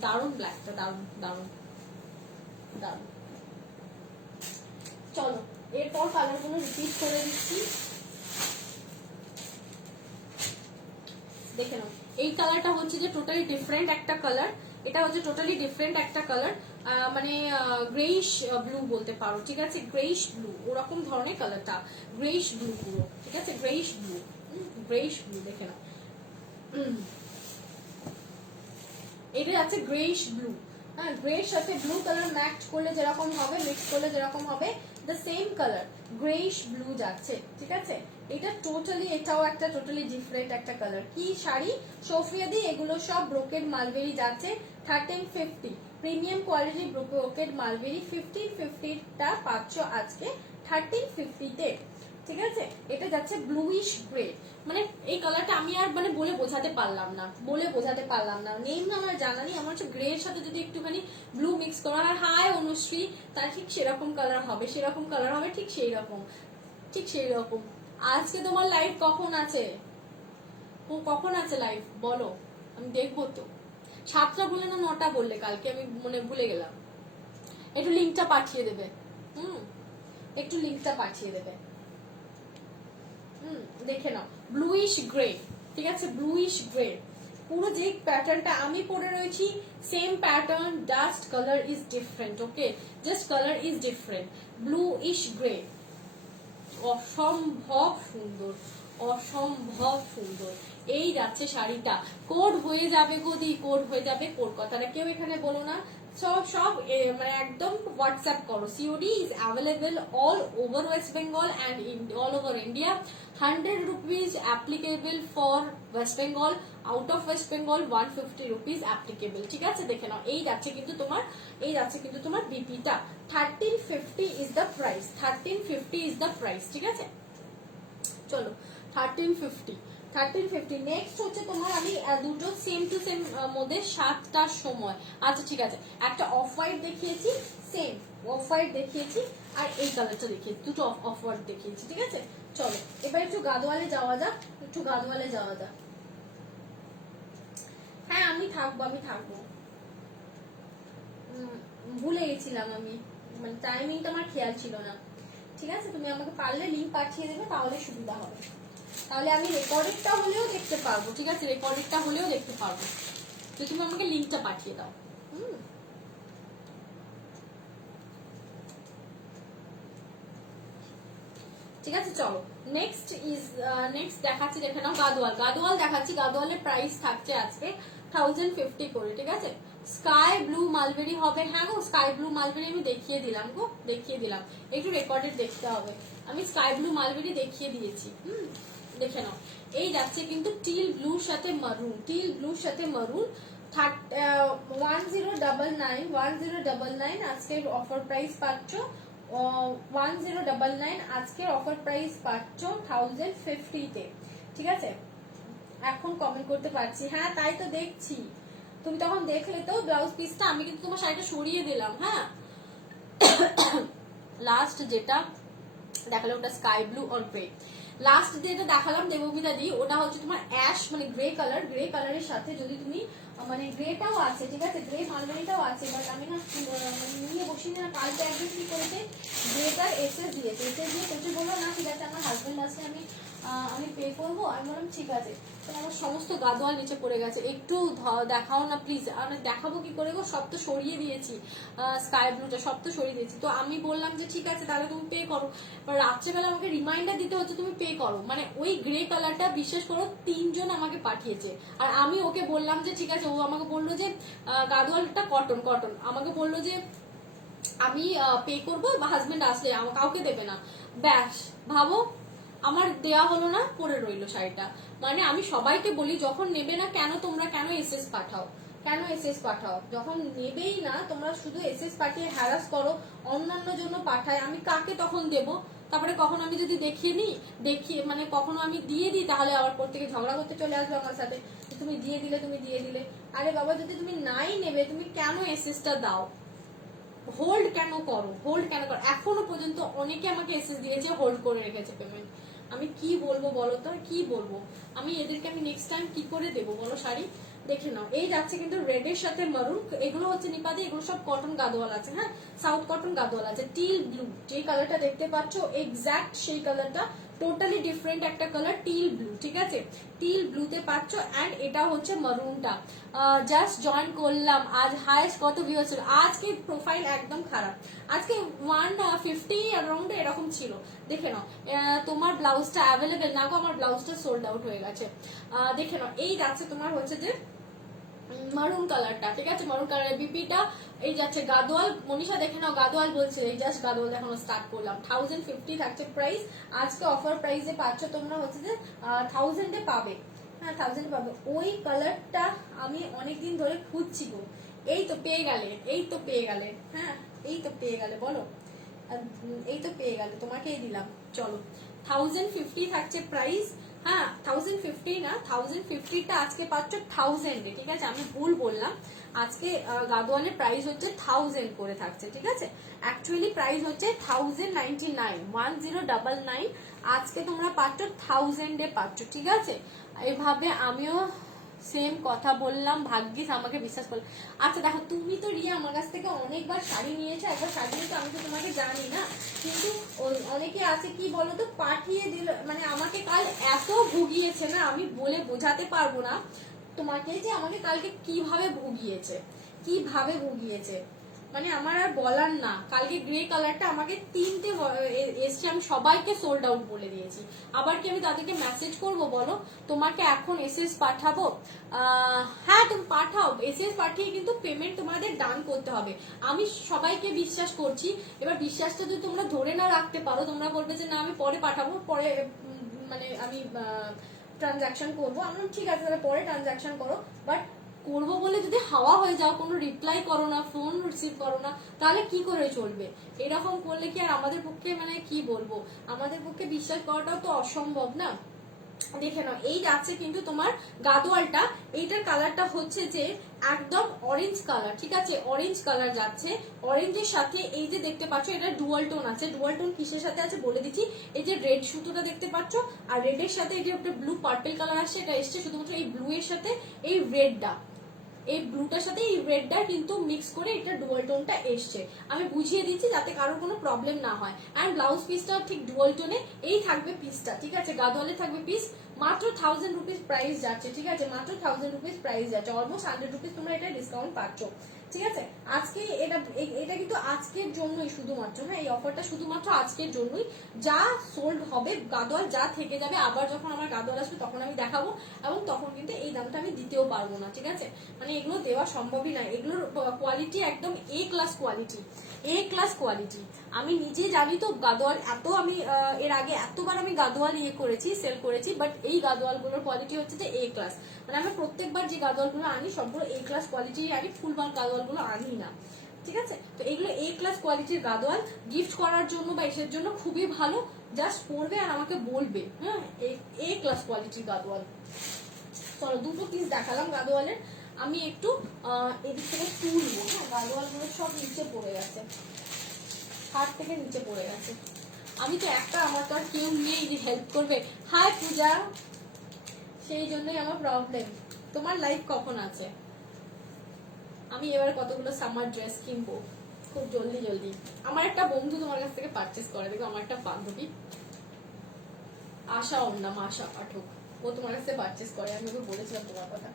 দারুন ব্ল্যাকটা, দারুন দারুন দারুন। চলো এরপর কালারগুলো রিপিট করে দিচ্ছি, দেখে নাও। এই কালারটা হচ্ছে যে টোটালি ডিফারেন্ট একটা কালার, এটা হচ্ছে টোটালি ডিফারেন্ট একটা কালার, মানে গ্রেইশ ব্লু বলতে পারো, ঠিক আছে, গ্রেইশ ব্লু ওরকম ধরনের কালারটা, গ্রেইশ ব্লু পুরো, ঠিক আছে, গ্রেইশ ব্লু, গ্রেইশ ব্লু, দেখে নাও। এটা আছে গ্রেইশ ব্লু, হ্যাঁ, গ্রের সাথে ব্লু কালার ম্যাচ করলে যেরকম হবে, মিক্স করলে যেরকম হবে, the same colour greyish blue যাচ্ছে, ঠিক আছে। এটা টোটালি, এটাও একটা টোটালি ডিফারেন্ট একটা কালার। কি শাড়ি সোফিয়া দি, এগুলো সব ব্রোকেড মালবেরি যাচ্ছে 1350, প্রিমিয়াম কোয়ালিটি ব্রোকেড মালবেরি 1550টা পাচ্ছ আজকে 1350-তে, ঠিক আছে। এটা যাচ্ছে ব্লুইশ গ্রে, মানে এই কালারটা আমি আর মানে বলে বোঝাতে পারলাম না, বলে বোঝাতে পারলাম না, নেম না আমার জানা নেই। আমার হচ্ছে গ্রে এর সাথে যদি একটুখানি ব্লু মিক্স করা হয়, হাই অনুশ্রী, তার ঠিক সেরকম কালার হবে, সেরকম কালার হবে, ঠিক সেই রকম, ঠিক সেই রকম। আজকে তোমার লাইভ কখন আছে? ও কখন আছে লাইভ বলো, আমি দেখবো তো। 7টা বললে না 9টা বললে কালকে, আমি মনে ভুলে গেলাম। একটু লিঙ্কটা পাঠিয়ে দেবে, একটু লিঙ্কটা পাঠিয়ে দেবে। দেখে নাও ব্লুইশ গ্রে, ঠিক আছে, ব্লুইশ গ্রে পুরো যে প্যাটার্নটা আমি পরে রয়েছি same pattern, just colour is different, okay, just colour is different. Bluish grey অসম্ভব সুন্দর, অসম্ভব সুন্দর। এই যাচ্ছে শাড়িটা, কোড হয়ে যাবে গদি, কোড হয়ে যাবে, কোড কথাটা কেউ এখানে বলো না, সব মানে একদম হোয়াটসঅ্যাপ করো। COD is available all over West Bengal and all over India. 100 rupees applicable for West Bengal, out of West Bengal 150 rupees applicable। ঠিক আছে, দেখে নাও। এই যাচ্ছে কিন্তু তোমার বিপিটা 1350 is the price, 1350 is the price। ঠিক আছে, চলো 1350 নেক্সট হচ্ছে তোমার আমি দুটো সেম টু সেম মধ্যে 7টার সময়। আচ্ছা ঠিক আছে, একটা অফ হোয়াইট দেখিয়েছি, সেম অফ হোয়াইট দেখিয়েছি, আর এই কালারটা দেখিয়েছি, দুটো অফ হোয়াইট দেখিয়েছি। ঠিক আছে, চলো এবার একটু গাদোয়ালে যাওয়া যাক, হ্যাঁ আমি থাকবো। ভুলে গেছিলাম আমি, মানে টাইমিংটা আমার খেয়াল ছিল না। ঠিক আছে, তুমি আমাকে পারলে লিঙ্ক পাঠিয়ে দেবে, তাহলে সুবিধা হবে, তাহলে আমি রেকর্ডেডটা হলেও দেখতে পারবো। ঠিক আছে, রেকর্ডেডটা হলেও দেখতে পারবো, তো তুমি আমাকে লিঙ্কটা পাঠিয়ে দাও। ঠিক আছে, চলো নেক্সট দেখাচ্ছি, দেখে নাও। গাদোয়াল দেখাচ্ছি। গাদোয়ালের প্রাইস থাকছে আজকে 1050 করে। ঠিক আছে, স্কাই ব্লু মালবেরি হবে। হ্যাঁ গো, স্কাই ব্লু মালবেরি আমি দেখিয়ে দিলাম, একটু রেকর্ডেড দেখতে হবে। আমি স্কাই ব্লু মালবেরি দেখিয়ে দিয়েছি। দেখে নাও, এই যাচ্ছে কিন্তু টিল ব্লুর সাথে মারুন, 1099 আজকের অফার প্রাইস পাচ্ছ 1099 আজকের অফার প্রাইস পাচ্ছ 1050 তে। ঠিক আছে, এখন কমেন্ট করতে পারছি। হ্যাঁ তাই তো দেখছি, তুমি তখন দেখলে তো ব্লাউজ পিসটা, আমি কিন্তু তোমার শাড়িটা সরিয়ে দিলাম। হ্যাঁ, লাস্ট যেটা দেখালো ওটা স্কাই ব্লু আর গ্রে। লাস্ট যেটা দেখালাম দেবমিতা দি, ওটা হচ্ছে তোমার অ্যাশ মানে গ্রে কালারের সাথে যদি তুমি মানে গ্রেটাও আছে। ঠিক আছে, গ্রে মালবেরিটাও আছে, বাট আমি না নিয়ে বসি না। কালকে একদিন কি করেছে, গ্রেটার এসএস দিয়ে প্রচুর বললো না ঠিক আছে আমার হাজবেন্ড আছে, আমি পে করবো। আমি বললাম ঠিক আছে, তো আমার সমস্ত গাদোয়াল নিচে পড়ে গেছে, একটু দেখাও না প্লিজ। আমি দেখাবো কি করে গো, সব তো সরিয়ে দিয়েছি, স্কাই ব্লুটা সব তো সরিয়ে দিয়েছি। তো আমি বললাম যে ঠিক আছে তাহলে তুমি পে করো, রাত্রেবেলা আমাকে রিমাইন্ডার দিতে হচ্ছে তুমি পে করো। মানে ওই গ্রে কালারটা বিশ্বাস করো 3 জন আমাকে পাঠিয়েছে, আর আমি ওকে বললাম যে ঠিক আছে। ও আমাকে বললো যে গাদোয়ালটা কটন, আমাকে বললো যে আমি পে করবো, হাজবেন্ড আসলে কাউকে দেবে না। ব্যাস ভাবো, আমার দেয়া হলো না, পরে রইলো শাড়িটা। মানে আমি সবাইকে বলি যখন নেবে না তোমরা কেন এসএস পাঠাও, যখন নেবেই না তোমরা শুধু এসএস পাঠিয়ে হ্যারাস করো, অন্যান্য জন্য পাঠায়, আমি কাকে তখন দেব? তারপরে কখন আমি যদি দেখিয়ে মানে কখনো আমি দিয়ে দিই, তাহলে আবার পর থেকে ঝগড়া করতে চলে আসবে আমার সাথে, তুমি দিয়ে দিলে। আরে বাবা, যদি তুমি নাই নেবে তুমি কেন এসএসটা দাও? হোল্ড কেন করো? এখনো পর্যন্ত অনেকে আমাকে এসএস দিয়েছে, হোল্ড করে রেখেছে পেমেন্ট। আমি কি বলবো বলো তো, কি বলবো আমি এদেরকে? আমি নেক্সট টাইম কি করে দেবো বলো শাড়ি? দেখে নাও, এই যাচ্ছে কিন্তু রেড এর সাথে মারুন। এগুলো হচ্ছে নিপাদি, এগুলো সব কটন গাদোয়াল আছে। হ্যাঁ, সাউথ কটন গাদোয়াল আছে। টিল ব্লু যে কালারটা দেখতে পাচ্ছ এক্সাক্ট সেই কালারটা, টোটালি ডিফারেন্ট একটা কালার, টিল ব্লু। ঠিক আছে, টিল ব্লুতে পাচ্ছ, এন্ড এটা হচ্ছে মারুনটা। জাস্ট জয়েন করলাম, আজ হাইস্ট কত ভিউ ছিল? আজকে প্রোফাইল একদম খারাপ, আজকে 150 অ্যারাউন্ড এরকম ছিল। দেখে নাও, তোমার ব্লাউজটা অ্যাভেলেবেল না গো, আমার ব্লাউজটা সোল্ড আউট হয়ে গেছে। দেখে নাও, এই যাচ্ছে তোমার হচ্ছে যে মারুন কালারটা। ঠিক আছে, মারুন কালারের বিপিটা এই যাচ্ছে গাদোয়াল। মনীষা দেখে নাও, গাদোয়াল বলছে, এই জাস্ট গাদোয়াল দেখানো স্টার্ট করলাম। 1050 থাকছে প্রাইস, আজকে অফার প্রাইসে পাচ্ছ তোমরা হচ্ছে যে 1000 এ পাবে। হ্যাঁ, 1000 এ পাবে। ওই কালারটা আমি অনেকদিন ধরে খুঁজছি গো, এই তো পেয়ে গেলে। হ্যাঁ, এই তো পেয়ে গেলে, বলো এই তো পেয়ে গেলে, তোমাকেই দিলাম। চলো 1050 থাকছে প্রাইস। হ্যাঁ, 1050 না, 1050টা আজকে পাচ্ছ 1000 এ। ঠিক আছে, আমি ভুল বললাম, আজকে গাদোয়ালের প্রাইস হচ্ছে 1000 করে থাকছে। ঠিক আছে, অ্যাকচুয়ালি প্রাইস হচ্ছে 1099 আজকে তোমরা পাচ্ছ 1000 এ পাচ্ছ। ঠিক আছে, এইভাবে আমিও সেম কথা বললাম, ভাগ্যিস আমাকে বিশ্বাস করলাম। আচ্ছা দেখো, তুমি তো রিয়া আমার কাছ থেকে অনেকবার শাড়ি নিয়েছো, একবার শাড়ি নিয়েছো, আমি তো তোমাকে জানি না, কিন্তু অনেকে আছে কি বলতো, পাঠিয়ে দিল, মানে আমাকে কাল এত ভুগিয়েছে না, আমি বলে বোঝাতে পারবো না তোমাকে যে আমাকে কালকে কিভাবে ভুগিয়েছে। মানে আমার আর বলার না। কালকে গ্রে কালারটা আমাকে 3টে এসছে, আমি সবাইকে সোল্ড আউট বলে দিয়েছি। আবার কি আমি তাদেরকে মেসেজ করব বলো? তোমাকে এখন এসএস পাঠাবো? হ্যাঁ তুমি পাঠাও, এসএস পাঠিয়ে কিন্তু পেমেন্ট তোমাদের ডান করতে হবে। আমি সবাইকে বিশ্বাস করছি, এবার বিশ্বাসটা যদি তোমরা ধরে না রাখতে পারো, তোমরা বলবে যে না আমি পরে পাঠাবো, পরে মানে আমি ট্রানজাকশন করবো। আমি ঠিক আছে তাহলে পরে ট্রানজাকশন করো, বাট করবো বলে যদি হাওয়া হয়ে যাও, কোনো রিপ্লাই করো না, ফোন রিসিভ করো না, তাহলে কি করে চলবে? এরকম করলে কি আর আমাদের পক্ষে, মানে কি বলবো, আমাদের পক্ষে বিশ্বাস করাটাও তো অসম্ভব না। দেখে নাও, এই যাচ্ছে কিন্তু তোমার গাদোয়ালটা, এইটার কালারটা হচ্ছে যে একদম অরেঞ্জ কালার, ঠিক আছে? অরেঞ্জ কালার যাচ্ছে, অরেঞ্জের সাথে এই যে দেখতে পাচ্ছ এটা ডুয়াল টোন আছে। ডুয়াল টোন কিসের সাথে আছে বলে দিচ্ছি, এই যে রেড সুতোটা দেখতে পাচ্ছ, আর রেডের সাথে এই যে একটা ব্লু পার্পল কালার আসছে, এটা এসছে শুধুমাত্র এই ব্লু এর সাথে এই রেডটা, এই ব্লুটার সাথে এই রেডটা কিন্তু মিক্স করে এটা ডুয়াল টোনটা এসছে। আমি বুঝিয়ে দিচ্ছি যাতে কারোর কোনো প্রবলেম না হয়। অ্যান্ড ব্লাউজ পিসটা ঠিক ডুয়াল টোনে এই থাকবে পিসটা, ঠিক আছে? গাদোয়ালে থাকবে পিস, মাত্র 1000 রুপিস প্রাইস যাচ্ছে, ঠিক আছে? মাত্র 1000 রুপিস প্রাইস যাচ্ছে, অলমোস্ট 100 রুপিস তোমরা এটা ডিসকাউন্ট পাচ্ছ, ঠিক আছে? আজকে এটা কিন্তু আজকের জন্যই শুধুমাত্র, হ্যাঁ এই অফারটা শুধুমাত্র আজকের জন্যই। যা সোল্ড হবে গাদোয়াল, যা থেকে যাবে, আবার যখন আমার গাদোয়াল আসবে তখন আমি দেখাবো, এবং তখন কিন্তু এই দামটা আমি দিতেও পারবো না, ঠিক আছে? মানে এগুলো দেওয়া সম্ভবই না, এগুলোর কোয়ালিটি একদম এ ক্লাস কোয়ালিটি, এ ক্লাস কোয়ালিটি। আমি নিজে জানি তো গাদোয়াল এত, আমি এর আগে এতবার আমি গাদোয়াল ইয়ে করেছি, সেল করেছি, বাট এই গাদোয়াল গুলোর কোয়ালিটি হচ্ছে যে এ ক্লাস। মানে আমি প্রত্যেকবার যে গাদোয়াল গুলো আনি সবগুলো এ ক্লাস কোয়ালিটির আনি, ফুলবাল গাদোয়াল গুলো আনি না, ঠিক আছে? তো এগুলো এ ক্লাস কোয়ালিটির গাদোয়াল, গিফট করার জন্য বা এসের জন্য খুবই ভালো। জাস্ট পরবে আর আমাকে বলবে, হ্যাঁ এ ক্লাস কোয়ালিটির গাদোয়াল। চলো দুটো পিস দেখালাম গাদোয়ালের, আমি একটু এদিক থেকে তুলবো। হ্যাঁ গাদোয়াল গুলো সব নিচে পড়ে গেছে, হাত থেকে নিচে পড়ে গেছে। আমি তো একটা, আমার তো আর কেউ নেই যে হেল্প করবে। হাই পূজা, সেই জন্যই আমার প্রবলেম। তোমার লাইফ কখন আছে? আমি এবার কতগুলো সামার ড্রেস কিনবো খুব জলদি জলদি। আমার একটা বন্ধু তোমার কাছ থেকে পারচেস করে, দেখো আমার একটা বান্ধবী আশা, ওর নাম আশা পাঠক, ও তোমার কাছে পারচেস করে, আমি ওকে বলেছিলাম তোমার কথা।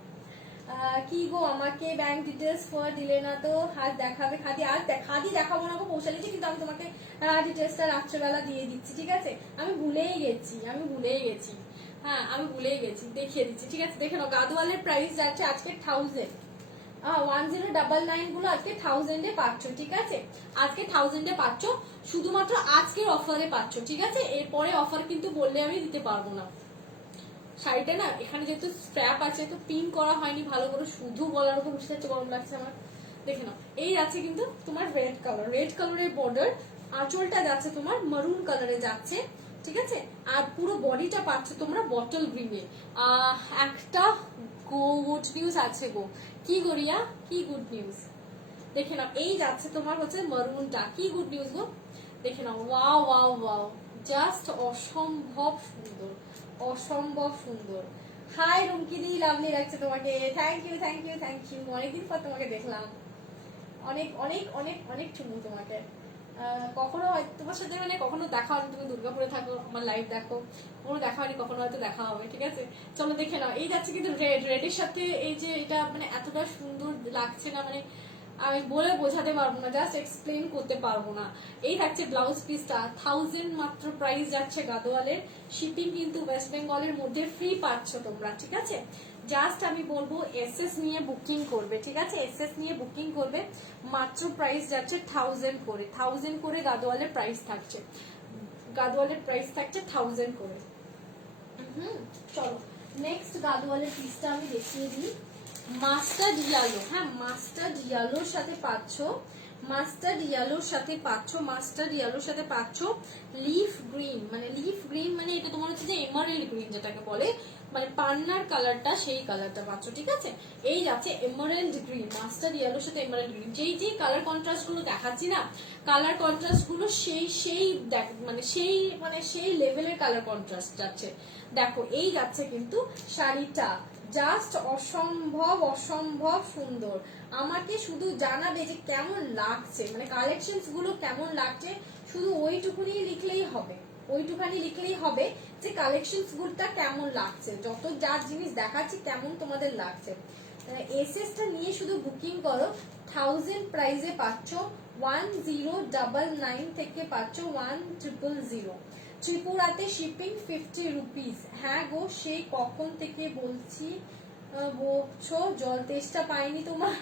কি গো আমাকে ব্যাংক ডিটেলস দিলে না তো, হাত দেখাবে? খাদি আজ খাদি দেখাবো না গো, পৌঁছালিছি, কিন্তু আমি তোমাকে ডিটেলসটা রাত্রেবেলা দিয়ে দিচ্ছি, ঠিক আছে? আমি ভুলেই গেছি, হ্যাঁ আমি ভুলেই গেছি, দেখিয়ে দিচ্ছি, ঠিক আছে? দেখে নাও, গাদোয়ালের প্রাইস যাচ্ছে আজকে 1000, 1099 গুলো আজকে 1000 এ পাচ্ছ, ঠিক আছে? আজকে 1000 এ পাচ্ছ, শুধুমাত্র আজকের অফারে পাচ্ছ, ঠিক আছে? এরপরে অফার কিন্তু বললে আমি দিতে পারবো না। শাড়িটা না এখানে যেহেতু স্ট্র্যাপ আছে তো পিন করা হয়নি ভালো করে, শুধু গলার উপর বুঝতে পারছো গরম লাগছে আমার। দেখে নাও, এই যাচ্ছে কিন্তু তোমার রেড কালার, রেড কালারের বর্ডার, আঁচলটা যাচ্ছে তোমার মারুন কালারে যাচ্ছে, ঠিক আছে? আর পুরো বডিটা পাচ্ছ তোমরা বটল গ্রিনে। একটা গুড নিউজ আছে গো। কি গড়িয়া, কি গুড নিউজ? দেখে নাও, এই যাচ্ছে তোমার হচ্ছে মারুনটা, কি গুড নিউজ গো? দেখে নাও, ওয়াও ওয়াও ওয়াও, জাস্ট অসম্ভব সুন্দর, অসম্ভব সুন্দর। হাই রুমকিদি, লাভলি লাগছে তোমাকে, thank you thank you thank you, অনেকদিন পর তোমাকে দেখলাম, অনেক অনেক অনেক অনেক চুমু তোমাকে। কখনো তোমার সাথে মানে কখনো দেখা হয়নি, তুমি দুর্গাপুরে থাকো, আমার লাইভ দেখো, কখনো দেখা হয়নি, কখনো হয়তো দেখা হবে, ঠিক আছে? চলো দেখে নাও, এই যাচ্ছে কিন্তু রেড, রেডের সাথে এই যে এটা মানে এতটা সুন্দর লাগছে না, মানে আমি বলে বোঝাতে পারবো না, জাস্ট এক্সপ্লেন করতে পারবো না। এই থাকছে ব্লাউজ পিসটা, 1000 মাত্র প্রাইস যাচ্ছে গাদোয়ালের। শিপিং কিন্তু ওয়েস্ট বেঙ্গলের মধ্যে ফ্রি পাচ্ছ তোমরা, ঠিক আছে? জাস্ট আমি বলবো এসএস নিয়ে বুকিং করবে, ঠিক আছে? এসএস নিয়ে বুকিং করবে, মাত্র প্রাইস যাচ্ছে 1000 করে, 1000 করে গাদোয়ালের প্রাইস থাকছে, গাদোয়ালের প্রাইস থাকছে 1000 করে। চলো নেক্সট গাদোয়ালের পিসটা আমি দেখিয়ে দিই। মাস্টার্ড ইয়েলো, হ্যাঁ মাস্টার্ড ইয়েলোর সাথে পাচ্ছ, মাস্টার্ড ইয়েলোর সাথে পাচ্ছ, মাস্টার্ড ইয়েলোর সাথে পাচ্ছ লিফ গ্রিন, মানে লিফ গ্রিন মানে এটা তোমার হচ্ছে যে এমারেল্ড গ্রিন যেটাকে বলে, মানে পান্নার কালারটা, সেই কালারটা পাচ্ছ, ঠিক আছে? এই যাচ্ছে এমারেল্ড গ্রিন, মাস্টার্ড ইয়েলোর সাথে এমারেল্ড গ্রিন। যেই কালার কন্ট্রাস্ট গুলো দেখাচ্ছি না, কালার কন্ট্রাস্ট গুলো সেই লেভেলের কালার কন্ট্রাস্ট যাচ্ছে। দেখো এই যাচ্ছে কিন্তু শাড়িটা, জাস্ট অসম্ভব অসম্ভব সুন্দর। আমাকে শুধু জানাবে যে কেমন লাগছে, মানে কালেকশনস গুলো কেমন লাগছে, শুধু ওইটুকুনি লিখলেই হবে, ওইটুখানি লিখলেই হবে যে কালেকশনস গুলোটা কেমন লাগছে, যত যার জিনিস দেখাচ্ছি কেমন তোমাদের লাগছে। এসএসটা নিয়ে শুধু বুকিং করো, 1000 প্রাইসে পাচ্ছ, 1099 থেকে পাচ্ছ 1000। ত্রিপুরাতে শিপিং 50 রুপিস। হ্যাঁ গো, সেই কখন থেকে বলছি, বলছো জল তেষ্টা পাইনি তোমার।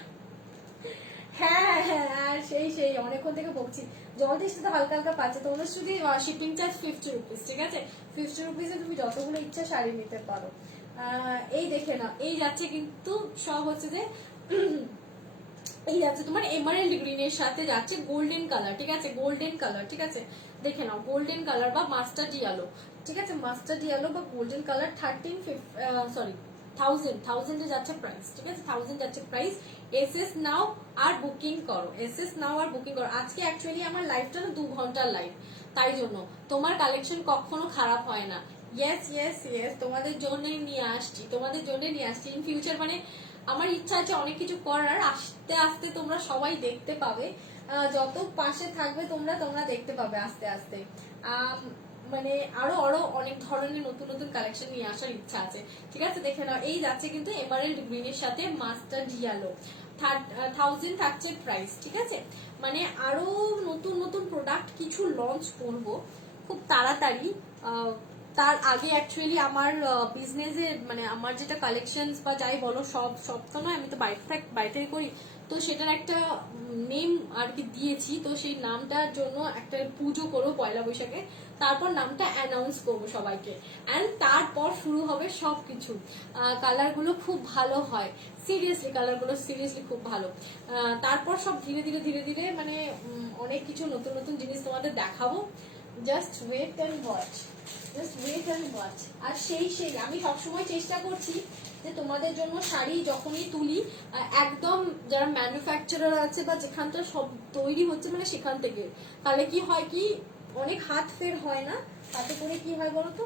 হ্যাঁ হ্যাঁ, আর সেই অনেকক্ষণ থেকে বকছি, জল তেষ্টা তো হালকা হালকা পাচ্ছে। তোমার শুধু শিপিং চার্জ 50 রুপিস, ঠিক আছে? 50 রুপিসে তুমি যতগুলো ইচ্ছা শাড়ি নিতে পারো। এই দেখে না, এই যাচ্ছে কিন্তু সব হচ্ছে যে এই যাচ্ছে তোমার এমারেল্ড গ্রিনের সাথে যাচ্ছে গোল্ডেন কালার, ঠিক আছে? গোল্ডেন কালার, ঠিক আছে? দেখে নাও, গোল্ডেন কালার বা মাস্টার্ড ইয়েলো, ঠিক আছে? মাস্টার্ড ইয়েলো বা গোল্ডেন কালার 1000 যাচ্ছে প্রাইস, ঠিক আছে? 1000 যাচ্ছে প্রাইস। এসএস নাও আর বুকিং করো, এসএস নাও আর বুকিং করো। আজকে অ্যাকচুয়ালি আমার লাইভটা না 2 ঘন্টার লাইভ, তাই জন্য তোমার কালেকশন কখনো খারাপ হয় না। ইয়েস ইয়েস ইয়েস, তোমাদের জন্যই নিয়ে আসছি, তোমাদের জন্য নিয়ে আসছি। ইন ফিউচার মানে আমার ইচ্ছা আছে অনেক কিছু করার, আস্তে আস্তে তোমরা সবাই দেখতে পাবে, যত পাশে থাকবে তোমরা তোমরা দেখতে পাবে আস্তে আস্তে। মানে আরো আরো অনেক ধরনের নতুন নতুন কালেকশন নিয়ে আসার ইচ্ছা আছে, ঠিক আছে? দেখে নাও, এই যাচ্ছে কিন্তু এমারেল্ড গ্রিনের সাথে মাস্টার্ড ইয়েলো, 1000 থাকছে প্রাইস, ঠিক আছে? মানে আরো নতুন নতুন প্রোডাক্ট কিছু লঞ্চ করব খুব তাড়াতাড়ি। তার আগে অ্যাকচুয়ালি আমার বিজনেসে মানে আমার যেটা কালেকশন বা যাই বলো সব তো নয়, আমি তো বাইরে থেকে করি, তো সেটার একটা নেম আর কি দিয়েছি। তো সেই নামটার জন্য একটা পুজো করবো পয়লা বৈশাখে, তারপর নামটা অ্যানাউন্স করবো সবাইকে, অ্যান্ড তারপর শুরু হবে সবকিছু। কালারগুলো খুব ভালো হয়, সিরিয়াসলি কালারগুলো সিরিয়াসলি খুব ভালো। তারপর সব ধীরে ধীরে ধীরে ধীরে মানে অনেক কিছু নতুন নতুন জিনিস তোমাদের দেখাবো। Just wait and watch, just wait and watch. আর সেই আমি সবসময় চেষ্টা করছি যে তোমাদের জন্য শাড়ি যখনই তুলি একদম যারা ম্যানুফ্যাকচারার আছে বা যেখানটা সব তৈরি হচ্ছে মানে সেখান থেকে, তাহলে কি হয় কি অনেক হাত ফের হয় না, তাতে করে কি হয় বলতো,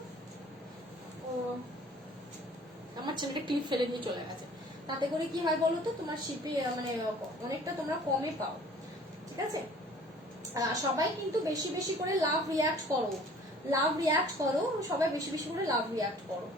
আমার ছেলেটা ক্লিপ ফেলে নিয়ে চলে গেছে, তাতে করে কি হয় বলতো তোমার শিপে মানে অনেকটা তোমরা কমে পাও, ঠিক আছে? সবাই কিন্তু বেশি বেশি করে লাভ রিয়াক্ট করো, লাভ রিয়াক্ট করো, সবাই বেশি বেশি করে লাভ রিয়াক্ট করো।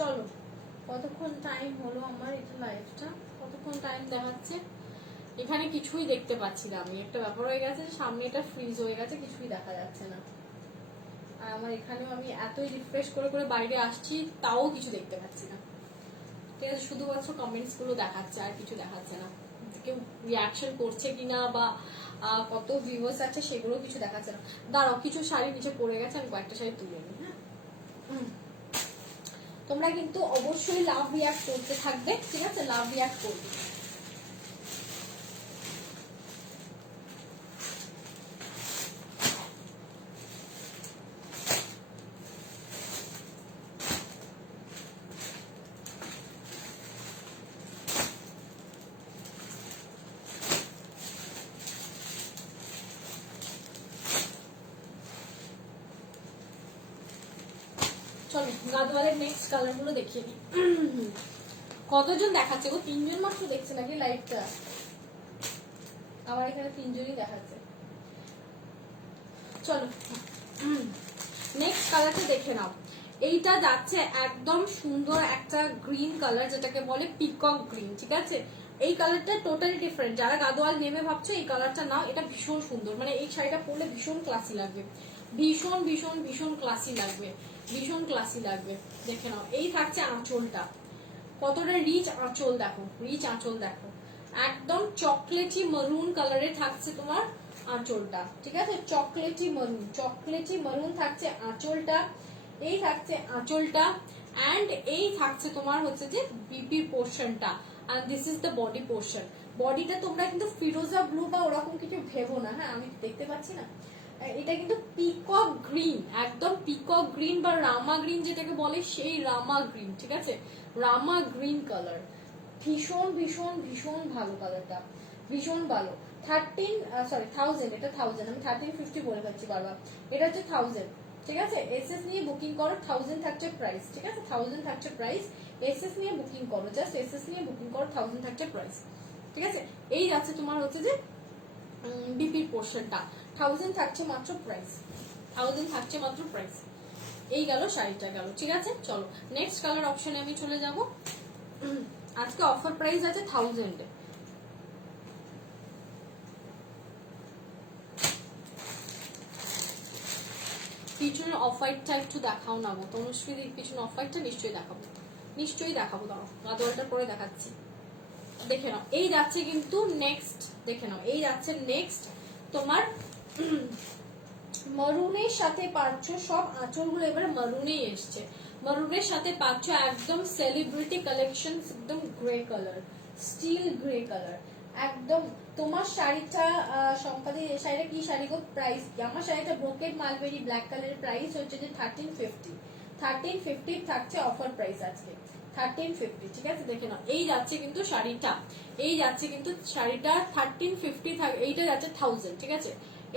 চলো, কতক্ষণ টাইম হলো আমার এটা লাইভটা, কতক্ষণ টাইম দেখাচ্ছে? এখানে কিছুই দেখতে পাচ্ছি না আমি, একটা ব্যাপার হয়ে গেছে, সামনে এটা ফ্রিজ হয়ে গেছে, কিছুই দেখা যাচ্ছে না। আর আমার এখানেও আমি এতই রিফ্রেশ করে করে বাইরে আসছি, তাও কিছু দেখতে পাচ্ছি না, ঠিক আছে? শুধুমাত্র কমেন্টস গুলো দেখাচ্ছে, আর কিছু দেখাচ্ছে না। কেউ রিয়াকশন করছে কিনা বা কত ভিউয়ার্স আছে সেগুলো কিছু দেখাচ্ছে না। দাঁড়াও, কিছু শাড়ি নিচে পড়ে গেছে, আমি কয়েকটা শাড়ি তুলে নিই। হ্যাঁ, তোমরা কিন্তু অবশ্যই লাভ রিয়াক্ট করতে থাকবে, ঠিক আছে? লাভ রিয়াক্ট করবে। চলো গাদওয়ালের নেক্সট কালার গুলো দেখিয়ে দিই। কতজন দেখাচ্ছে গো? 3 জন মাত্র দেখছে নাকি লাইভটা? আমার এখানে 3 জনই দেখাচ্ছে। চলো নেক্সট কালারটা দেখে নাও। এইটা যাচ্ছে একদম সুন্দর একটা গ্রিন কালার, যেটাকে বলে পিকক গ্রিন, ঠিক আছে? এই কালারটা টোটালি ডিফারেন্ট। যারা গাদোয়াল নেমে ভাবছো এই কালারটা নাও, এটা ভীষণ সুন্দর, মানে এই শাড়িটা পরলে ভীষণ ক্লাসি লাগবে, ভীষণ ভীষণ ভীষণ ক্লাসি লাগবে, ভীষণ ক্লাসি লাগবে। দেখে নাও, এই থাকছে আঁচলটা, কতটা রিচ আঁচল দেখো, রিচ আঁচল দেখো, একদম চকলেটি মারুন কালারে থাকছে তোমার আঁচলটা, ঠিক আছে? চকলেটি মারুন থাকছে আঁচলটা, এই থাকছে আঁচলটা, অ্যান্ড এই থাকছে তোমার হচ্ছে যে বিপির পোর্শনটা। and this is the body portion. বডিটা তোমরা কিন্তু ফিরোজা ব্লু বা ওরকম কিছু ভেবো না, হ্যাঁ আমি দেখতে পাচ্ছি না, এটা কিন্তু পিকক গ্রিন, একদম পিকক গ্রিন বা রামা গ্রিন যেটাকে বলে সেই রামা গ্রিন, ঠিক আছে, রামা গ্রিন কালার, ভীষণ ভীষণ ভীষণ ভালো কালারটা, ভীষণ ভালো। 1000, এটা 1000, আমি 1350 বলে পাচ্ছি বারবার, এটা হচ্ছে 1000, ঠিক আছে। এসএস নিয়ে বুকিং করো, 1000 থাকছে প্রাইস, ঠিক আছে, 1000 থাকছে প্রাইস। এসএস নিয়ে বুকিং করো, জাস্ট এসএস নিয়ে বুকিং করো, 1000 থাকছে প্রাইস, ঠিক আছে। এই যাচ্ছে তোমার হচ্ছে যে বিপির পোর্শনটা, 1000 থাকছে মাত্র প্রাইস, 1000 থাকছে মাত্র প্রাইস। এই গেল শাড়িটা গেল, ঠিক আছে। চলো নেক্সট কালার অপশনে আমি চলে যাব। আজকে অফার প্রাইস আছে 1000 এ। পিছনের অফ হোয়াইটটা একটু দেখাও না গো তনুশ্রী, পিছনে অফ হোয়াইটটা নিশ্চয়ই দেখাবো, নিশ্চয়ই দেখাবো, দাঁড়াও গাদোয়ালটার পরে দেখাচ্ছি। দেখে নাও এই যাচ্ছে কিন্তু নেক্সট, দেখে নাও এই যাচ্ছে নেক্সট তোমার মারুনের সাথে পাচ্ছ, সব আঁচলগুলো এবারে মারুনেই এসছে, মারুনের সাথে পাচ্ছ একদম সেলিব্রিটি কালেকশন, একদম grey colour, steel grey colour একদম। তোমার শাড়িটা সম্পাদি, শাড়িটা কি শাড়ি গো, প্রাইস আমার শাড়িটা ব্রোকেড মালবেরি ব্ল্যাক কালারের, প্রাইস হচ্ছে যে 1350, 1350 থাকছে অফার প্রাইস আজকে 1350, ঠিক আছে। দেখে নাও এই যাচ্ছে কিন্তু শাড়িটা, এই যাচ্ছে কিন্তু শাড়িটা 1350, এইটা যাচ্ছে 1000, ঠিক আছে।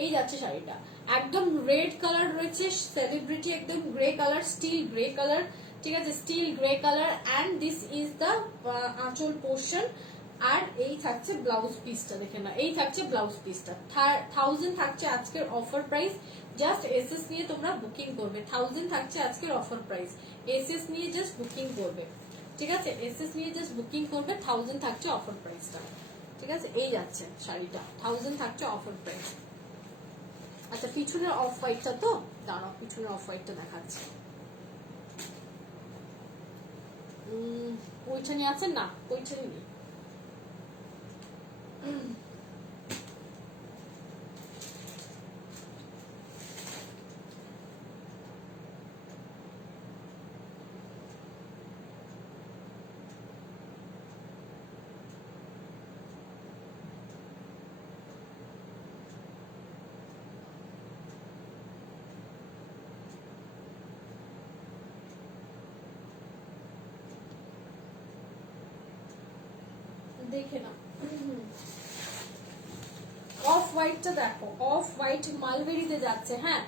এই যাচ্ছে শাড়িটা একদম রেড কালার রয়েছে, সেলিব্রিটি একদম grey colour, steel grey colour, ঠিক আছে, steel grey colour, and this is the aanchal portion. আর এই থাকছে ব্লাউজ পিসটা, দেখে না এই থাকছে ব্লাউজ পিসটা, 1000 থাকছে আজকের অফার প্রাইস। জাস্ট এসএস নিয়ে তোমরা বুকিং করবে, 1000 থাকছে আজকের অফার প্রাইস, এসএস নিয়ে জাস্ট বুকিং করবে, ঠিক আছে, এসএস নিয়ে জাস্ট বুকিং করবে, 1000 থাকছে অফার প্রাইসটা, ঠিক আছে। এই যাচ্ছে শাড়িটা 1000 থাকছে অফার প্রাইস। আচ্ছা পিছনের অফ হোয়াইটটা তো দাঁড়াও, পিছনের অফ হোয়াইটটা দেখাচ্ছি, ওইটা নিয়ে আছে না, ওইটা নিয়ে দেখে না, অফ হোয়াইটটা দেখো, অফ হোয়াইট মালবেরিতে যাচ্ছে, হ্যাঁ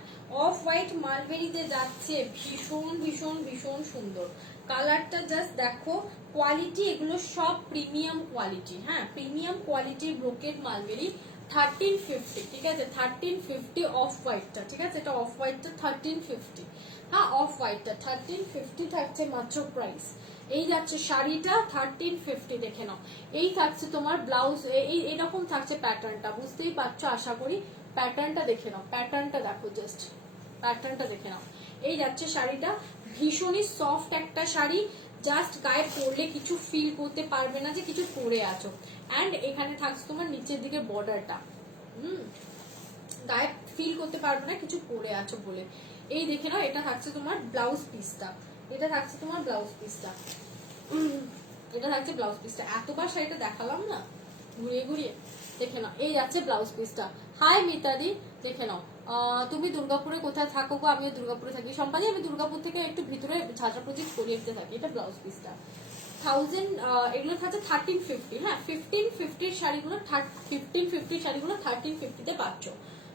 অফ হোয়াইট মালবেরিতে যাচ্ছে, ভীষণ ভীষণ ভীষণ সুন্দর কালারটা, জাস্ট দেখো কোয়ালিটি, এগুলো সব প্রিমিয়াম কোয়ালিটি, হ্যাঁ প্রিমিয়াম কোয়ালিটির ব্রোকেড মালবেরি, 1350, ঠিক আছে, 1350 অফ হোয়াইটটা, ঠিক আছে, এটা অফ হোয়াইটটা 1350, হ্যাঁ অফ হোয়াইটটা 1350 থাকছে মাত্র প্রাইস। এই যাচ্ছে শাড়িটা 1350, দেখে নাও এই থাকছে তোমার ব্লাউজ, এই এরকম থাকছে প্যাটার্নটা, বুঝতেই পারছো আশা করি, প্যাটার্নটা দেখে নাও, প্যাটার্নটা দেখো, জাস্ট প্যাটার্নটা দেখে নাও। এই যাচ্ছে শাড়িটা, ভীষণই সফট একটা শাড়ি, জাস্ট গায়ে পরলে কিছু ফিল করতে পারবে না যে কিছু পরে আছো, এন্ড এখানে থাকছে তোমার নিচের দিকে বর্ডারটা, গায়ে ফিল করতে পারবে না কিছু পরে আছো বলে। এই দেখে নাও এটা থাকছে তোমার ব্লাউজ পিসটা, এটা থাকছে তোমার ব্লাউজ পিসটা, এটা থাকছে ব্লাউজ পিসটা, এতবার শাড়িটা দেখালাম না ঘুরিয়ে ঘুরিয়ে, দেখে নাও এই যাচ্ছে ব্লাউজ পিসটা। হাই মিতাদি, দেখে নাও তুমি দুর্গাপুরে কোথায় থাকো গো, আমিও দুর্গাপুরে থাকি, সম্পাদি আমি দুর্গাপুর থেকে একটু ভিতরে ঝাঁঝরা প্রজেক্ট করিয়ে থাকি। এটা ব্লাউজ পিসটা 1000, এগুলো থাকছে 1350, হ্যাঁ 1550 শাড়িগুলো, 1550 শাড়িগুলো 1350 পাচ্ছ,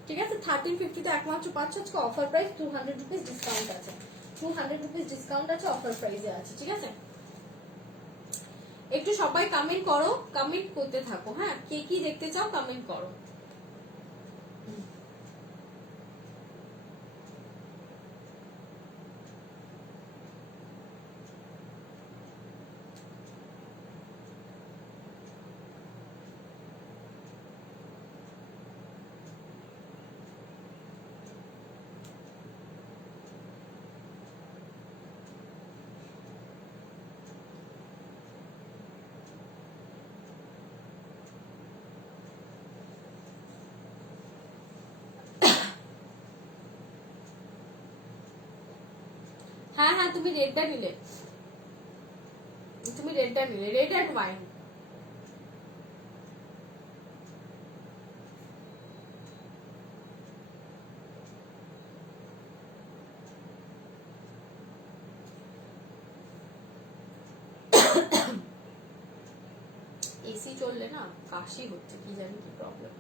ঠিক আছে। 1350 একমাত্র পাচ্ছ আজকে অফার প্রাইস, 200 রুপিস ডিসকাউন্ট আছে, 200 রুপিস ডিসকাউন্ট আছে, অফার প্রাইসে আছে, ঠিক আছে। একটু সবাই কমেন্ট করো, কমেন্ট করতে থাকো, হ্যাঁ কে কি দেখতে চাও কমেন্ট করো। হ্যাঁ হ্যাঁ তুমি রেডটা নিলে, তুমি রেডটা নিলে, রেড অ্যান্ড ওয়াইন, চললে না কাশি হচ্ছে, কি জানি কি প্রবলেম।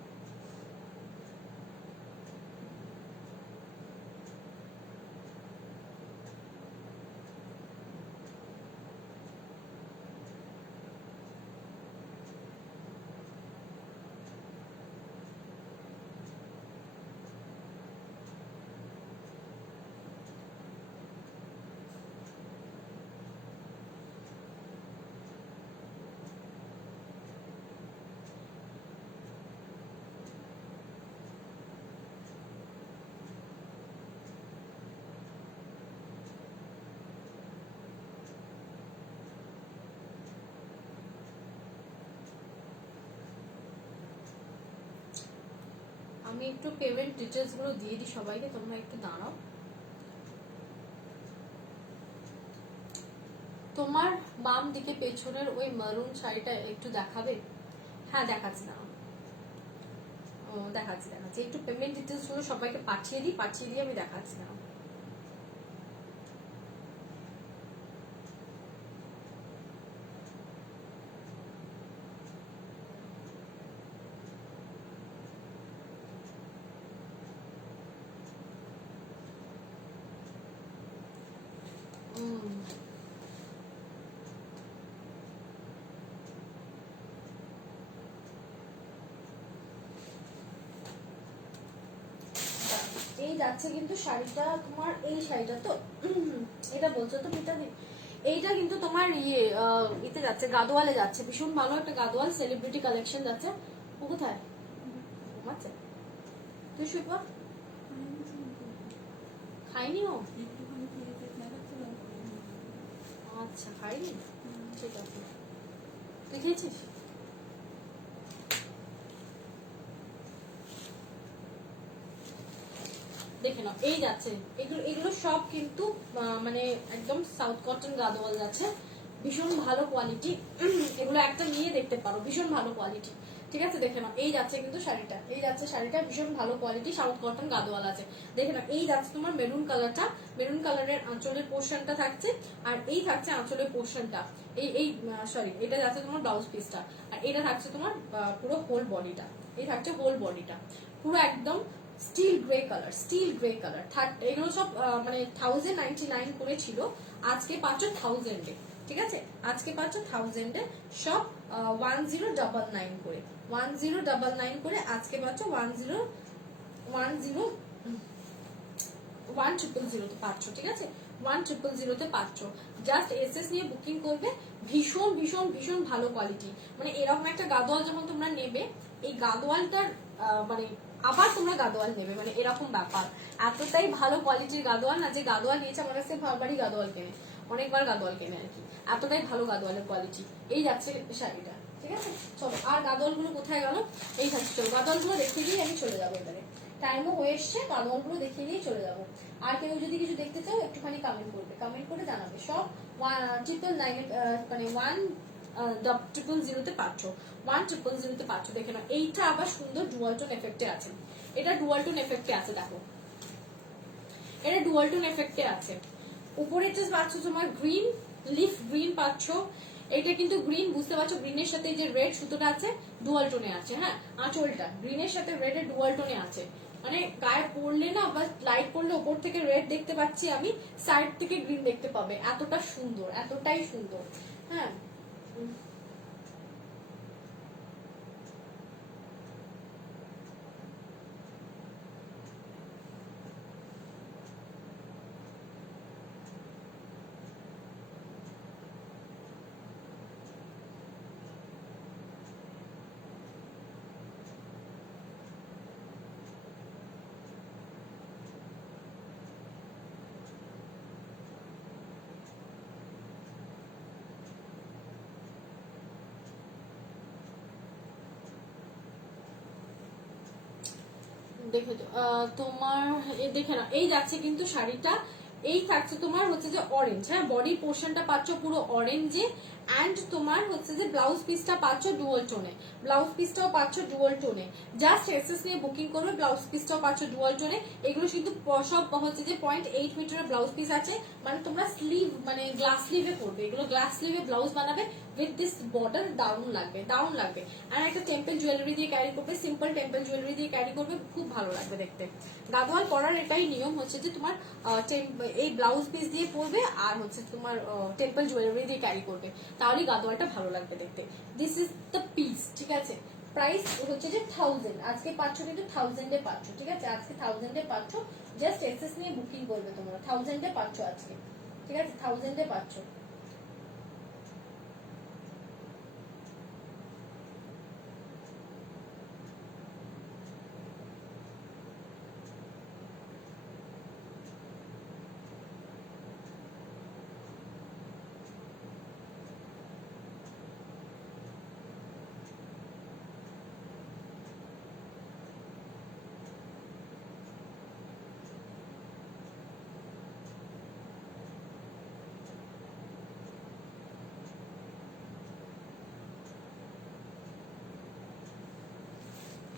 আমি একটু পেমেন্ট ডিটেলস গুলো দিয়ে দিই সবাইকে, তোমরা একটু দাঁড়াও। তোমার বাম দিকে পেছনের ওই মারুন শাড়িটা একটু দেখাবে? হ্যাঁ দেখাচ্ছি, না ও দেখাচ্ছি দেখাচ্ছি, একটু পেমেন্ট ডিটেলস গুলো সবাইকে পাঠিয়ে দিই আমি দেখাচ্ছি না। এই যাচ্ছে কিন্তু শাড়িটা তোমার, এই শাড়িটা তো এটা বলছো তো মিতাদি, এইটা কিন্তু তোমার ইতে যাচ্ছে, গাদোয়ালে যাচ্ছে, ভীষণ ভালো একটা গাদোয়াল সেলিব্রিটি কালেকশন যাচ্ছে। ও কোথায় ঘুমাচ্ছে? তুই শুয়ে পড়। খাইনি ও? আচ্ছা খাইনি, ঠিক আছে। তুই খেয়েছিস? দেখে নাও, এই যাচ্ছে, এগুলো সব কিন্তু মানে একদম সাউথ কটন গাদোয়াল যাচ্ছে, ভীষণ ভালো কোয়ালিটি। এগুলো একটা নিয়ে দেখতে পারো, ভীষণ ভালো কোয়ালিটি। ঠিক আছে, দেখে নাও, এই যাচ্ছে কিন্তু শাড়িটা, এই যাচ্ছে শাড়িটা, ভীষণ ভালো কোয়ালিটি, সাউথ কটন গাদোয়াল আছে। দেখে নাও, এই যাচ্ছে তোমার মেরুন কালারটা, মেরুন কালারের আঁচলের পোর্শনটা থাকছে, আর এই থাকছে আঁচলের পোর্শনটা, এই সরি, এটা যাচ্ছে তোমার ব্লাউজ পিসটা, আর এটা থাকছে তোমার পুরো হোল বডিটা, এই থাকছে হোল বডিটা, পুরো একদম still grey colour, steel grey colour. এগুলো সব মানে 1099 করে ছিল, আজকে পাচ্ছ 1000-এ। ঠিক আছে, আজকে পাচ্ছ 1000-এ, সব 1099 করে, 1099 করে আজকে পাচ্ছ 1010 তে পাচ্ছ। ঠিক আছে, 1000-তে পাচ্ছ। জাস্ট এসএস নিয়ে বুকিং করবে। ভীষণ ভীষণ ভীষণ ভালো কোয়ালিটি, মানে এরকম একটা গাদোয়াল যখন তোমরা নেবে, এই গাদোয়ালটার মানে আবার তোমরা গাদোয়াল নেবে, মানে এরকম ব্যাপার। এতটাই ভালো কোয়ালিটির গাদোয়াল না, যে গাদোয়াল নিয়েছে আমার কাছে বারবারই গাদোয়াল কেনে, অনেকবার গাদোয়াল কেনে আর কি, এতটাই ভালো গাদোয়ালের কোয়ালিটি। এই যাচ্ছে শাড়িটা। ঠিক আছে, চলো, আর গাদোয়াল গুলো কোথায় গেল? এই থাকছে, চলো গাদোয়াল গুলো দেখিয়ে দিয়ে আমি চলে যাবো এবারে, টাইমও হয়ে এসছে, গাদোয়াল গুলো দেখিয়ে দিয়ে চলে যাবো। আর কেউ যদি কিছু দেখতে চাও একটুখানি কমেন্ট করবে, কমেন্ট করে জানাবে। সব 999 মানে 1000-তে পাচ্ছ, 1000-তে পাচ্ছ। দেখে নাও, এইটা আবার সুন্দর ডুয়াল টোন এফেক্টে আছে, এটা ডুয়াল টোন এফেক্টে আছে, দেখো এটা ডুয়াল টোন এফেক্টে আছে। উপরে যে পাচ্ছ তোমার গ্রিন, লিফ গ্রিন পাচ্ছ, এটা কিন্তু গ্রিন, বুঝতে পারছো, গ্রিনের সাথে যে রেড সুতোটা আছে ডুয়াল টোনে আছে। হ্যাঁ, আঁচলটা গ্রিনের সাথে রেডের ডুয়াল টোনে আছে, মানে গায়ে পড়লে না বা লাইট পড়লে ওপর থেকে রেড দেখতে পাচ্ছি আমি, সাইড থেকে গ্রিন দেখতে পাবে, এতটা সুন্দর, এতটাই সুন্দর। হ্যাঁ, দেখে তোমার দেখে না, এই যাচ্ছে কিন্তু শাড়িটা, এই থাকছে তোমার হচ্ছে যে অরেঞ্জ, হ্যাঁ বডির পোর্শনটা পাচ্ছ পুরো অরেঞ্জে, অ্যান্ড তোমার হচ্ছে যে ব্লাউজ পিসটা পাচ্ছ ডুয়াল টোনে, ব্লাউজ পিসটাও পাচ্ছ ডুয়াল টোনে। জাস্ট এসএস নিয়ে বুকিং করবে, ব্লাউজ পিসটাও পাচ্ছ ডুয়াল টোনে। এগুলো কিন্তু সব হচ্ছে যে 0.8 মিটারের ব্লাউজ পিস আছে, মানে তোমরা স্লিভ মানে গ্লাস স্লিভে করবে, এগুলো গ্লাস স্লিভে ব্লাউজ বানাবে উইথ দিস বর্ডার, দারুণ লাগবে, দারুণ লাগবে। আর একটা টেম্পল জুয়েলারি দিয়ে ক্যারি করবে, সিম্পল টেম্পল জুয়েলারি দিয়ে ক্যারি করবে, খুব ভালো লাগবে দেখতে। গাদোয়াল পরার এটাই নিয়ম হচ্ছে যে তোমার এই ব্লাউজ পিস দিয়ে পরবে আর হচ্ছে তোমার টেম্পল জুয়েলারি দিয়ে ক্যারি করবে, তাহলেই গাদোয়ালটা ভালো লাগবে দেখতে। দিস ইজ দ্য পিস, ঠিক আছে। প্রাইস হচ্ছে যে 1000, আজকে পাচ্ছ কিন্তু 1000 এ পাচ্ছ, ঠিক আছে, আজকে 1000 এ পাচ্ছ। জাস্ট এসএস নিয়ে বুকিং করবে তোমরা, 1000 এ পাচ্ছ আজকে, ঠিক আছে, 1000 এ পাচ্ছ।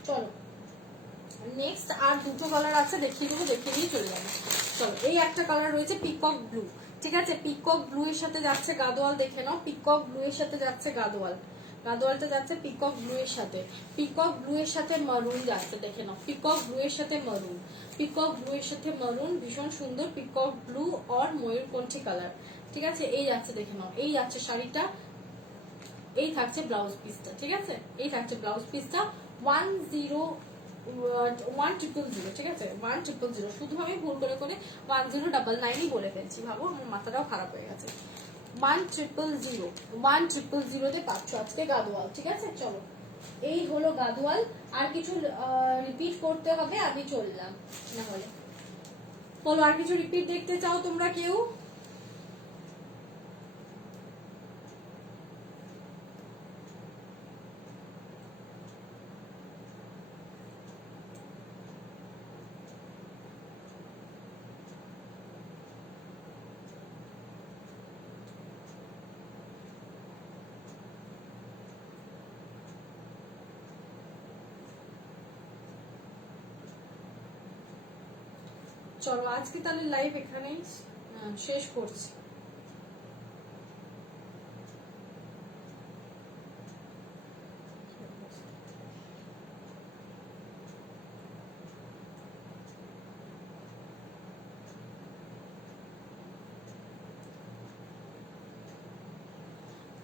চলো নেক্সট আর দুটো কালার আছে, দেখিয়ে দেবো, দেখিয়ে দিয়ে চলে যাবে। চলো এই একটা কালার রয়েছে পিকক ব্লু, ঠিক আছে, পিকক ব্লু এর সাথে যাচ্ছে গাদোয়াল, দেখে নাও, পিকক ব্লু এর সাথে যাচ্ছে গাদোয়াল, গাদোয়ালটা যাচ্ছে পিকক ব্লু এর সাথে, পিকক ব্লু এর সাথে মারুন যাচ্ছে, দেখে নাও, পিকক ব্লু এর সাথে মারুন, পিকক ব্লু এর সাথে মারুন, ভীষণ সুন্দর পিকক ব্লু আর ময়ূরকণ্ঠী কালার, ঠিক আছে, এই যাচ্ছে, দেখে নাও, এই যাচ্ছে শাড়িটা, এই থাকছে ব্লাউজ পিসটা, ঠিক আছে, এই থাকছে ব্লাউজ পিসটা 1000, ঠিক আছে, 1000, শুধু আমি ভুল করে করে 1099 বলে ফেলছি, ভাবো আমার মাথাটাও খারাপ হয়ে গেছে। 1000 তে পাচ্ছ আজকে গাদোয়াল, ঠিক আছে। চলো এই হলো গাদোয়াল, আর কিছু রিপিট করতে হবে, আমি চললাম না হলে। বলো আর কিছু রিপিট দেখতে চাও তোমরা কেউ? চলো আজকে তাহলে লাইভ এখানেই শেষ করছি।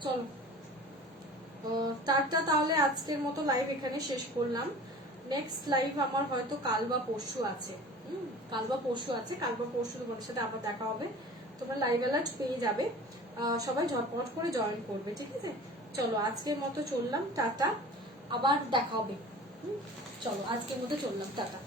চলো টাটা, তাহলে আজকের মতো লাইভ এখানে শেষ করলাম। নেক্সট লাইভ আমার হয়তো কাল বা পরশু আছে, কাল বা পরশু আছে, কাল বা পরশু তোমাদের সাথে আবার দেখা হবে, তোমরা লাইভ অ্যালার্ট পেয়ে যাবে, সবাই ঝটপট করে জয়েন করবে, ঠিক আছে। চলো আজকের মতো চললাম, টাটা, আবার দেখা হবে। চলো আজকের মতো চললাম, টাটা।